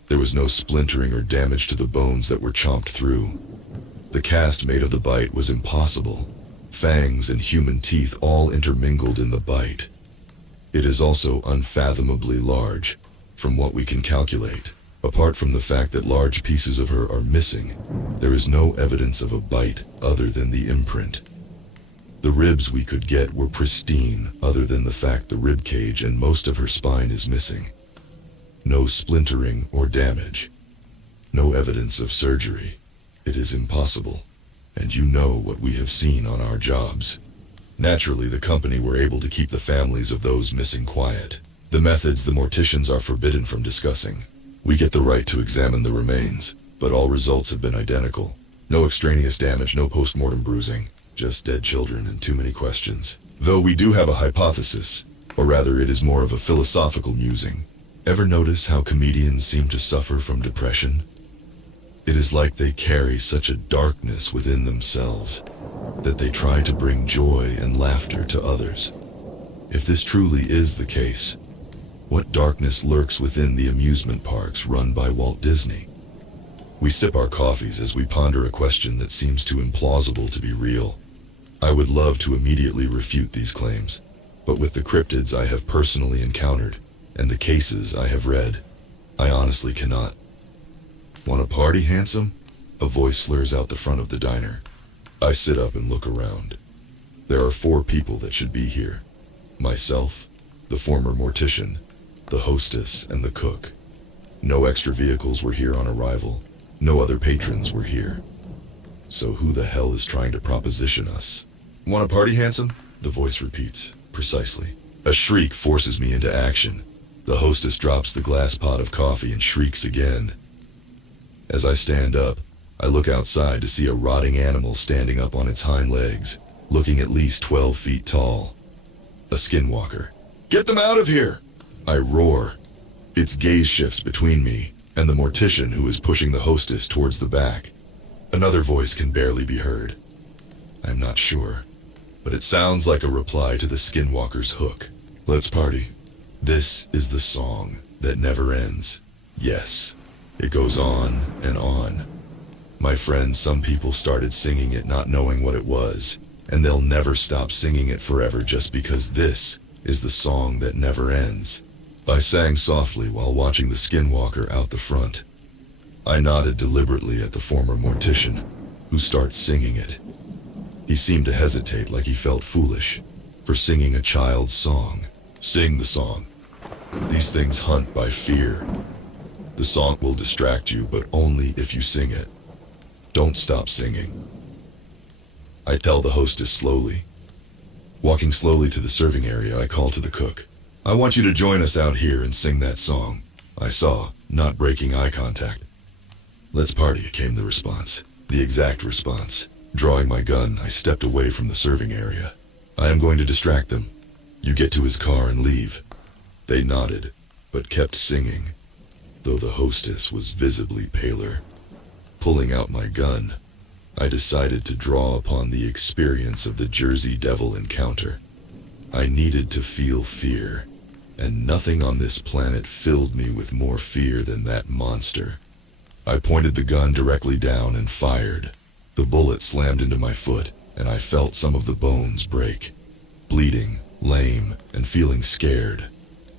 there was no splintering or damage to the bones that were chomped through. The cast made of the bite was impossible. Fangs and human teeth all intermingled in the bite. It is also unfathomably large, from what we can calculate. Apart from the fact that large pieces of her are missing, there is no evidence of a bite other than the imprint. The ribs we could get were pristine, other than the fact the rib cage and most of her spine is missing. No splintering or damage. No evidence of surgery. It is impossible, and you know what we have seen on our jobs. Naturally, the company were able to keep the families of those missing quiet. The methods the morticians are forbidden from discussing. We get the right to examine the remains, but all results have been identical. No extraneous damage, no post-mortem bruising, just dead children and too many questions. Though we do have a hypothesis. Or rather, it is more of a philosophical musing. Ever notice how comedians seem to suffer from depression? It is like they carry such a darkness within themselves that they try to bring joy and laughter to others. If this truly is the case, what darkness lurks within the amusement parks run by Walt Disney? We sip our coffees as we ponder a question that seems too implausible to be real. I would love to immediately refute these claims, but with the cryptids I have personally encountered and the cases I have read, I honestly cannot. Want a party, handsome? A voice slurs out the front of the diner. I sit up and look around. There are 4 people that should be here. Myself, the former mortician, the hostess, and the cook. No extra vehicles were here on arrival. No other patrons were here. So who the hell is trying to proposition us? Want a party, handsome? The voice repeats, precisely. A shriek forces me into action. The hostess drops the glass pot of coffee and shrieks again. As I stand up, I look outside to see a rotting animal standing up on its hind legs, looking at least 12 feet tall. A skinwalker. Get them out of here! I roar. Its gaze shifts between me and the mortician who is pushing the hostess towards the back. Another voice can barely be heard. I'm not sure, but it sounds like a reply to the skinwalker's hook. Let's party. This is the song that never ends. Yes, it goes on and on. My friend, some people started singing it not knowing what it was, and they'll never stop singing it forever just because this is the song that never ends. I sang softly while watching the skinwalker out the front. I nodded deliberately at the former mortician, who starts singing it. He seemed to hesitate like he felt foolish for singing a child's song. Sing the song. These things hunt by fear. The song will distract you, but only if you sing it. Don't stop singing. I tell the hostess slowly. Walking slowly to the serving area, I call to the cook. I want you to join us out here and sing that song. I saw, not breaking eye contact. Let's party, came the response. The exact response. Drawing my gun, I stepped away from the serving area. I am going to distract them. You get to his car and leave. They nodded, but kept singing, though the hostess was visibly paler. Pulling out my gun, I decided to draw upon the experience of the Jersey Devil encounter. I needed to feel fear, and nothing on this planet filled me with more fear than that monster. I pointed the gun directly down and fired. The bullet slammed into my foot, and I felt some of the bones break. Bleeding, lame, and feeling scared.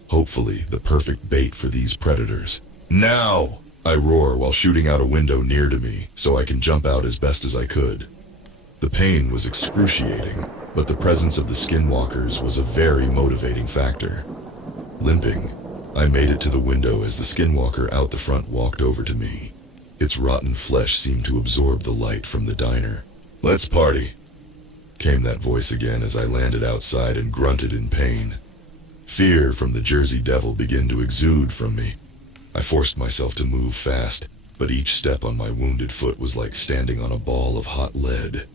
Hopefully, the perfect bait for these predators. Now! I roar while shooting out a window near to me, so I can jump out as best as I could. The pain was excruciating, but the presence of the skinwalkers was a very motivating factor. Limping, I made it to the window as the skinwalker out the front walked over to me. Its rotten flesh seemed to absorb the light from the diner. Let's party, came that voice again as I landed outside and grunted in pain. Fear from the Jersey Devil began to exude from me. I forced myself to move fast, but each step on my wounded foot was like standing on a ball of hot lead.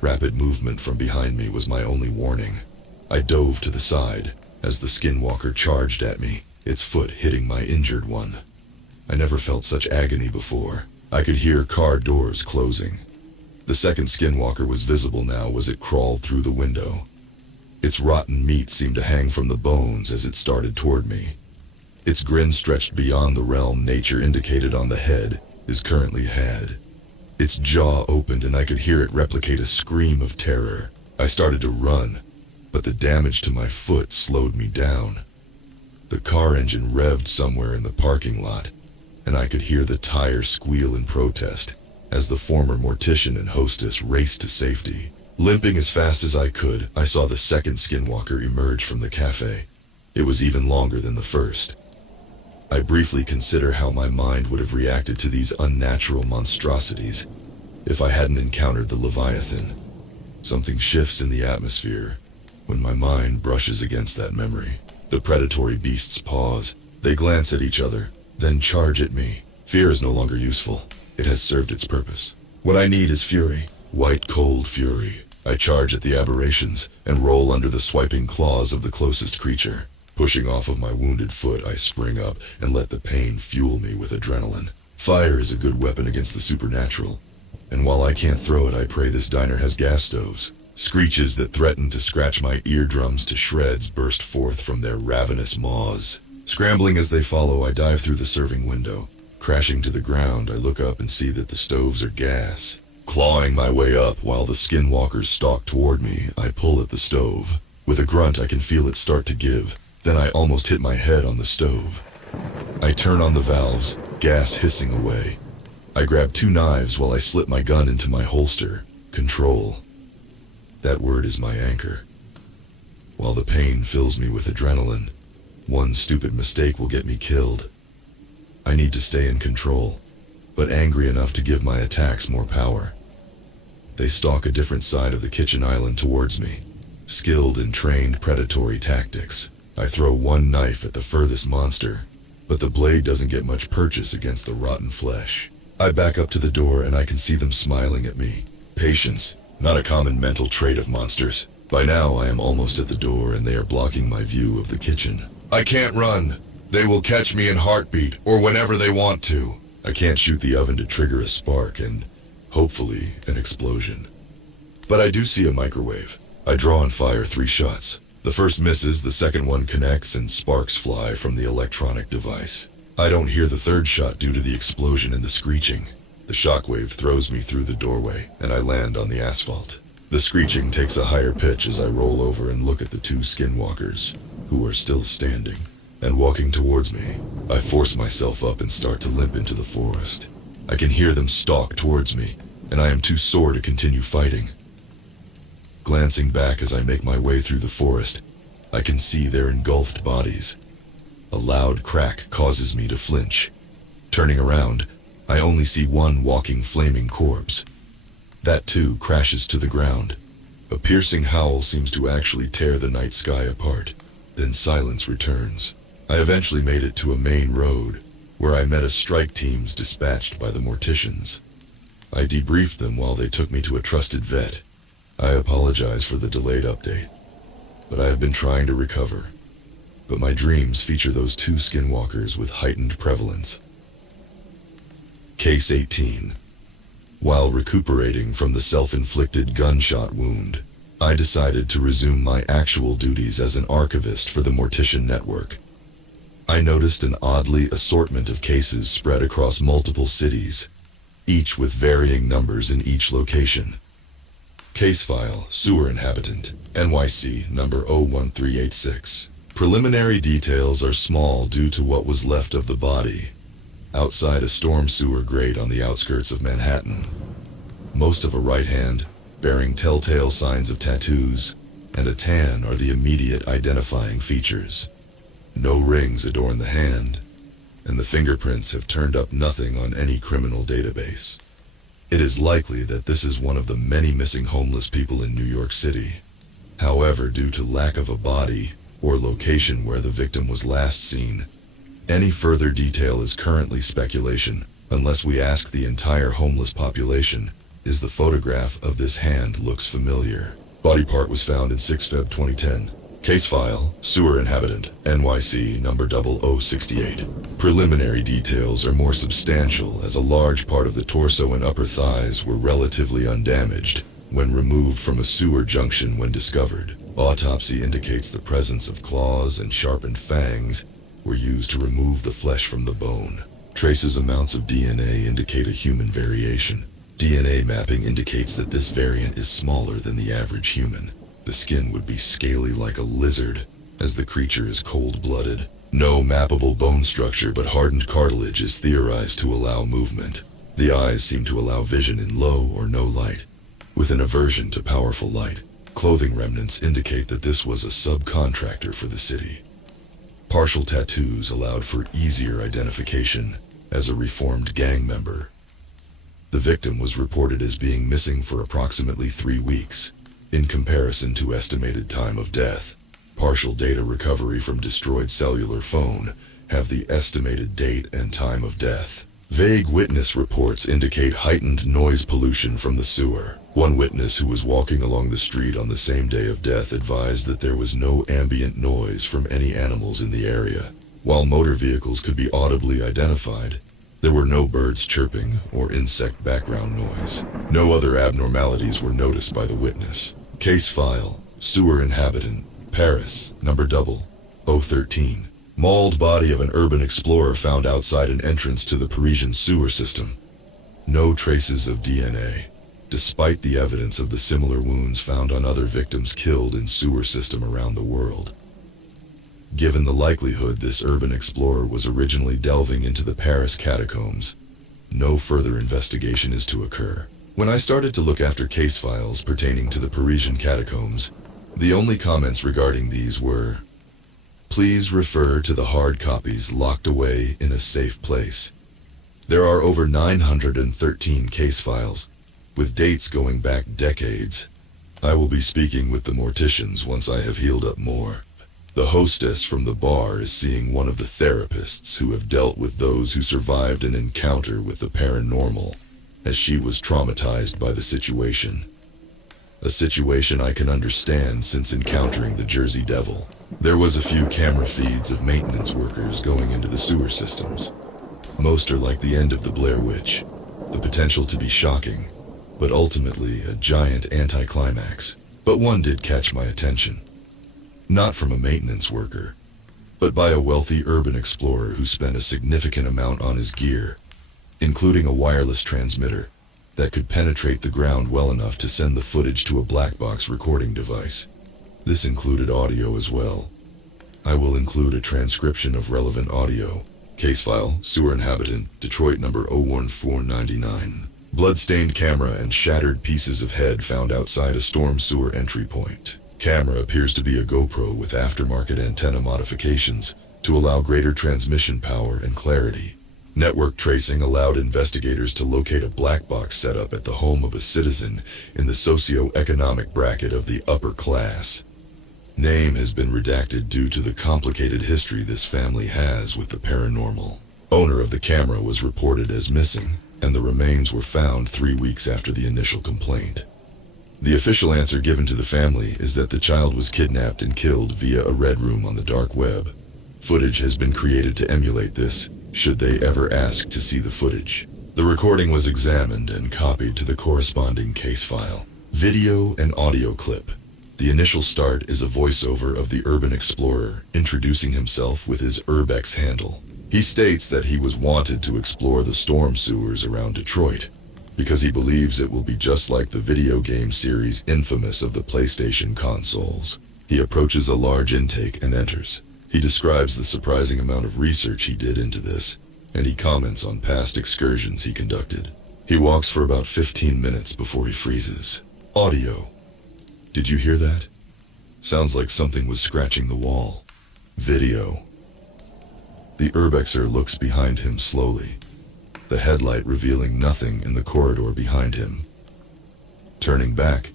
Rapid movement from behind me was my only warning. I dove to the side as the skinwalker charged at me, its foot hitting my injured one. I never felt such agony before. I could hear car doors closing. The second skinwalker was visible now as it crawled through the window. Its rotten meat seemed to hang from the bones as it started toward me. Its grin stretched beyond the realm nature indicated on the head it currently had. Its jaw opened and I could hear it replicate a scream of terror. I started to run, but the damage to my foot slowed me down. The car engine revved somewhere in the parking lot, and I could hear the tire squeal in protest as the former mortician and hostess raced to safety. Limping as fast as I could, I saw the second skinwalker emerge from the cafe. It was even longer than the first. I briefly consider how my mind would have reacted to these unnatural monstrosities if I hadn't encountered the Leviathan. Something shifts in the atmosphere when my mind brushes against that memory. The predatory beasts pause. They glance at each other, then charge at me. Fear is no longer useful. It has served its purpose. What I need is fury. White, cold fury. I charge at the aberrations and roll under the swiping claws of the closest creature. Pushing off of my wounded foot, I spring up and let the pain fuel me with adrenaline. Fire is a good weapon against the supernatural, and while I can't throw it, I pray this diner has gas stoves. Screeches that threaten to scratch my eardrums to shreds burst forth from their ravenous maws. Scrambling as they follow, I dive through the serving window. Crashing to the ground, I look up and see that the stoves are gas. Clawing my way up while the skinwalkers stalk toward me, I pull at the stove. With a grunt, I can feel it start to give. Then I almost hit my head on the stove. I turn on the valves, gas hissing away. I grab 2 knives while I slip my gun into my holster. Control. That word is my anchor. While the pain fills me with adrenaline, one stupid mistake will get me killed. I need to stay in control, but angry enough to give my attacks more power. They stalk a different side of the kitchen island towards me, skilled in trained predatory tactics. I throw 1 knife at the furthest monster, but the blade doesn't get much purchase against the rotten flesh. I back up to the door and I can see them smiling at me. Patience, not a common mental trait of monsters. By now I am almost at the door and they are blocking my view of the kitchen. I can't run. They will catch me in heartbeat or whenever they want to. I can't shoot the oven to trigger a spark and, hopefully, an explosion. But I do see a microwave. I draw and fire 3 shots. The first misses, the second one connects, and sparks fly from the electronic device. I don't hear the third shot due to the explosion and the screeching. The shockwave throws me through the doorway, and I land on the asphalt. The screeching takes a higher pitch as I roll over and look at the 2 skinwalkers, who are still standing and walking towards me. I force myself up and start to limp into the forest. I can hear them stalk towards me, and I am too sore to continue fighting. Glancing back as I make my way through the forest, I can see their engulfed bodies. A loud crack causes me to flinch. Turning around, I only see one walking flaming corpse. That too crashes to the ground. A piercing howl seems to actually tear the night sky apart. Then silence returns. I eventually made it to a main road, where I met a strike teams dispatched by the morticians. I debriefed them while they took me to a trusted vet. I apologize for the delayed update, but I have been trying to recover. But my dreams feature those 2 skinwalkers with heightened prevalence. Case 18. While recuperating from the self-inflicted gunshot wound, I decided to resume my actual duties as an archivist for the Mortician Network. I noticed an oddly assortment of cases spread across multiple cities, each with varying numbers in each location. Case file, sewer inhabitant, NYC number 01386. Preliminary details are small due to what was left of the body, outside a storm sewer grate on the outskirts of Manhattan. Most of a right hand, bearing telltale signs of tattoos, and a tan are the immediate identifying features. No rings adorn the hand, and the fingerprints have turned up nothing on any criminal database. It is likely that this is one of the many missing homeless people in New York City. However, due to lack of a body, or location where the victim was last seen, any further detail is currently speculation, unless we ask the entire homeless population, is the photograph of this hand looks familiar. Body part was found in 6 Feb 2010. Case file, sewer inhabitant, NYC number 0068. Preliminary details are more substantial as a large part of the torso and upper thighs were relatively undamaged when removed from a sewer junction when discovered. Autopsy indicates the presence of claws and sharpened fangs were used to remove the flesh from the bone. Traces amounts of DNA indicate a human variation. DNA mapping indicates that this variant is smaller than the average human. The skin would be scaly like a lizard, as the creature is cold-blooded. No mappable bone structure but hardened cartilage is theorized to allow movement. The eyes seem to allow vision in low or no light, with an aversion to powerful light. Clothing remnants indicate that this was a subcontractor for the city. Partial tattoos allowed for easier identification as a reformed gang member. The victim was reported as being missing for approximately 3 weeks, in comparison to estimated time of death. Partial data recovery from destroyed cellular phone have the estimated date and time of death. Vague witness reports indicate heightened noise pollution from the sewer. One witness who was walking along the street on the same day of death advised that there was no ambient noise from any animals in the area. While motor vehicles could be audibly identified, there were no birds chirping or insect background noise. No other abnormalities were noticed by the witness. Case file, sewer inhabitant, Paris, number 0013. Mauled body of an urban explorer found outside an entrance to the Parisian sewer system. No traces of DNA, despite the evidence of the similar wounds found on other victims killed in sewer system around the world. Given the likelihood this urban explorer was originally delving into the Paris catacombs, no further investigation is to occur. When I started to look after case files pertaining to the Parisian catacombs, the only comments regarding these were, "Please refer to the hard copies locked away in a safe place." There are over 913 case files, with dates going back decades. I will be speaking with the morticians once I have healed up more. The hostess from the bar is seeing one of the therapists who have dealt with those who survived an encounter with the paranormal, as she was traumatized by the situation. A situation I can understand since encountering the Jersey Devil. There was a few camera feeds of maintenance workers going into the sewer systems. Most are like the end of the Blair Witch, the potential to be shocking, but ultimately a giant anticlimax. But one did catch my attention. Not from a maintenance worker, but by a wealthy urban explorer who spent a significant amount on his gear, including a wireless transmitter that could penetrate the ground well enough to send the footage to a black box recording device. This included audio as well. I will include a transcription of relevant audio. Case file, sewer inhabitant, Detroit number 01499. Blood-stained camera and shattered pieces of head found outside a storm sewer entry point. Camera appears to be a GoPro with aftermarket antenna modifications to allow greater transmission power and clarity. Network tracing allowed investigators to locate a black box setup at the home of a citizen in the socio-economic bracket of the upper class. Name has been redacted due to the complicated history this family has with the paranormal. Owner of the camera was reported as missing, and the remains were found 3 weeks after the initial complaint. The official answer given to the family is that the child was kidnapped and killed via a red room on the dark web. Footage has been created to emulate this, should they ever ask to see the footage. The recording was examined and copied to the corresponding case file. Video and audio clip. The initial start is a voiceover of the urban explorer introducing himself with his Urbex handle. He states that he was wanted to explore the storm sewers around Detroit, because he believes it will be just like the video game series Infamous of the PlayStation consoles. He approaches a large intake and enters. He describes the surprising amount of research he did into this, and he comments on past excursions he conducted. He walks for about 15 minutes before he freezes. Audio. Did you hear that? Sounds like something was scratching the wall. Video. The Urbexer looks behind him slowly, the headlight revealing nothing in the corridor behind him. Turning back,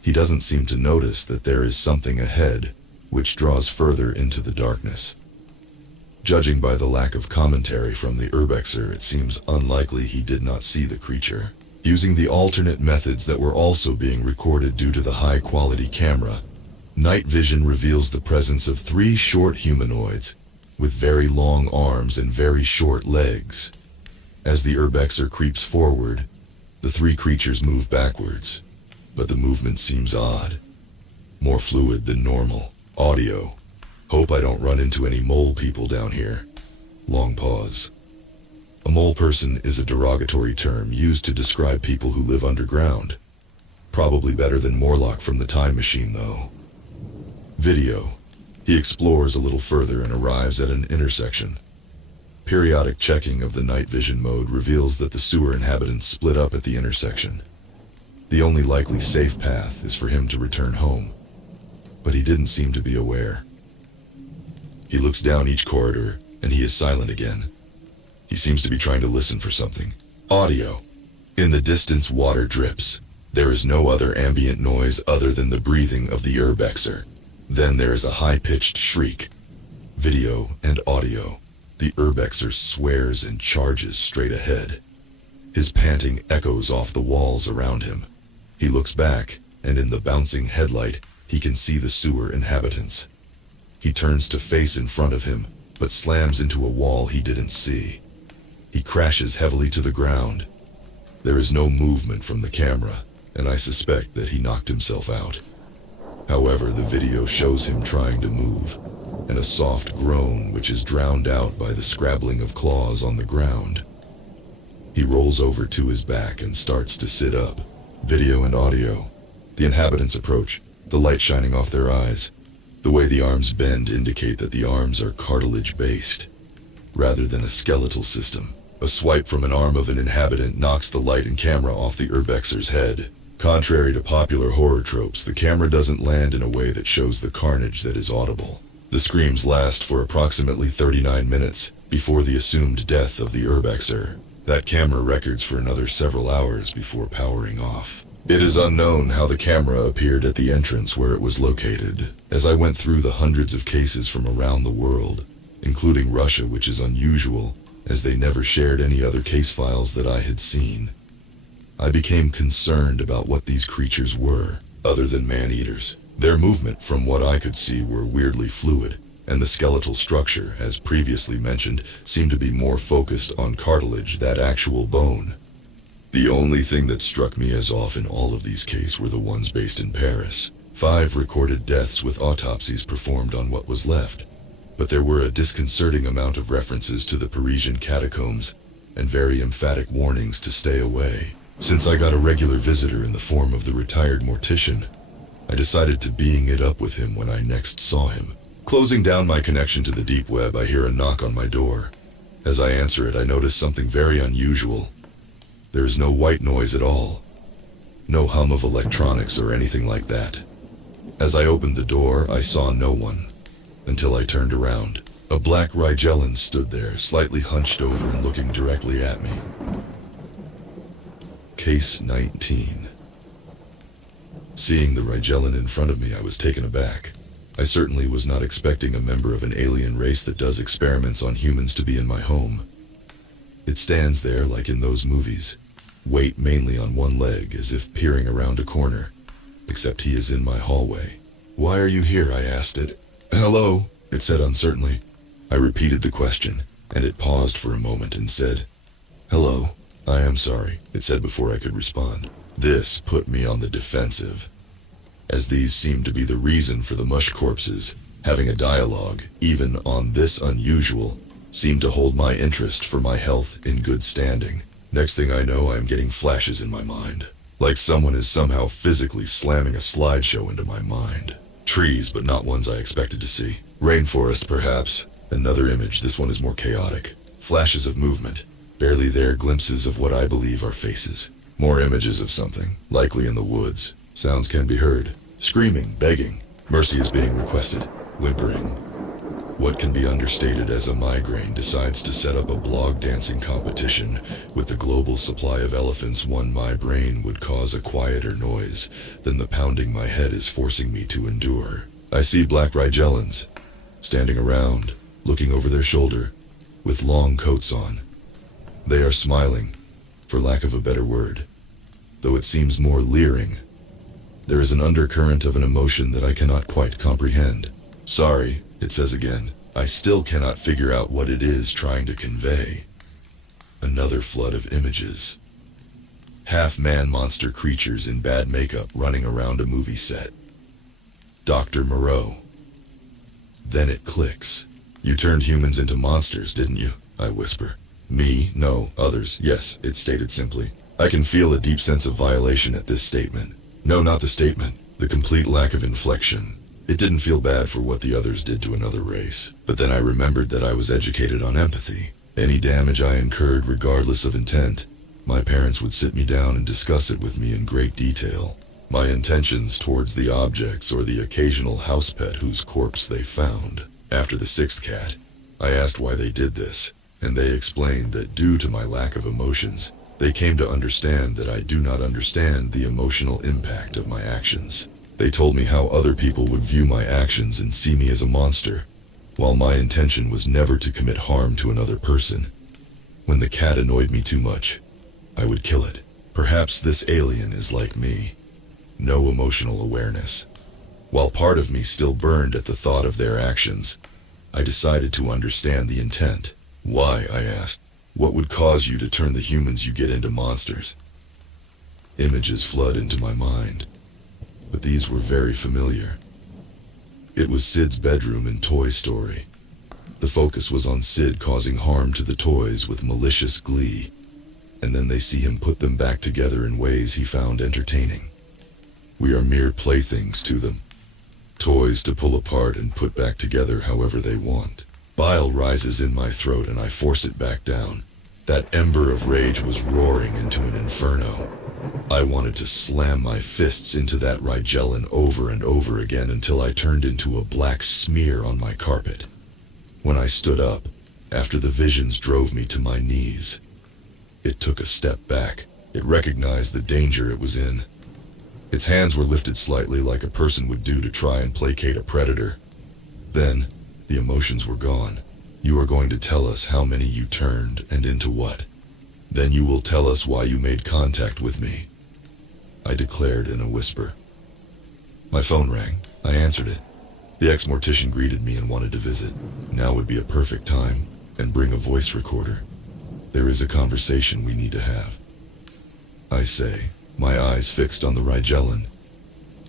he doesn't seem to notice that there is something ahead, which draws further into the darkness. Judging by the lack of commentary from the Urbexer, it seems unlikely he did not see the creature. Using the alternate methods that were also being recorded due to the high-quality camera, night vision reveals the presence of 3 short humanoids with very long arms and very short legs. As the Urbexer creeps forward, the 3 creatures move backwards, but the movement seems odd, more fluid than normal. Audio. Hope I don't run into any mole people down here. Long pause. A mole person is a derogatory term used to describe people who live underground. Probably better than Morlock from the Time Machine, though. Video. He explores a little further and arrives at an intersection. Periodic checking of the night vision mode reveals that the sewer inhabitants split up at the intersection. The only likely safe path is for him to return home, but he didn't seem to be aware. He looks down each corridor, and he is silent again. He seems to be trying to listen for something. Audio. In the distance, water drips. There is no other ambient noise other than the breathing of the Urbexer. Then there is a high-pitched shriek. Video and audio. The Urbexer swears and charges straight ahead. His panting echoes off the walls around him. He looks back, and in the bouncing headlight, he can see the sewer inhabitants. He turns to face in front of him, but slams into a wall he didn't see. He crashes heavily to the ground. There is no movement from the camera, and I suspect that he knocked himself out. However, the video shows him trying to move, and a soft groan which is drowned out by the scrabbling of claws on the ground. He rolls over to his back and starts to sit up. Video and audio. The inhabitants approach, the light shining off their eyes. The way the arms bend indicate that the arms are cartilage-based, rather than a skeletal system. A swipe from an arm of an inhabitant knocks the light and camera off the urbexer's head. Contrary to popular horror tropes, the camera doesn't land in a way that shows the carnage that is audible. The screams last for approximately 39 minutes before the assumed death of the urbexer. That camera records for another several hours before powering off. It is unknown how the camera appeared at the entrance where it was located. As I went through the hundreds of cases from around the world, including Russia, which is unusual, as they never shared any other case files that I had seen, I became concerned about what these creatures were, other than man-eaters. Their movement, from what I could see, were weirdly fluid, and the skeletal structure, as previously mentioned, seemed to be more focused on cartilage than actual bone. The only thing that struck me as off in all of these cases were the ones based in Paris. 5 recorded deaths with autopsies performed on what was left, but there were a disconcerting amount of references to the Parisian catacombs and very emphatic warnings to stay away. Since I got a regular visitor in the form of the retired mortician, I decided to being it up with him when I next saw him. Closing down my connection to the deep web, I hear a knock on my door. As I answer it, I notice something very unusual. There is no white noise at all. No hum of electronics or anything like that. As I opened the door, I saw no one, until I turned around. A black Rigellan stood there, slightly hunched over and looking directly at me. Case 19. Seeing the Rigellan in front of me, I was taken aback. I certainly was not expecting a member of an alien race that does experiments on humans to be in my home. It stands there like in those movies, weight mainly on one leg as if peering around a corner, except he is in my hallway. "Why are you here?" I asked it. "Hello," it said uncertainly. I repeated the question, and it paused for a moment and said, "Hello, I am sorry," it said before I could respond. This put me on the defensive, as these seemed to be the reason for the mush corpses. Having a dialogue, even on this unusual, seemed to hold my interest for my health in good standing. Next thing I know, I am getting flashes in my mind, like someone is somehow physically slamming a slideshow into my mind. Trees, but not ones I expected to see. Rainforest, perhaps. Another image, this one is more chaotic. Flashes of movement, barely there, glimpses of what I believe are faces. More images of something, likely in the woods. Sounds can be heard. Screaming, begging. Mercy is being requested. Whimpering. What can be understated as a migraine decides to set up a blog dancing competition. With the global supply of elephants, my brain would cause a quieter noise than the pounding my head is forcing me to endure. I see black Rigellans, standing around, looking over their shoulder, with long coats on. They are smiling, for lack of a better word, though it seems more leering. There is an undercurrent of an emotion that I cannot quite comprehend. "Sorry," it says again. I still cannot figure out what it is trying to convey. Another flood of images. Half-man monster creatures in bad makeup running around a movie set. Dr. Moreau. Then it clicks. "You turned humans into monsters, didn't you?" I whisper. "Me? No. Others. Yes," it stated simply. I can feel a deep sense of violation at this statement. No, not the statement. The complete lack of inflection. It didn't feel bad for what the others did to another race. But then I remembered that I was educated on empathy. Any damage I incurred, regardless of intent, my parents would sit me down and discuss it with me in great detail. My intentions towards the objects or the occasional house pet whose corpse they found. After the 6th cat, I asked why they did this, and they explained that due to my lack of emotions, they came to understand that I do not understand the emotional impact of my actions. They told me how other people would view my actions and see me as a monster, while my intention was never to commit harm to another person. When the cat annoyed me too much, I would kill it. Perhaps this alien is like me. no emotional awareness. While part of me still burned at the thought of their actions, I decided to understand the intent. Why, I asked. What would cause you to turn the humans you get into monsters? Images flood into my mind, but these were very familiar. It was Sid's bedroom in Toy Story. The focus was on Sid causing harm to the toys with malicious glee, and then they see him put them back together in ways he found entertaining. We are mere playthings to them, toys to pull apart and put back together however they want. Bile rises in my throat and I force it back down. That ember of rage was roaring into an inferno. I wanted to slam my fists into that Rigellin over and over again until I turned into a black smear on my carpet. When I stood up, after the visions drove me to my knees, it took a step back. It recognized the danger it was in. Its hands were lifted slightly like a person would do to try and placate a predator. Then, the emotions were gone. You are going to tell us how many you turned and into what. Then you will tell us why you made contact with me, I declared in a whisper. My phone rang. I answered it. The ex-mortician greeted me and wanted to visit. Now would be a perfect time, and bring a voice recorder. There is a conversation we need to have. I say, my eyes fixed on the Rigellin.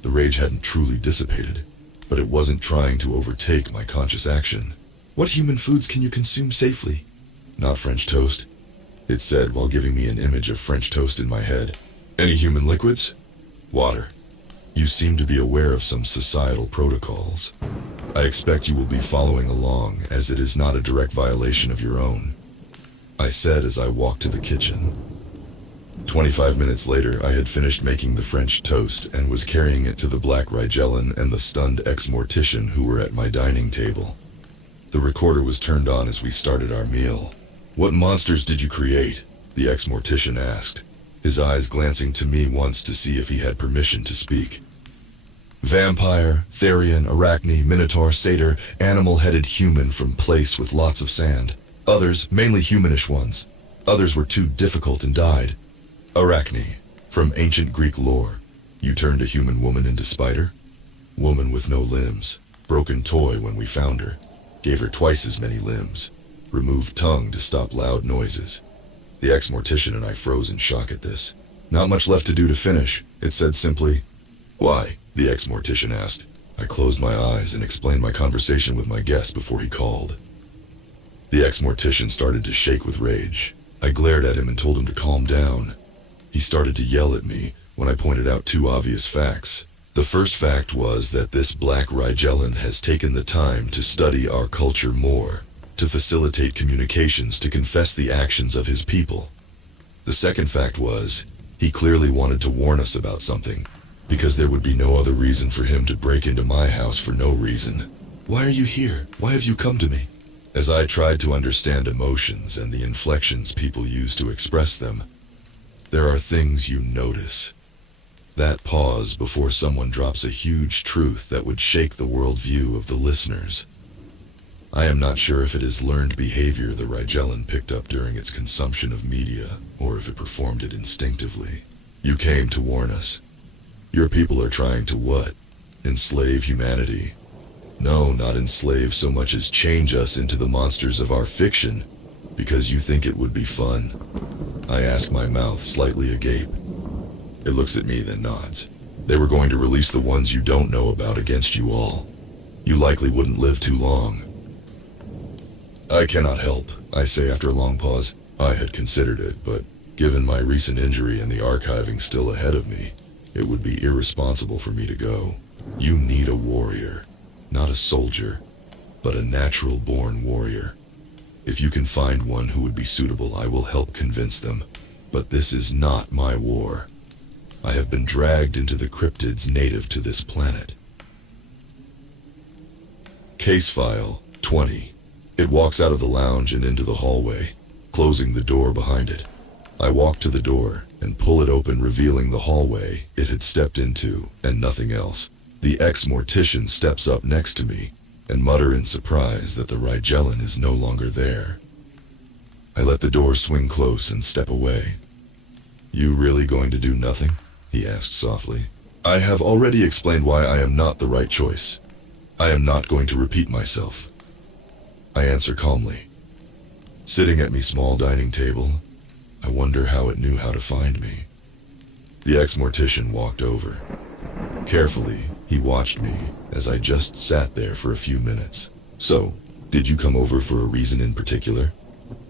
The rage hadn't truly dissipated, but it wasn't trying to overtake my conscious action. What human foods can you consume safely? Not French toast, it said while giving me an image of French toast in my head. Any human liquids? Water. You seem to be aware of some societal protocols. I expect you will be following along, as it is not a direct violation of your own, I said as I walked to the kitchen. 25 minutes later, I had finished making the French toast and was carrying it to the black Rigellin and the stunned ex-mortician who were at my dining table. The recorder was turned on as we started our meal. What monsters did you create? The ex-mortician asked, his eyes glancing to me once to see if he had permission to speak. Vampire, Therian, Arachne, Minotaur, Satyr, animal-headed human from place with lots of sand. Others, mainly humanish ones. Others were too difficult and died. Arachne, from ancient Greek lore. You turned a human woman into spider? Woman with no limbs. Broken toy when we found her. Gave her twice as many limbs. Removed tongue to stop loud noises. The ex-mortician and I froze in shock at this. Not much left to do to finish, it said simply. Why? The ex-mortician asked. I closed my eyes and explained my conversation with my guest before he called. The ex-mortician started to shake with rage. I glared at him and told him to calm down. He started to yell at me when I pointed out two obvious facts. The first fact was that this black Rigellin has taken the time to study our culture more, to facilitate communications to confess the actions of his people. The second fact was, he clearly wanted to warn us about something, because there would be no other reason for him to break into my house for no reason. Why are you here? Why have you come to me? As I tried to understand emotions and the inflections people use to express them, there are things you notice. That pause before someone drops a huge truth that would shake the worldview of the listeners. I am not sure if it is learned behavior the Rigellin picked up during its consumption of media, or if it performed it instinctively. You came to warn us. Your people are trying to what? Enslave humanity? No, not enslave so much as change us into the monsters of our fiction, because you think it would be fun. I ask, my mouth slightly agape. It looks at me, then nods. They were going to release the ones you don't know about against you all. You likely wouldn't live too long. I cannot help, I say after a long pause. I had considered it, but given my recent injury and the archiving still ahead of me, it would be irresponsible for me to go. You need a warrior, not a soldier, but a natural-born warrior. If you can find one who would be suitable, I will help convince them. But this is not my war. I have been dragged into the cryptids native to this planet. Case File 20. It walks out of the lounge and into the hallway, closing the door behind it. I walk to the door and pull it open, revealing the hallway it had stepped into, and nothing else. The ex-mortician steps up next to me and mutter in surprise that the Rigellin is no longer there. I let the door swing close and step away. You really going to do nothing? He asked softly. I have already explained why I am not the right choice. I am not going to repeat myself. I answer calmly. Sitting at me small dining table, I wonder how it knew how to find me. The ex-mortician walked over. Carefully, he watched me as I just sat there for a few minutes. So, did you come over for a reason in particular?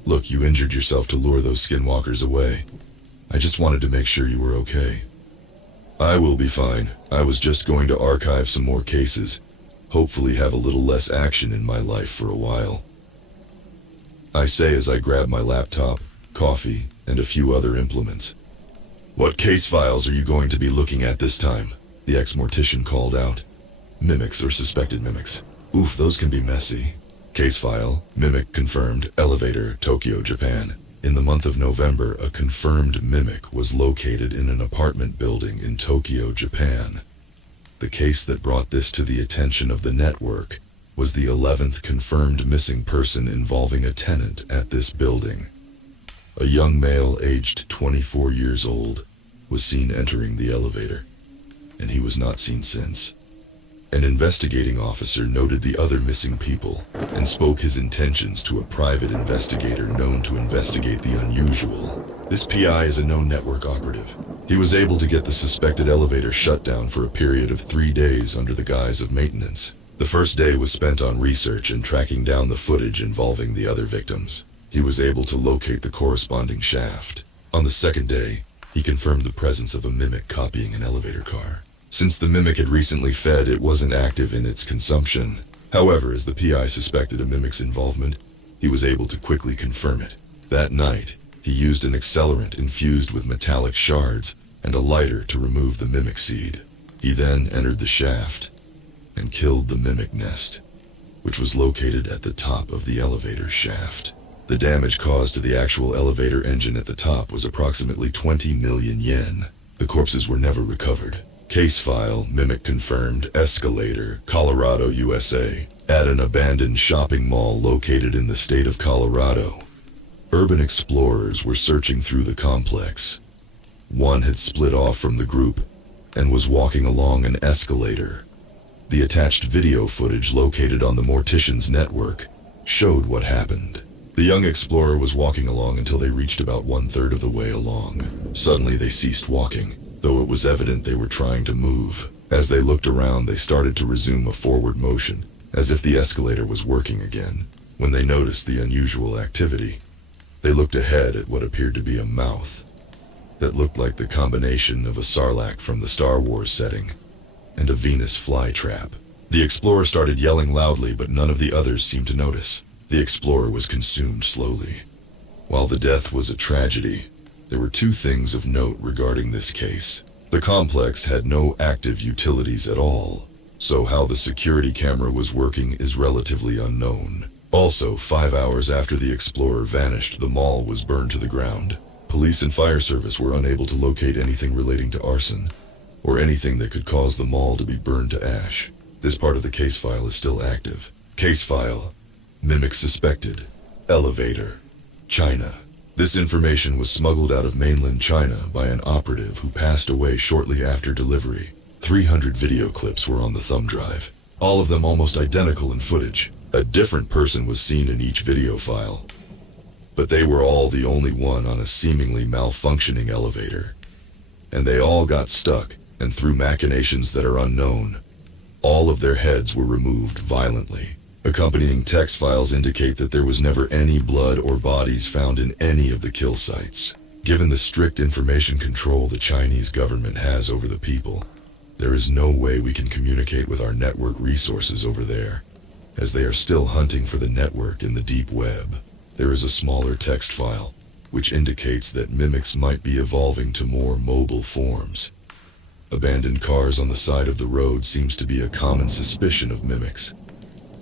Look, you injured yourself to lure those skinwalkers away. I just wanted to make sure you were okay. I will be fine. I was just going to archive some more cases. Hopefully have a little less action in my life for a while. I say as I grab my laptop, coffee, and a few other implements. What case files are you going to be looking at this time? The ex-mortician called out. Mimics or suspected mimics. Oof, those can be messy. Case file, mimic confirmed, elevator, Tokyo, Japan. In the month of November, a confirmed mimic was located in an apartment building in Tokyo, Japan. The case that brought this to the attention of the network was the 11th confirmed missing person involving a tenant at this building. A young male aged 24 years old was seen entering the elevator, and he was not seen since. An investigating officer noted the other missing people and spoke his intentions to a private investigator known to investigate the unusual. This PI is a known network operative. He was able to get the suspected elevator shut down for a period of 3 days under the guise of maintenance. The first day was spent on research and tracking down the footage involving the other victims. He was able to locate the corresponding shaft. On the second day, he confirmed the presence of a mimic copying an elevator car. Since the mimic had recently fed, it wasn't active in its consumption. However, as the PI suspected a mimic's involvement, he was able to quickly confirm it. That night, he used an accelerant infused with metallic shards and a lighter to remove the mimic seed. He then entered the shaft and killed the mimic nest, which was located at the top of the elevator shaft. The damage caused to the actual elevator engine at the top was approximately 20 million yen. The corpses were never recovered. Case file, mimic confirmed, escalator, Colorado, USA, at an abandoned shopping mall located in the state of Colorado. Urban explorers were searching through the complex. One had split off from the group and was walking along an escalator. The attached video footage located on the Mortician's network showed what happened. The young explorer was walking along until they reached about 1/3 of the way along. Suddenly they ceased walking, though it was evident they were trying to move. As they looked around, they started to resume a forward motion, as if the escalator was working again. When they noticed the unusual activity, they looked ahead at what appeared to be a mouth that looked like the combination of a sarlacc from the Star Wars setting and a Venus flytrap. The explorer started yelling loudly, but none of the others seemed to notice. The explorer was consumed slowly. While the death was a tragedy, there were 2 things of note regarding this case. The complex had no active utilities at all, so how the security camera was working is relatively unknown. Also, 5 hours after the explorer vanished, the mall was burned to the ground. Police and fire service were unable to locate anything relating to arson, or anything that could cause the mall to be burned to ash. This part of the case file is still active. Case file, mimic suspected, elevator, China. This information was smuggled out of mainland China by an operative who passed away shortly after delivery. 300 video clips were on the thumb drive, all of them almost identical in footage. A different person was seen in each video file, but they were all the only one on a seemingly malfunctioning elevator. And they all got stuck, and through machinations that are unknown, all of their heads were removed violently. Accompanying text files indicate that there was never any blood or bodies found in any of the kill sites. Given the strict information control the Chinese government has over the people, there is no way we can communicate with our network resources over there, as they are still hunting for the network in the deep web. There is a smaller text file, which indicates that mimics might be evolving to more mobile forms. Abandoned cars on the side of the road seems to be a common suspicion of mimics.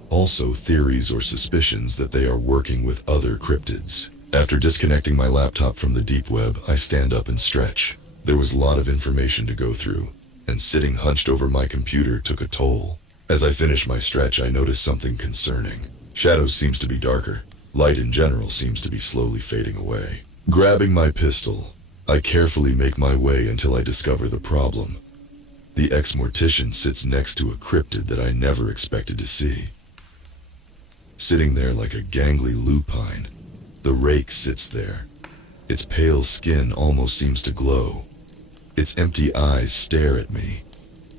Also, theories or suspicions that they are working with other cryptids. After disconnecting my laptop from the deep web, I stand up and stretch. There was a lot of information to go through, and sitting hunched over my computer took a toll. As I finish my stretch, I notice something concerning. Shadows seems to be darker. Light in general seems to be slowly fading away. Grabbing my pistol, I carefully make my way until I discover the problem. The ex-mortician sits next to a cryptid that I never expected to see. Sitting there like a gangly lupine, the rake sits there. Its pale skin almost seems to glow. Its empty eyes stare at me,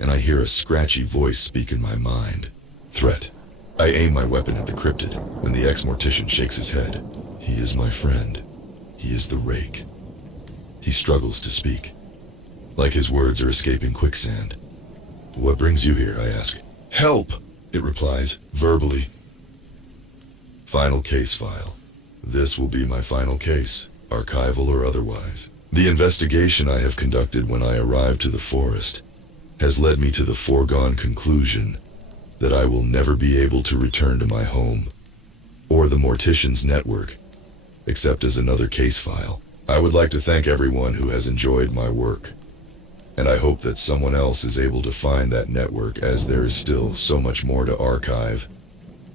and I hear a scratchy voice speak in my mind. Threat. I aim my weapon at the cryptid when the ex-mortician shakes his head. He is my friend. He is the rake. He struggles to speak, like his words are escaping quicksand. What brings you here, I ask. Help, it replies, verbally. Final case file. This will be my final case, archival or otherwise. The investigation I have conducted when I arrived to the forest has led me to the foregone conclusion that I will never be able to return to my home or the Mortician's network, except as another case file. I would like to thank everyone who has enjoyed my work, and I hope that someone else is able to find that network, as there is still so much more to archive,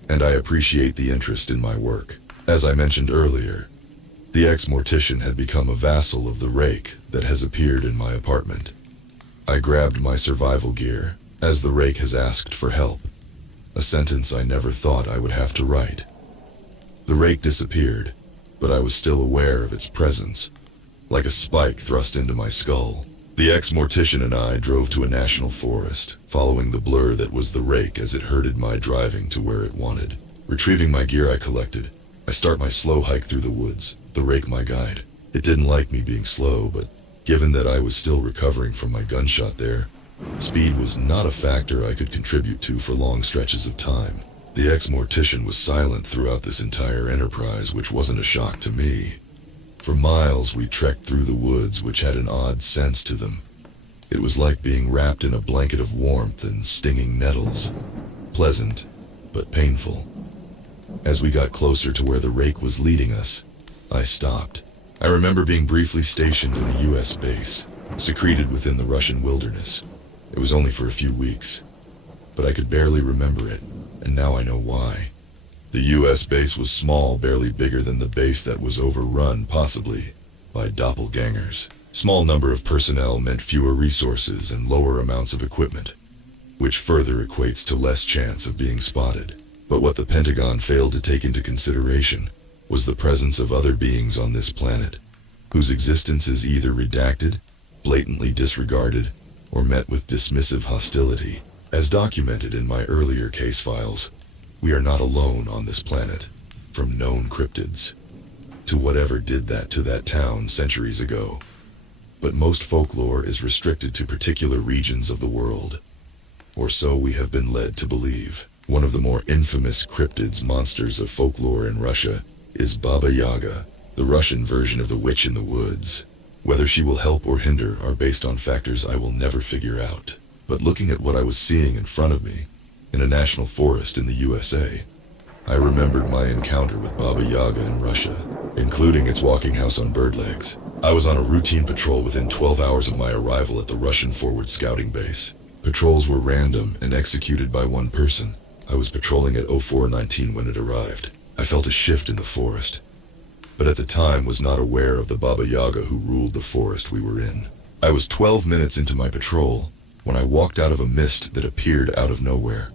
and I appreciate the interest in my work. As I mentioned earlier, the ex-mortician had become a vassal of the rake that has appeared in my apartment. I grabbed my survival gear, as the rake has asked for help, a sentence I never thought I would have to write. The rake disappeared, but I was still aware of its presence, like a spike thrust into my skull. The ex-mortician and I drove to a national forest, following the blur that was the rake as it herded my driving to where it wanted. Retrieving my gear I collected, I start my slow hike through the woods, the rake my guide. It didn't like me being slow, but given that I was still recovering from my gunshot there, speed was not a factor I could contribute to for long stretches of time. The ex-mortician was silent throughout this entire enterprise, which wasn't a shock to me. For miles we trekked through the woods, which had an odd sense to them. It was like being wrapped in a blanket of warmth and stinging nettles. Pleasant, but painful. As we got closer to where the rake was leading us, I stopped. I remember being briefly stationed in a US base, secreted within the Russian wilderness. It was only for a few weeks, but I could barely remember it, and now I know why. The US base was small, barely bigger than the base that was overrun, possibly by doppelgangers. Small number of personnel meant fewer resources and lower amounts of equipment, which further equates to less chance of being spotted. But what the Pentagon failed to take into consideration was the presence of other beings on this planet, whose existence is either redacted, blatantly disregarded, or met with dismissive hostility. As documented in my earlier case files, we are not alone on this planet, from known cryptids to whatever did that to that town centuries ago. But most folklore is restricted to particular regions of the world, or so we have been led to believe. One of the more infamous cryptids monsters of folklore in Russia is Baba Yaga, the Russian version of the witch in the woods. Whether she will help or hinder are based on factors I will never figure out. But looking at what I was seeing in front of me, in a national forest in the USA, I remembered my encounter with Baba Yaga in Russia, including its walking house on bird legs. I was on a routine patrol within 12 hours of my arrival at the Russian forward scouting base. Patrols were random and executed by one person. I was patrolling at 04:19 when it arrived. I felt a shift in the forest, but at the time was not aware of the Baba Yaga who ruled the forest we were in. I was 12 minutes into my patrol when I walked out of a mist that appeared out of nowhere.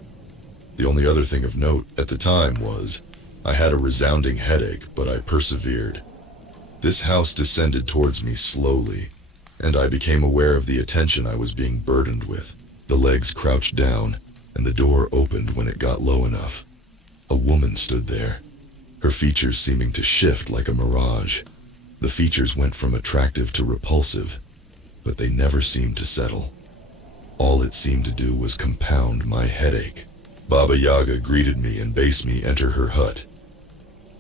The only other thing of note at the time was I had a resounding headache, but I persevered. This house descended towards me slowly, and I became aware of the attention I was being burdened with. The legs crouched down, and the door opened when it got low enough. A woman stood there, her features seeming to shift like a mirage. The features went from attractive to repulsive, but they never seemed to settle. All it seemed to do was compound my headache. Baba Yaga greeted me and bade me enter her hut.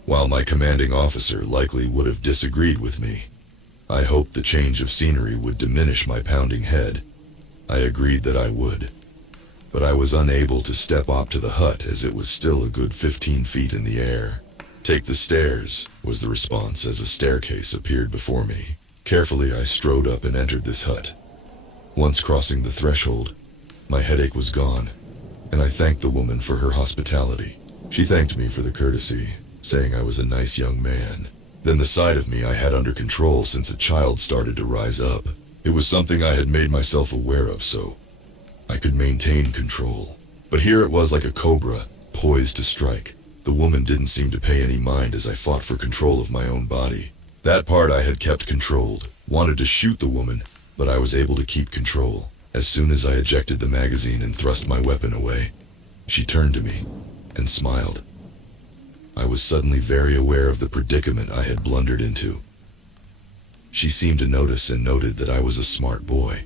While my commanding officer likely would have disagreed with me, I hoped the change of scenery would diminish my pounding head. I agreed that I would, but I was unable to step up to the hut as it was still a good 15 feet in the air. "Take the stairs," was the response as a staircase appeared before me. Carefully I strode up and entered this hut. Once crossing the threshold, my headache was gone, and I thanked the woman for her hospitality. She thanked me for the courtesy, saying I was a nice young man. Then the side of me I had under control since a child started to rise up. It was something I had made myself aware of, so I could maintain control. But here it was like a cobra, poised to strike. The woman didn't seem to pay any mind as I fought for control of my own body. That part I had kept controlled. Wanted to shoot the woman, but I was able to keep control. As soon as I ejected the magazine and thrust my weapon away, she turned to me and smiled. I was suddenly very aware of the predicament I had blundered into. She seemed to notice and noted that I was a smart boy.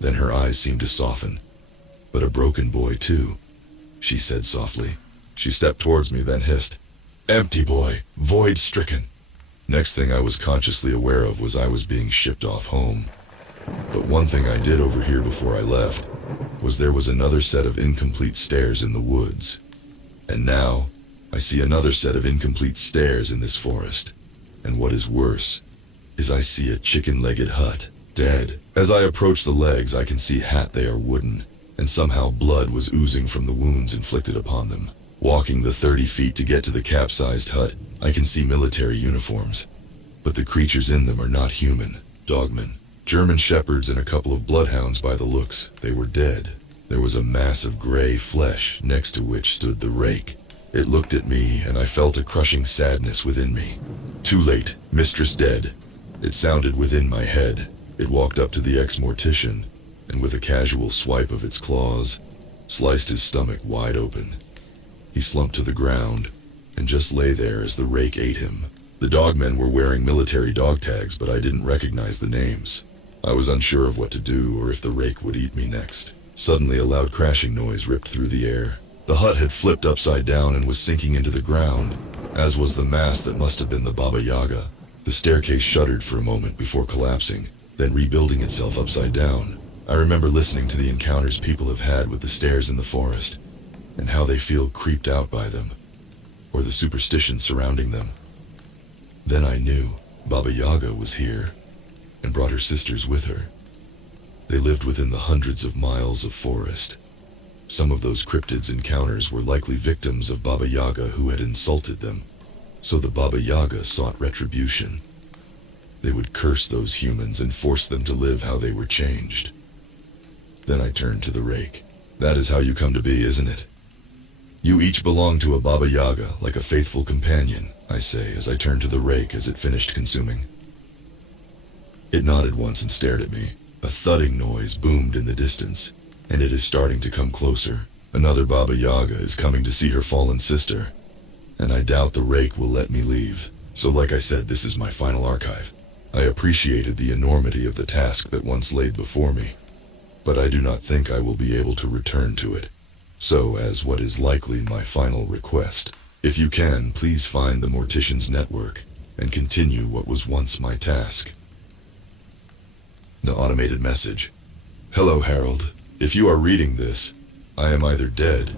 Then her eyes seemed to soften. But a broken boy too, she said softly. She stepped towards me, then hissed, "Empty boy, void-stricken." Next thing I was consciously aware of was I was being shipped off home. But one thing I did overhear before I left was there was another set of incomplete stairs in the woods. And now, I see another set of incomplete stairs in this forest. And what is worse, is I see a chicken-legged hut, dead. As I approach the legs, I can see they are wooden, and somehow blood was oozing from the wounds inflicted upon them. Walking the 30 feet to get to the capsized hut, I can see military uniforms. But the creatures in them are not human, dogmen. German shepherds and a couple of bloodhounds by the looks. They were dead. There was a mass of gray flesh next to which stood the rake. It looked at me, and I felt a crushing sadness within me. Too late, mistress dead. It sounded within my head. It walked up to the ex-mortician, and with a casual swipe of its claws, sliced his stomach wide open. He slumped to the ground, and just lay there as the rake ate him. The dogmen were wearing military dog tags, but I didn't recognize the names. I was unsure of what to do or if the rake would eat me next. Suddenly a loud crashing noise ripped through the air. The hut had flipped upside down and was sinking into the ground, as was the mass that must have been the Baba Yaga. The staircase shuddered for a moment before collapsing, then rebuilding itself upside down. I remember listening to the encounters people have had with the stairs in the forest, and how they feel creeped out by them, or the superstition surrounding them. Then I knew Baba Yaga was here, and brought her sisters with her. They lived within the hundreds of miles of forest. Some of those cryptids' encounters were likely victims of Baba Yaga who had insulted them, so the Baba Yaga sought retribution. They would curse those humans and force them to live how they were changed. Then I turned to the rake. That is how you come to be, isn't it? You each belong to a Baba Yaga, like a faithful companion, I say as I turned to the rake as it finished consuming. It nodded once and stared at me. A thudding noise boomed in the distance, and it is starting to come closer. Another Baba Yaga is coming to see her fallen sister, and I doubt the rake will let me leave. So like I said, this is my final archive. I appreciated the enormity of the task that once laid before me, but I do not think I will be able to return to it. So, as what is likely my final request, if you can, please find the Mortician's network and continue what was once my task. The automated message. Hello, Harold. If you are reading this, I am either dead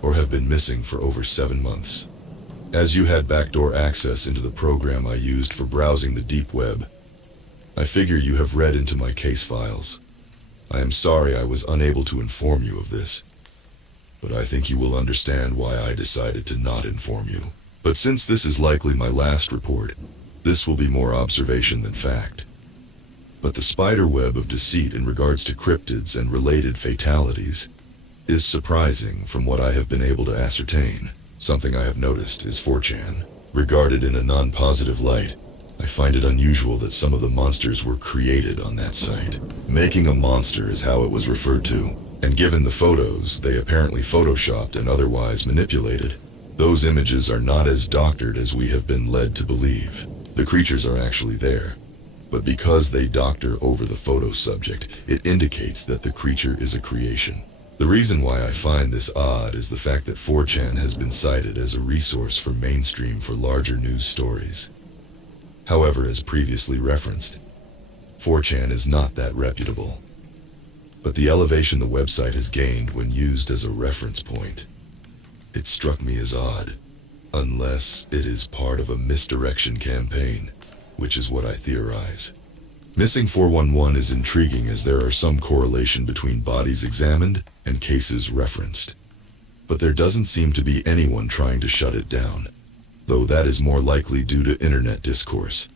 or have been missing for over 7 months. As you had backdoor access into the program I used for browsing the deep web, I figure you have read into my case files. I am sorry I was unable to inform you of this, but I think you will understand why I decided to not inform you. But since this is likely my last report, this will be more observation than fact. But the spider web of deceit in regards to cryptids and related fatalities is surprising from what I have been able to ascertain. Something I have noticed is 4chan. Regarded in a non-positive light, I find it unusual that some of the monsters were created on that site. Making a monster is how it was referred to, and given the photos, they apparently photoshopped and otherwise manipulated. Those images are not as doctored as we have been led to believe. The creatures are actually there, but because they doctor over the photo subject, it indicates that the creature is a creation. The reason why I find this odd is the fact that 4chan has been cited as a resource for mainstream for larger news stories. However, as previously referenced, 4chan is not that reputable. But the elevation the website has gained when used as a reference point, it struck me as odd, unless it is part of a misdirection campaign, which is what I theorize. Missing 411 is intriguing as there are some correlation between bodies examined and cases referenced. But there doesn't seem to be anyone trying to shut it down, though that is more likely due to internet discourse.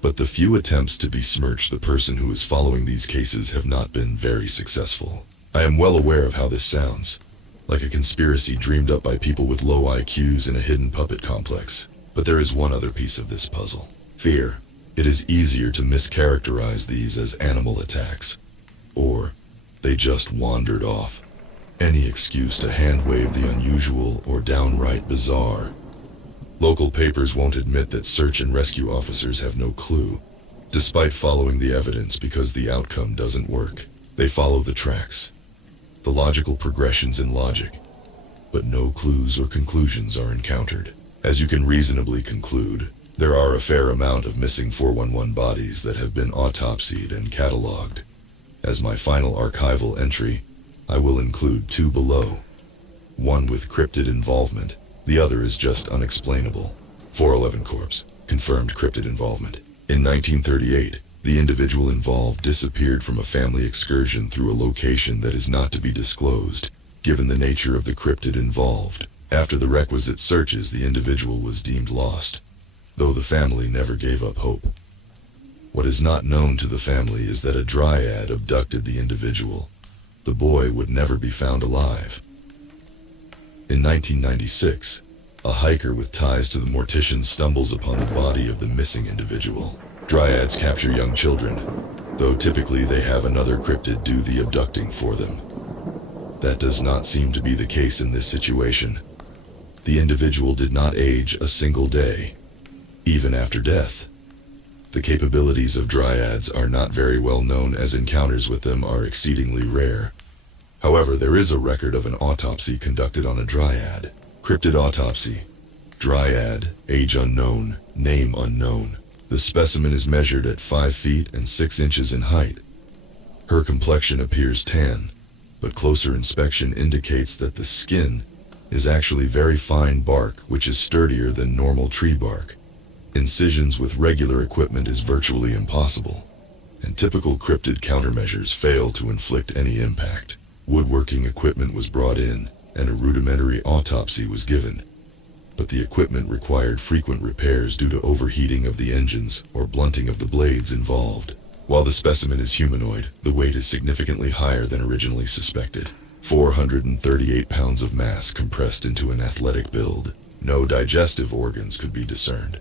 But the few attempts to besmirch the person who is following these cases have not been very successful. I am well aware of how this sounds, like a conspiracy dreamed up by people with low IQs in a hidden puppet complex. But there is one other piece of this puzzle. Fear. It is easier to mischaracterize these as animal attacks, or they just wandered off. Any excuse to hand-wave the unusual or downright bizarre. Local papers won't admit that search and rescue officers have no clue, despite following the evidence because the outcome doesn't work. They follow the tracks, the logical progressions in logic, but no clues or conclusions are encountered. As you can reasonably conclude, there are a fair amount of missing 411 bodies that have been autopsied and catalogued. As my final archival entry, I will include two below. One with cryptid involvement, the other is just unexplainable. 411 corpse, confirmed cryptid involvement. In 1938, the individual involved disappeared from a family excursion through a location that is not to be disclosed, given the nature of the cryptid involved. After the requisite searches, the individual was deemed lost, though the family never gave up hope. What is not known to the family is that a dryad abducted the individual. The boy would never be found alive. In 1996, a hiker with ties to the mortician stumbles upon the body of the missing individual. Dryads capture young children, though typically they have another cryptid do the abducting for them. That does not seem to be the case in this situation. The individual did not age a single day, even after death. The capabilities of dryads are not very well known, as encounters with them are exceedingly rare. However, there is a record of an autopsy conducted on a dryad. Cryptid autopsy. Dryad, age unknown, name unknown. The specimen is measured at 5 feet and 6 inches in height. Her complexion appears tan, but closer inspection indicates that the skin is actually very fine bark, which is sturdier than normal tree bark. Incisions with regular equipment is virtually impossible, and typical cryptid countermeasures fail to inflict any impact. Woodworking equipment was brought in, and a rudimentary autopsy was given, but the equipment required frequent repairs due to overheating of the engines or blunting of the blades involved. While the specimen is humanoid, the weight is significantly higher than originally suspected. 438 pounds of mass compressed into an athletic build. No digestive organs could be discerned,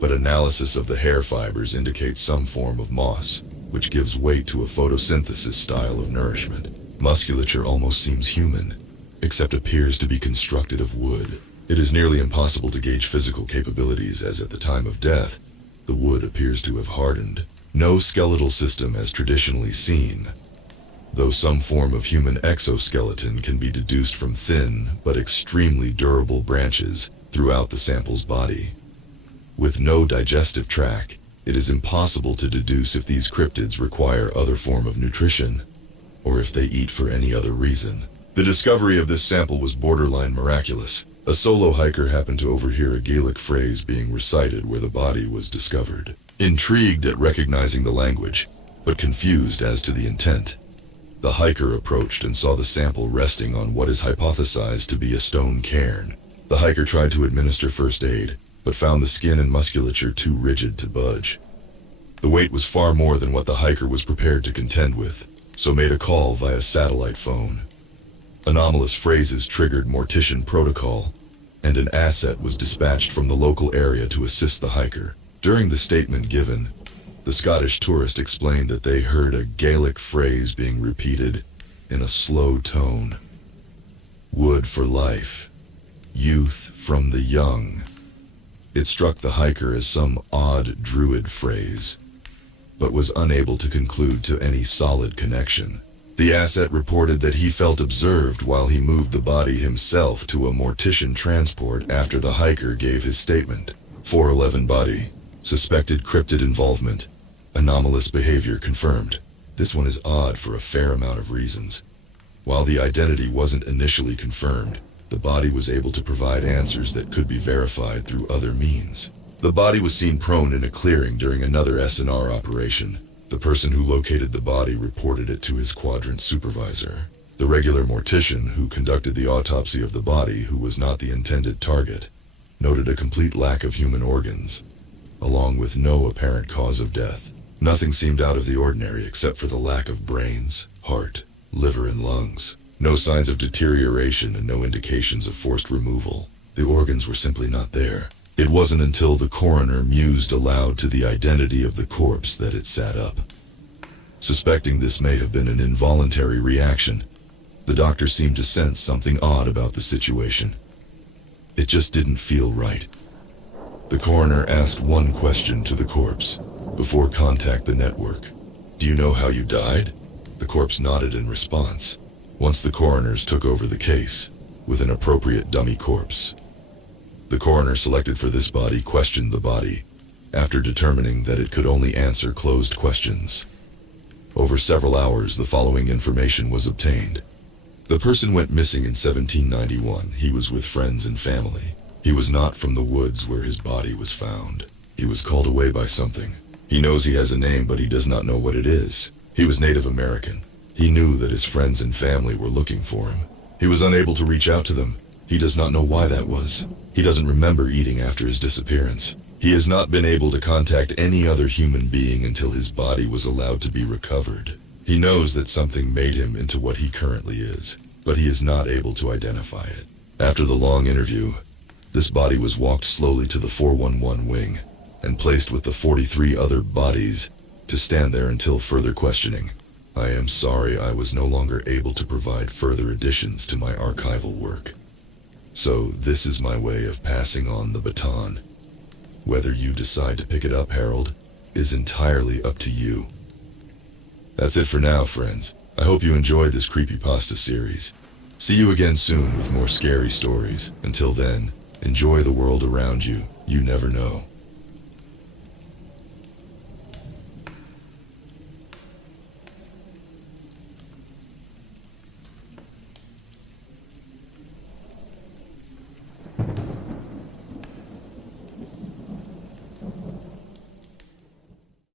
but analysis of the hair fibers indicates some form of moss, which gives weight to a photosynthesis style of nourishment. Musculature almost seems human, except appears to be constructed of wood. It is nearly impossible to gauge physical capabilities, as at the time of death, the wood appears to have hardened. No skeletal system as traditionally seen, though some form of human exoskeleton can be deduced from thin but extremely durable branches throughout the sample's body. With no digestive tract, it is impossible to deduce if these cryptids require other form of nutrition, or if they eat for any other reason. The discovery of this sample was borderline miraculous. A solo hiker happened to overhear a Gaelic phrase being recited where the body was discovered. Intrigued at recognizing the language, but confused as to the intent, the hiker approached and saw the sample resting on what is hypothesized to be a stone cairn. The hiker tried to administer first aid, but found the skin and musculature too rigid to budge. The weight was far more than what the hiker was prepared to contend with, so made a call via satellite phone. Anomalous phrases triggered mortician protocol, and an asset was dispatched from the local area to assist the hiker. During the statement given, the Scottish tourist explained that they heard a Gaelic phrase being repeated in a slow tone. Wood for life. Youth from the young. It struck the hiker as some odd druid phrase, but was unable to conclude to any solid connection. The asset reported that he felt observed while he moved the body himself to a mortician transport after the hiker gave his statement. 411 body. Suspected cryptid involvement. Anomalous behavior confirmed. This one is odd for a fair amount of reasons. While the identity wasn't initially confirmed, the body was able to provide answers that could be verified through other means. The body was seen prone in a clearing during another S&R operation. The person who located the body reported it to his quadrant supervisor. The regular mortician who conducted the autopsy of the body, who was not the intended target, noted a complete lack of human organs, along with no apparent cause of death. Nothing seemed out of the ordinary except for the lack of brains, heart, liver and lungs. No signs of deterioration and no indications of forced removal. The organs were simply not there. It wasn't until the coroner mused aloud to the identity of the corpse that it sat up. Suspecting this may have been an involuntary reaction, the doctor seemed to sense something odd about the situation. It just didn't feel right. The coroner asked one question to the corpse before contact the network. "Do you know how you died?" The corpse nodded in response. Once the coroners took over the case, with an appropriate dummy corpse. The coroner selected for this body questioned the body, after determining that it could only answer closed questions. Over several hours, the following information was obtained. The person went missing in 1791. He was with friends and family. He was not from the woods where his body was found. He was called away by something. He knows he has a name, but he does not know what it is. He was Native American. He knew that his friends and family were looking for him. He was unable to reach out to them. He does not know why that was. He doesn't remember eating after his disappearance. He has not been able to contact any other human being until his body was allowed to be recovered. He knows that something made him into what he currently is, but he is not able to identify it. After the long interview, this body was walked slowly to the 411 wing and placed with the 43 other bodies to stand there until further questioning. I am sorry I was no longer able to provide further additions to my archival work. So this is my way of passing on the baton. Whether you decide to pick it up, Harold, is entirely up to you. That's it for now, friends. I hope you enjoyed this Creepypasta series. See you again soon with more scary stories. Until then, enjoy the world around you. You never know.